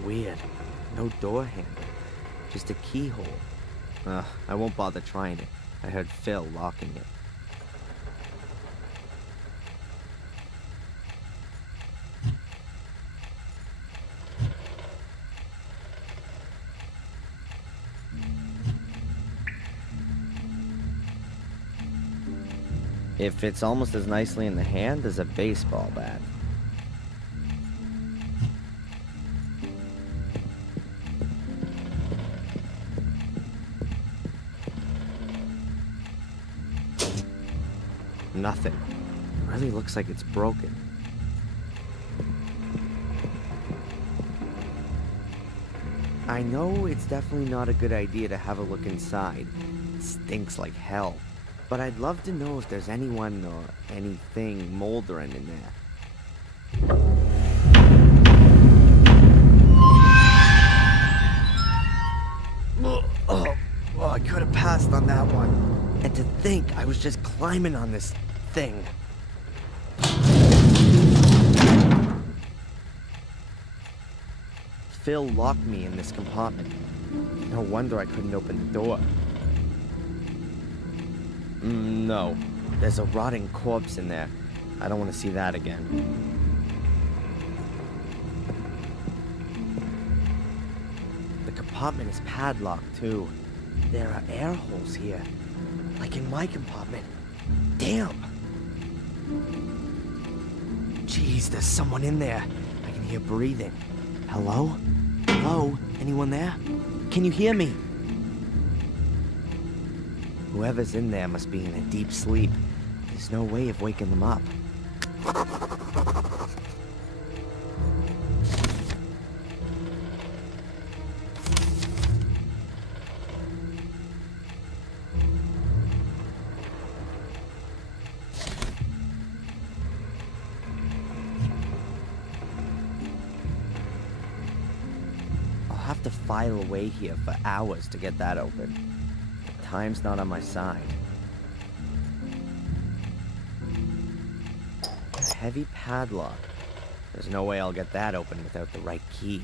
Weird. No door handle. Just a keyhole. I won't bother trying it. I heard Phil locking it. It fits almost as nicely in the hand as a baseball bat. Nothing. It really looks like it's broken. I know it's definitely not a good idea to have a look inside. It stinks like hell. But I'd love to know if there's anyone or anything moldering in there. Oh, I could have passed on that one. And to think I was just climbing on this thing. Phil locked me in this compartment. No wonder I couldn't open the door. No. There's a rotting corpse in there. I don't want to see that again. The compartment is padlocked, too. There are air holes here, like in my compartment. Damn! Jeez, there's someone in there. I can hear breathing. Hello? Hello? Anyone there? Can you hear me? Whoever's in there must be in a deep sleep. There's no way of waking them up. I'll have to file away here for hours to get that open. Time's not on my side. A heavy padlock. There's no way I'll get that open without the right key.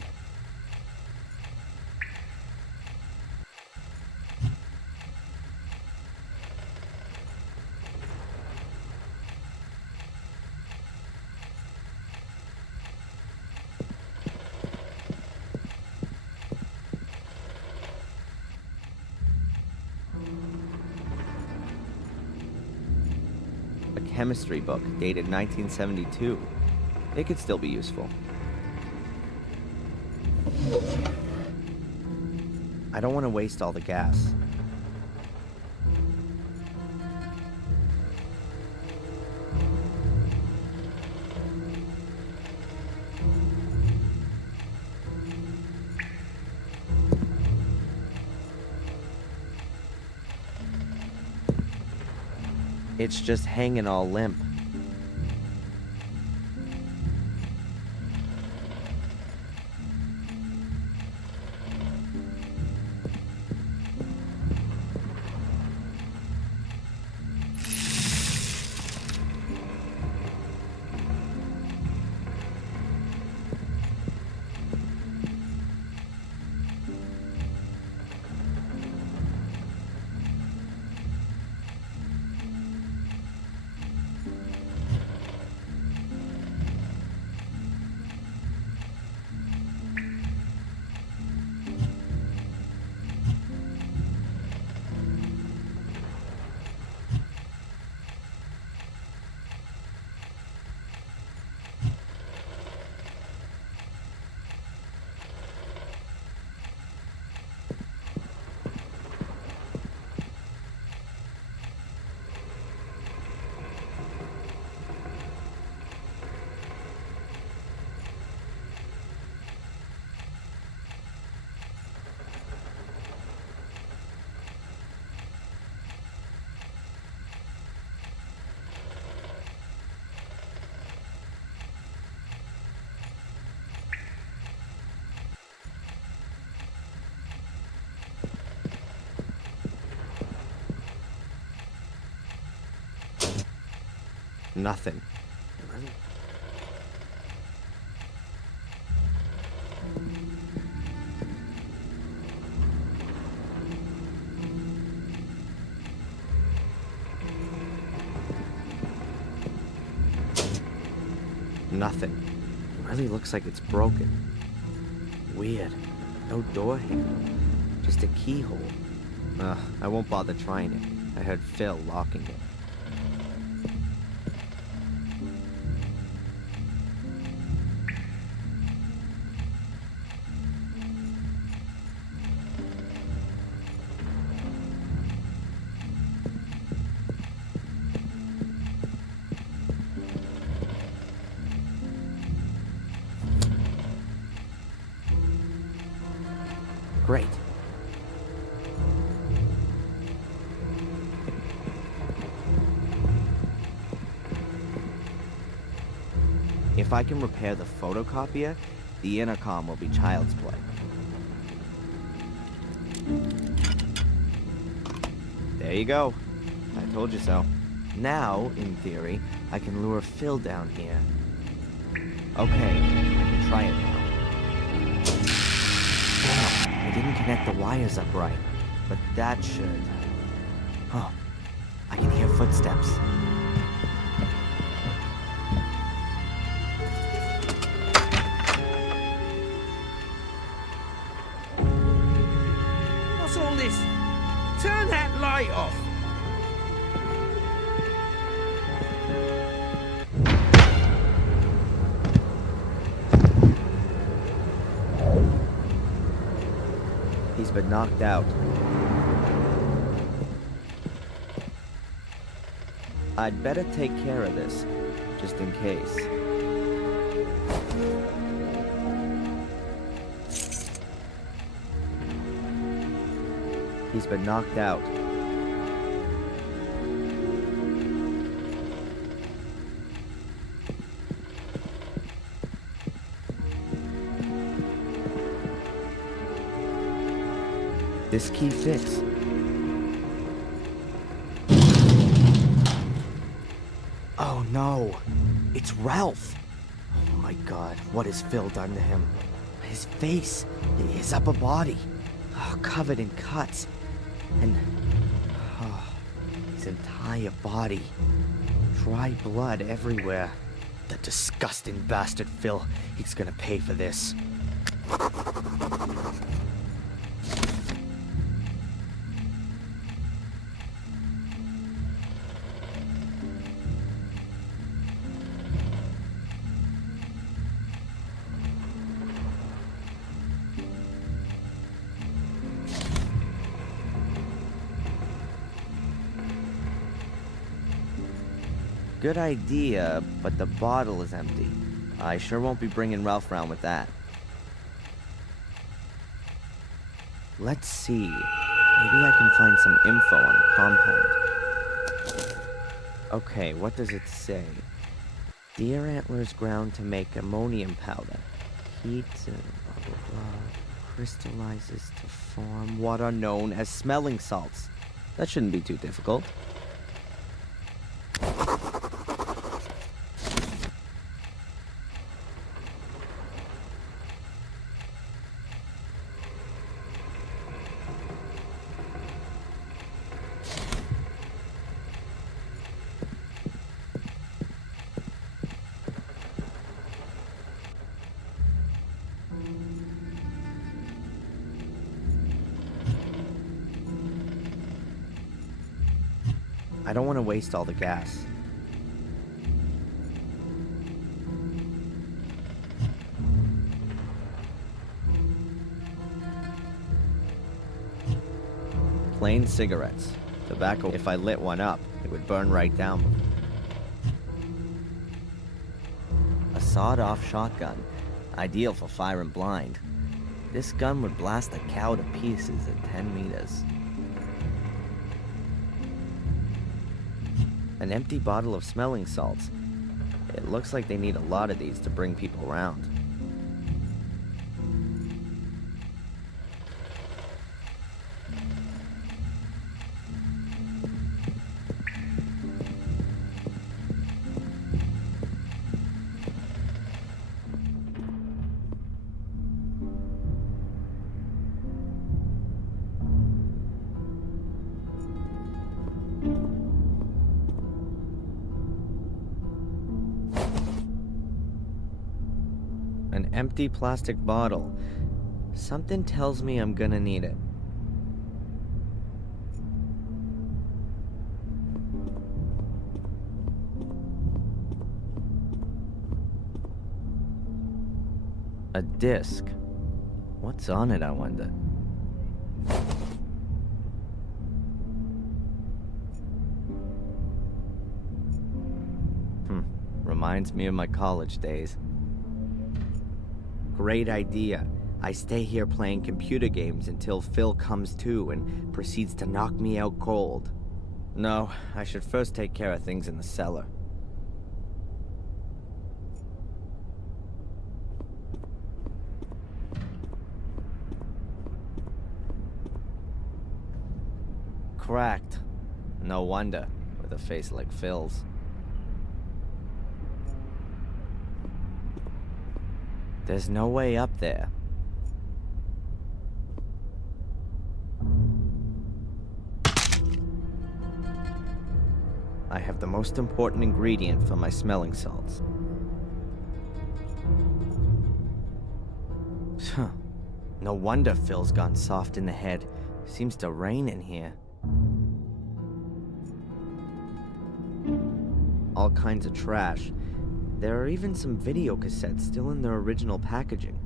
Chemistry book dated 1972. It could still be useful. I don't want to waste all the gas. It's just hanging all limp. Nothing. Nothing. It really looks like it's broken. Weird. No door handle. Just a keyhole. I won't bother trying it. I heard Phil locking it. Great. If I can repair the photocopier, the intercom will be child's play. There you go. I told you so. Now, in theory, I can lure Phil down here. Okay, I can try it now. Damn, I didn't connect the wires up right, but that should... Oh, I can hear footsteps. What's all this? Turn that light off! He's been knocked out. I'd better take care of this, just in case. He's been knocked out. This key fits. Oh no, it's Ralph. Oh my god, what has Phil done to him? His face, his upper body, covered in cuts. And his entire body. Dry blood everywhere. The disgusting bastard Phil. He's gonna pay for this. Good idea, but the bottle is empty. I sure won't be bringing Ralph round with that. Let's see. Maybe I can find some info on the compound. Okay, what does it say? Deer antlers ground to make ammonium powder. Heat, blah blah blah. Crystallizes to form what are known as smelling salts. That shouldn't be too difficult. I don't want to waste all the gas. Plain cigarettes. Tobacco, if I lit one up, it would burn right down. A sawed-off shotgun. Ideal for firing blind. This gun would blast a cow to pieces at 10 meters. An empty bottle of smelling salts. It looks like they need a lot of these to bring people around. An empty plastic bottle. Something tells me I'm gonna need it. A disc. What's on it, I wonder? Reminds me of my college days. Great idea. I stay here playing computer games until Phil comes to and proceeds to knock me out cold. No, I should first take care of things in the cellar. Cracked. No wonder, with a face like Phil's. There's no way up there. I have the most important ingredient for my smelling salts. No wonder Phil's gone soft in the head. Seems to rain in here. all kinds of trash. There are even some video cassettes still in their original packaging.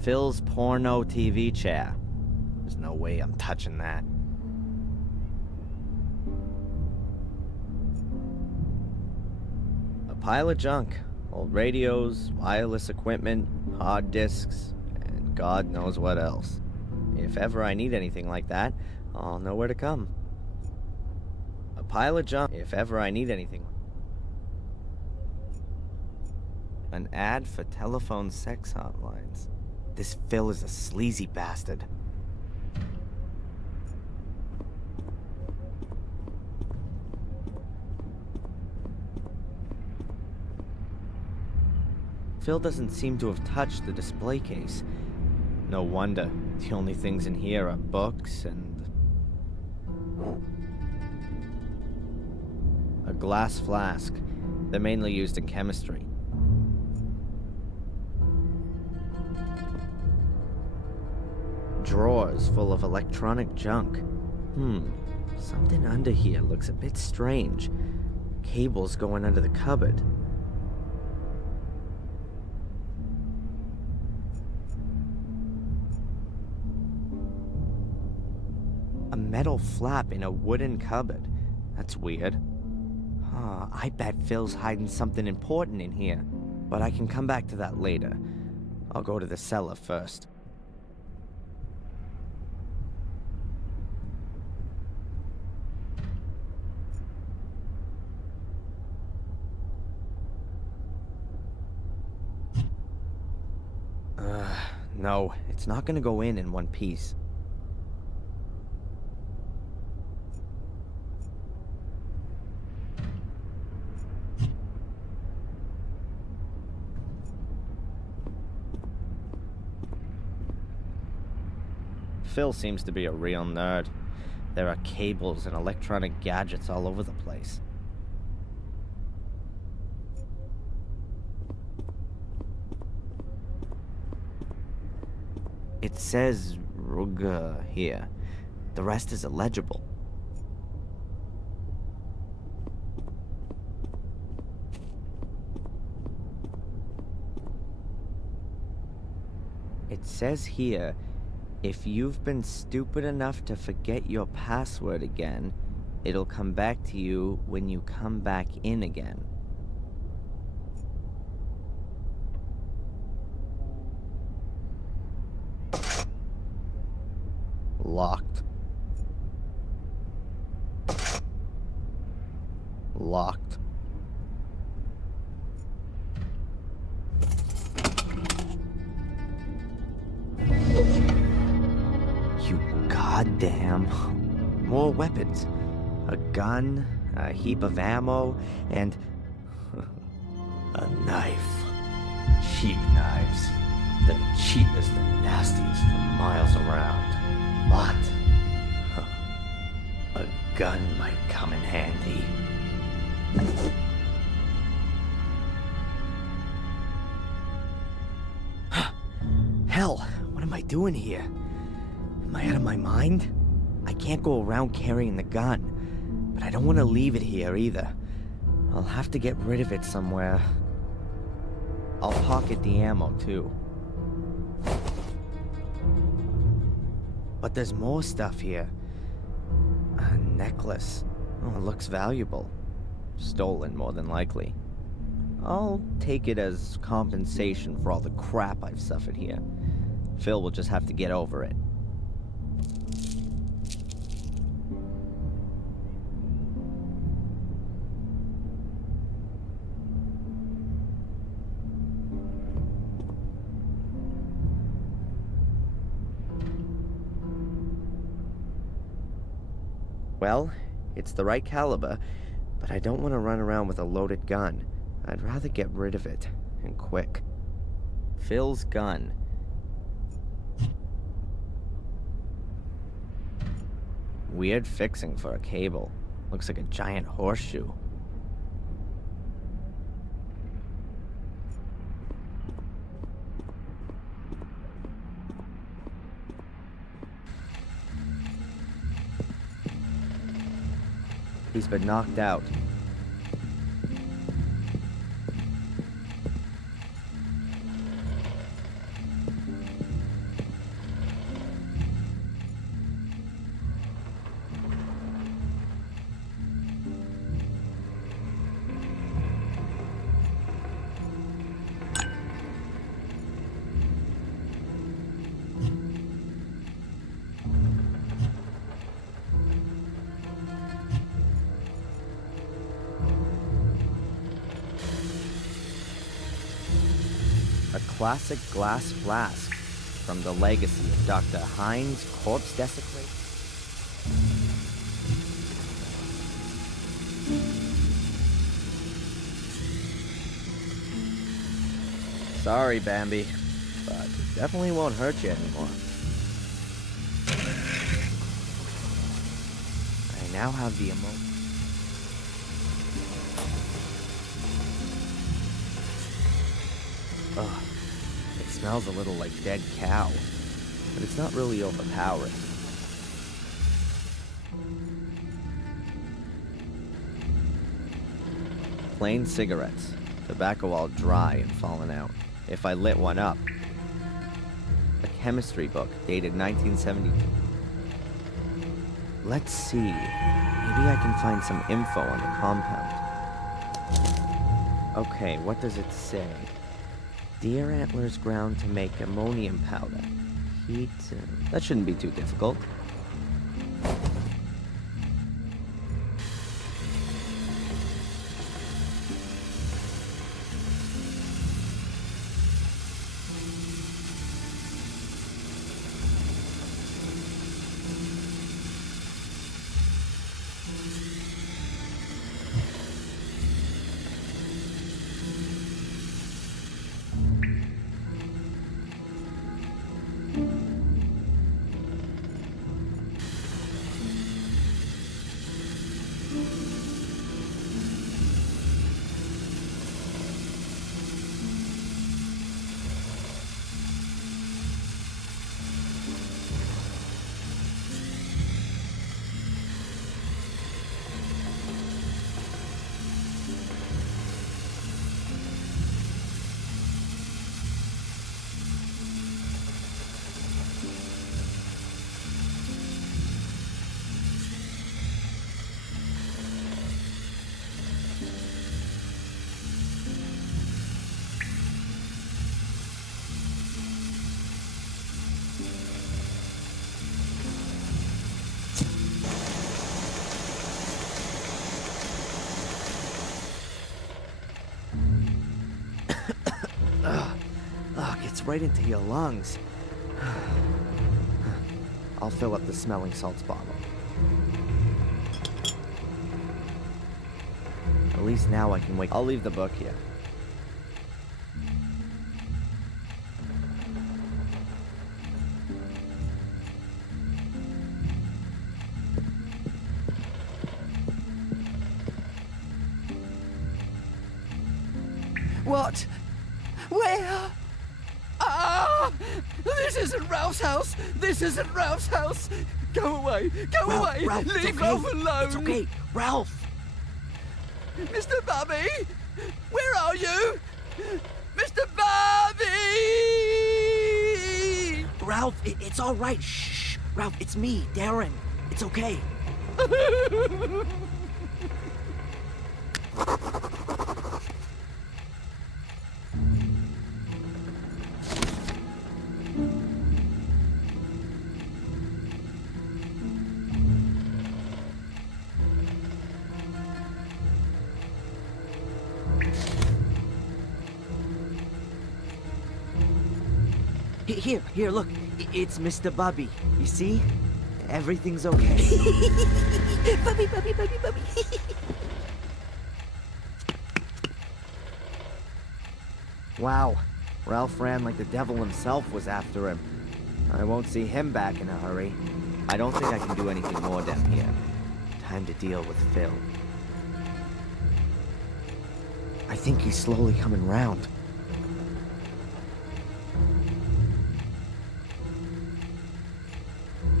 Phil's porno TV chair. There's no way I'm touching that. A pile of junk. Old radios, wireless equipment, hard disks, and God knows what else. If ever I need anything like that, I'll know where to come. A pile of junk. If ever I need anything. An ad for telephone sex hotlines. This Phil is a sleazy bastard. Phil doesn't seem to have touched the display case. No wonder. The only things in here are books and... a glass flask. They're mainly used in chemistry. Drawers full of electronic junk. Something under here looks a bit strange. Cables going under the cupboard. A metal flap in a wooden cupboard. That's weird. I bet Phil's hiding something important in here. But I can come back to that later. I'll go to the cellar first. No, it's not gonna go in one piece. Phil seems to be a real nerd. There are cables and electronic gadgets all over the place. It says Ruga here. The rest is illegible. It says here, if you've been stupid enough to forget your password again, it'll come back to you when you come back in again. Locked. Locked. You goddamn. More weapons. A gun, a heap of ammo, and a knife. Cheap knives. The cheapest and nastiest for miles around. But a gun might come in handy. Hell, what am I doing here? Am I out of my mind? I can't go around carrying the gun, but I don't want to leave it here either. I'll have to get rid of it somewhere. I'll pocket the ammo too. But there's more stuff here. A necklace. Oh, it looks valuable. Stolen, more than likely. I'll take it as compensation for all the crap I've suffered here. Phil will just have to get over it. Well, it's the right caliber, but I don't want to run around with a loaded gun. I'd rather get rid of it, and quick. Phil's gun. Weird fixing for a cable. Looks like a giant horseshoe. He's been knocked out. A classic glass flask from the legacy of Dr. Hines' corpse desecrate. Sorry, Bambi, but it definitely won't hurt you anymore. I now have the emotion. Ugh, it smells a little like dead cow, but it's not really overpowering. Plain cigarettes, tobacco all dry and fallen out. If I lit one up, a chemistry book dated 1972. Let's see, maybe I can find some info on the compound. Okay, what does it say? Deer antlers ground to make ammonium powder. Heat, that shouldn't be too difficult. Gets right into your lungs. I'll fill up the smelling salts bottle. At least now I can wake. I'll leave the book here. What? Where? Ah! This isn't Ralph's house! This isn't Ralph's house! Go away! Go away! Ralph, Leave it's okay. Ralph alone! It's okay, Ralph! Mr. Bobby! Where are you? Mr. Bobby! Ralph, it's all right. Shh. Ralph, it's me, Darren. It's okay. Here, look. It's Mr. Bobby. You see? Everything's okay. Bobby. Wow, Ralph ran like the devil himself was after him. I won't see him back in a hurry. I don't think I can do anything more down here. Time to deal with Phil. I think he's slowly coming round.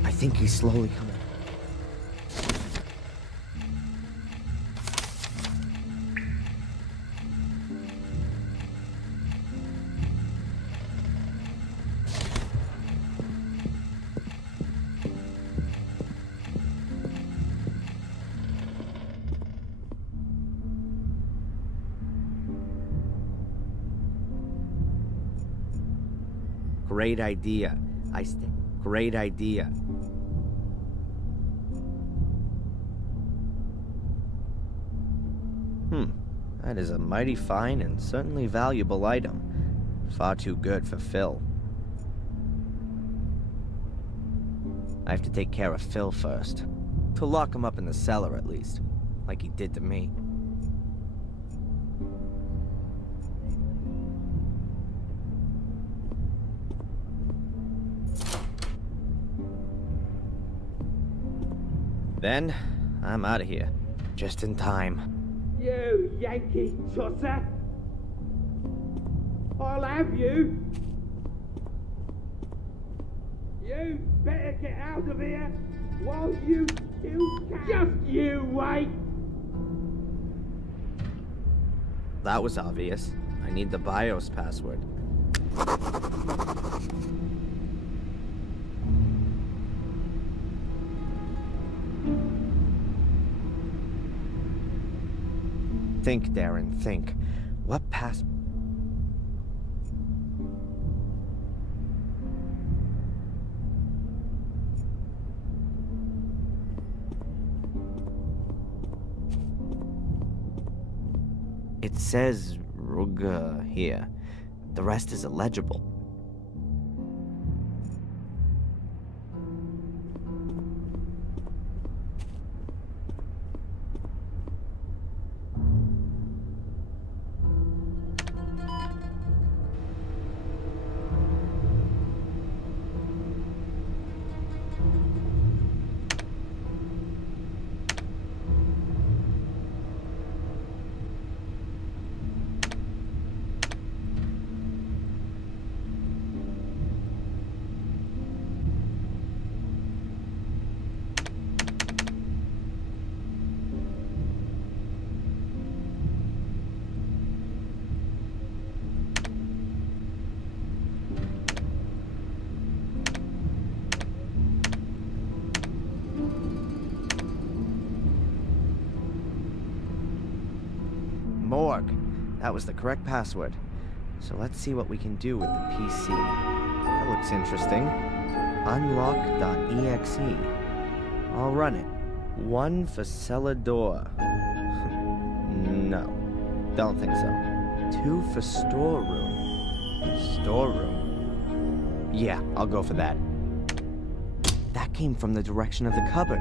I think he's slowly coming. Great idea. Great idea. That is a mighty fine and certainly valuable item. Far too good for Phil. I have to take care of Phil first. To lock him up in the cellar, at least. Like he did to me. Then, I'm out of here. Just in time. You Yankee tosser! I'll have you! You better get out of here while you still can! Just you wait! That was obvious. I need the BIOS password. Think, Darren, think. What pass... It says Ruga here. The rest is illegible. Morgue. That was the correct password. So let's see what we can do with the PC. That looks interesting. Unlock.exe. I'll run it. 1 for cellar door. No, don't think so. 2 for storeroom. Storeroom? Yeah, I'll go for that. That came from the direction of the cupboard.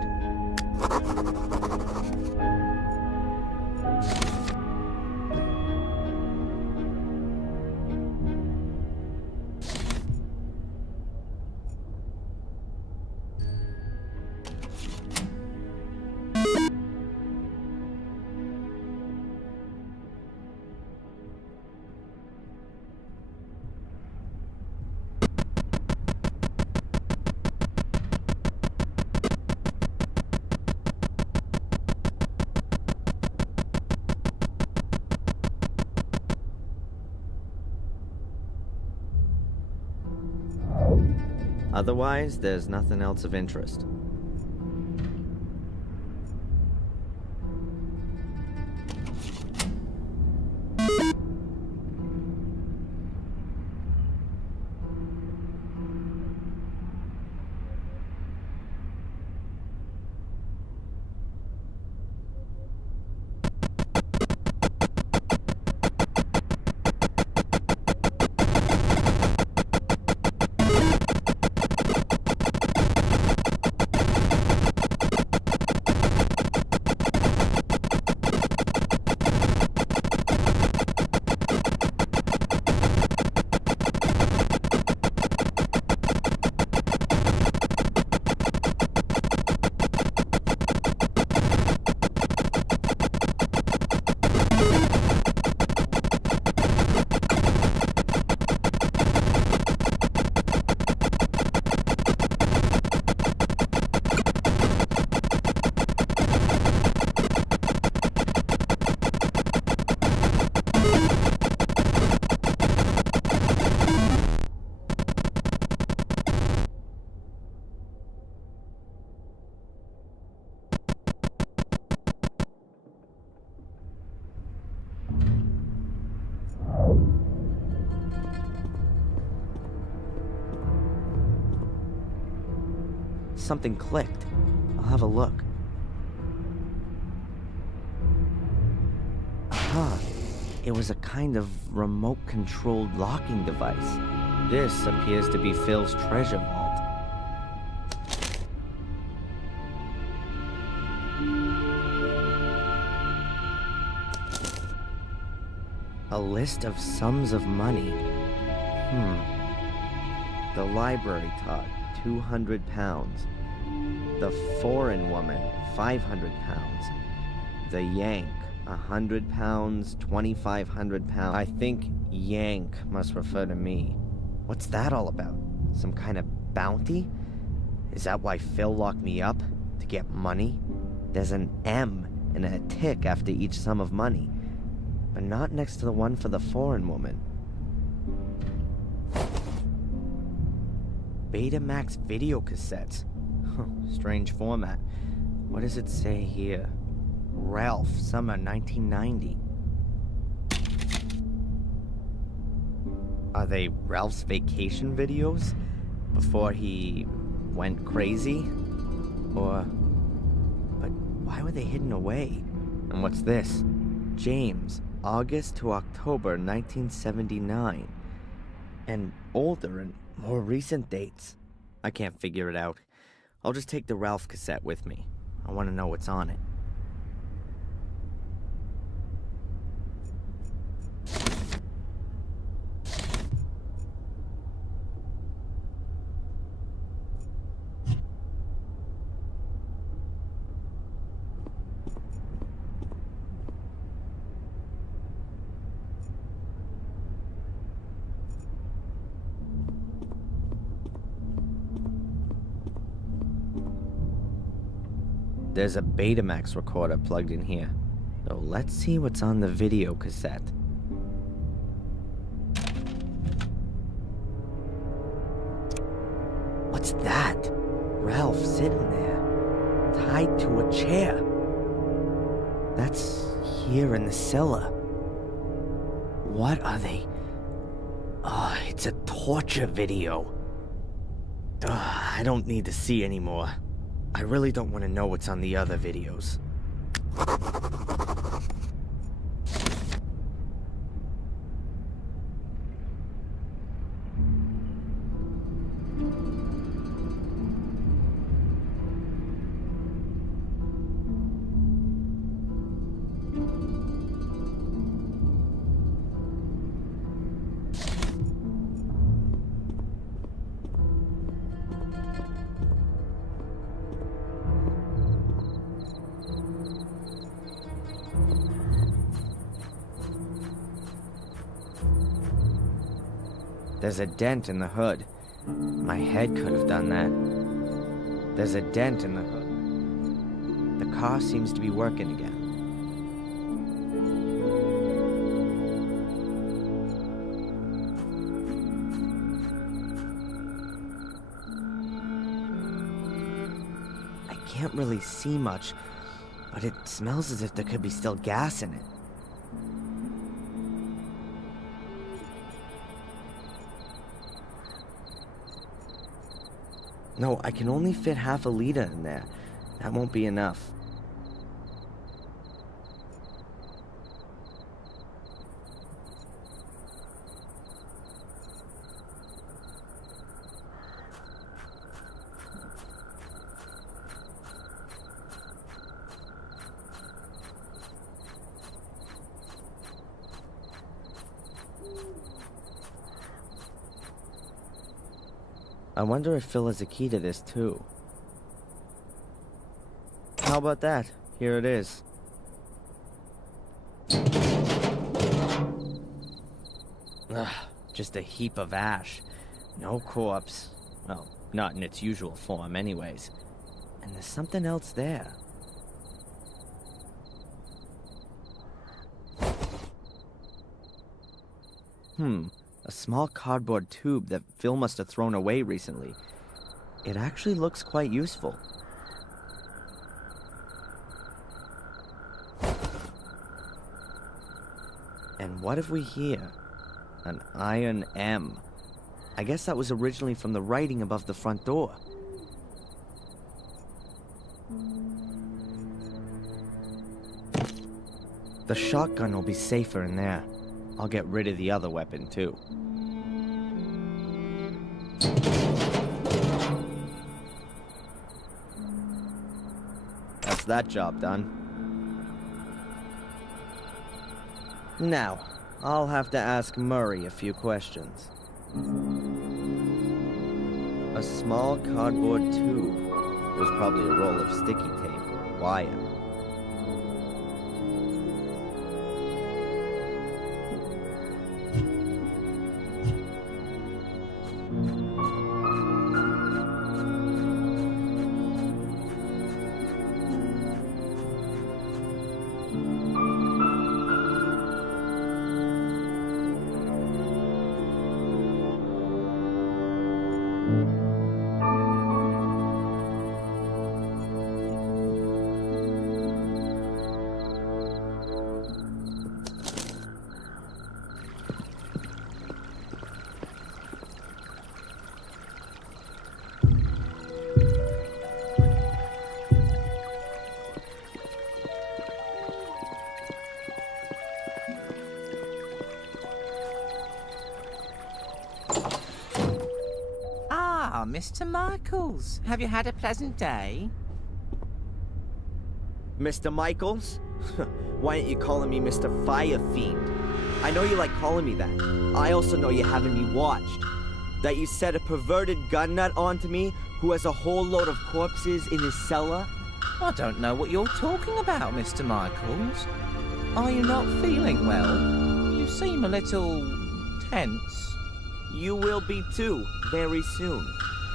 Otherwise, there's nothing else of interest. Something clicked. I'll have a look. Aha! It was a kind of remote-controlled locking device. This appears to be Phil's treasure vault. A list of sums of money. The library taught, £200. The foreign woman, £500. The Yank, £100, £2,500. I think Yank must refer to me. What's that all about? Some kind of bounty? Is that why Phil locked me up? To get money? There's an M and a tick after each sum of money, but not next to the one for the foreign woman. Betamax video cassettes. Strange format. What does it say here? Ralph, summer 1990. Are they Ralph's vacation videos? Before he went crazy? Or... But why were they hidden away? And what's this? James, August to October 1979. And older and more recent dates. I can't figure it out. I'll just take the Ralph cassette with me. I want to know what's on it. There's a Betamax recorder plugged in here. So let's see what's on the video cassette. What's that? Ralph sitting there, tied to a chair. That's here in the cellar. What are they? Oh, it's a torture video. I don't need to see anymore. I really don't want to know what's on the other videos. There's a dent in the hood. My head could have done that. There's a dent in the hood. The car seems to be working again. I can't really see much, but it smells as if there could be still gas in it. No, I can only fit half a liter in there. That won't be enough. I wonder if Phil has a key to this, too. How about that? Here it is. Ugh, just a heap of ash. No corpse. Well, not in its usual form anyways. And there's something else there. A small cardboard tube that Phil must have thrown away recently. It actually looks quite useful. And what have we here? An iron M. I guess that was originally from the writing above the front door. The shotgun will be safer in there. I'll get rid of the other weapon, too. That's that job done. Now, I'll have to ask Murray a few questions. A small cardboard tube. It was probably a roll of sticky tape or wire. Mr. Michaels, have you had a pleasant day? Mr. Michaels? Why aren't you calling me Mr. Fire Fiend? I know you like calling me that. I also know you're having me watched. That you set a perverted gun nut onto me who has a whole load of corpses in his cellar? I don't know what you're talking about, Mr. Michaels. Are you not feeling well? You seem a little tense. You will be too, very soon.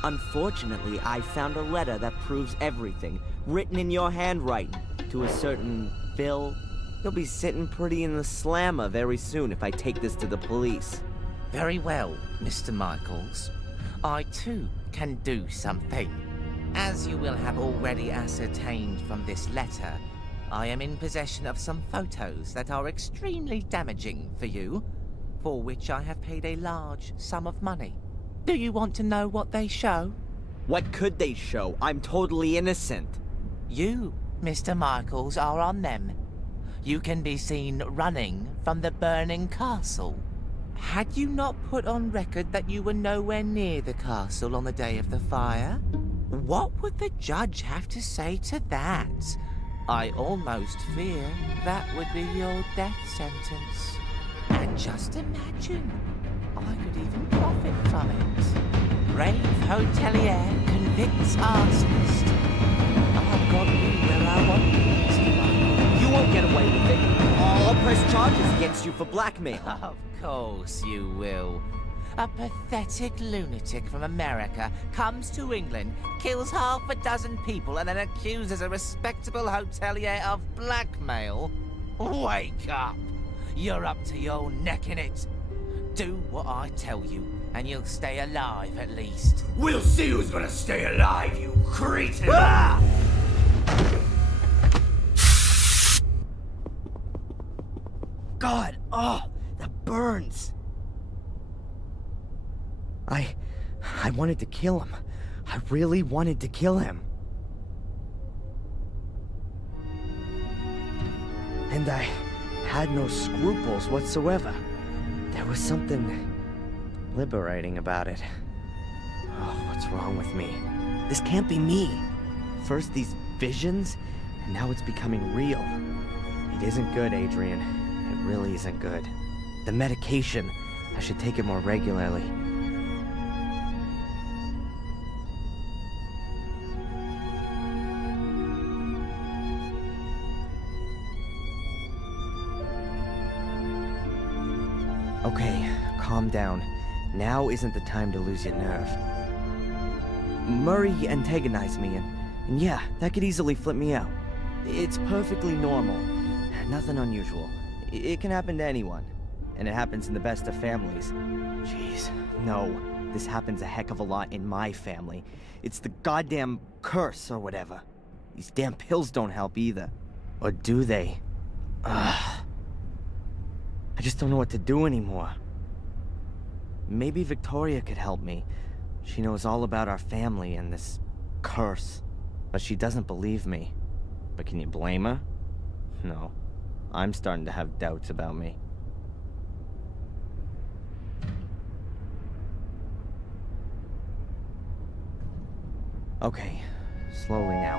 Unfortunately, I found a letter that proves everything, written in your handwriting, to a certain Phil. He'll be sitting pretty in the slammer very soon if I take this to the police. Very well, Mr. Michaels. I too can do something. As you will have already ascertained from this letter, I am in possession of some photos that are extremely damaging for you, for which I have paid a large sum of money. Do you want to know what they show? What could they show? I'm totally innocent. You, Mr. Michaels, are on them. You can be seen running from the burning castle. Had you not put on record that you were nowhere near the castle on the day of the fire? What would the judge have to say to that? I almost fear that would be your death sentence. And just imagine, I could even profit from it. Brave hotelier convicts arsonist. I've got you where I want you, Mr. Michael. You won't get away with it. I'll press charges against you for blackmail. Of course you will. A pathetic lunatic from America comes to England, kills half a dozen people, and then accuses a respectable hotelier of blackmail? Wake up! You're up to your neck in it. Do what I tell you, and you'll stay alive at least. We'll see who's gonna stay alive, you cretin! Ah! God, oh, that burns. I wanted to kill him. I really wanted to kill him. And I had no scruples whatsoever. There was something liberating about it. Oh, what's wrong with me? This can't be me. First these visions, and now it's becoming real. It isn't good, Adrian. It really isn't good. The medication, I should take it more regularly. Okay, calm down. Now isn't the time to lose your nerve. Murray antagonized me, and yeah, that could easily flip me out. It's perfectly normal. Nothing unusual. It can happen to anyone. And it happens in the best of families. Jeez, no. This happens a heck of a lot in my family. It's the goddamn curse or whatever. These damn pills don't help either. Or do they? Ugh. I just don't know what to do anymore. Maybe Victoria could help me. She knows all about our family and this curse. But she doesn't believe me. But can you blame her? No. I'm starting to have doubts about me. Okay, slowly now.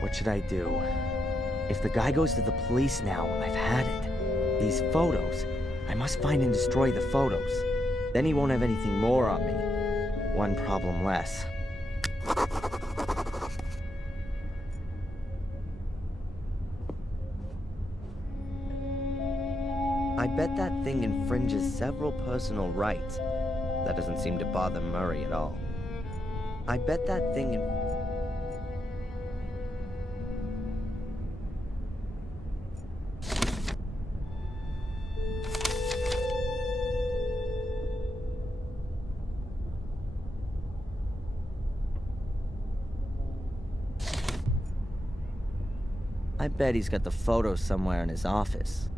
What should I do? If the guy goes to the police now, I've had it. These photos. I must find and destroy the photos. Then he won't have anything more on me. One problem less. I bet that thing infringes several personal rights. That doesn't seem to bother Murray at all. I bet that thing I bet he's got the photos somewhere in his office.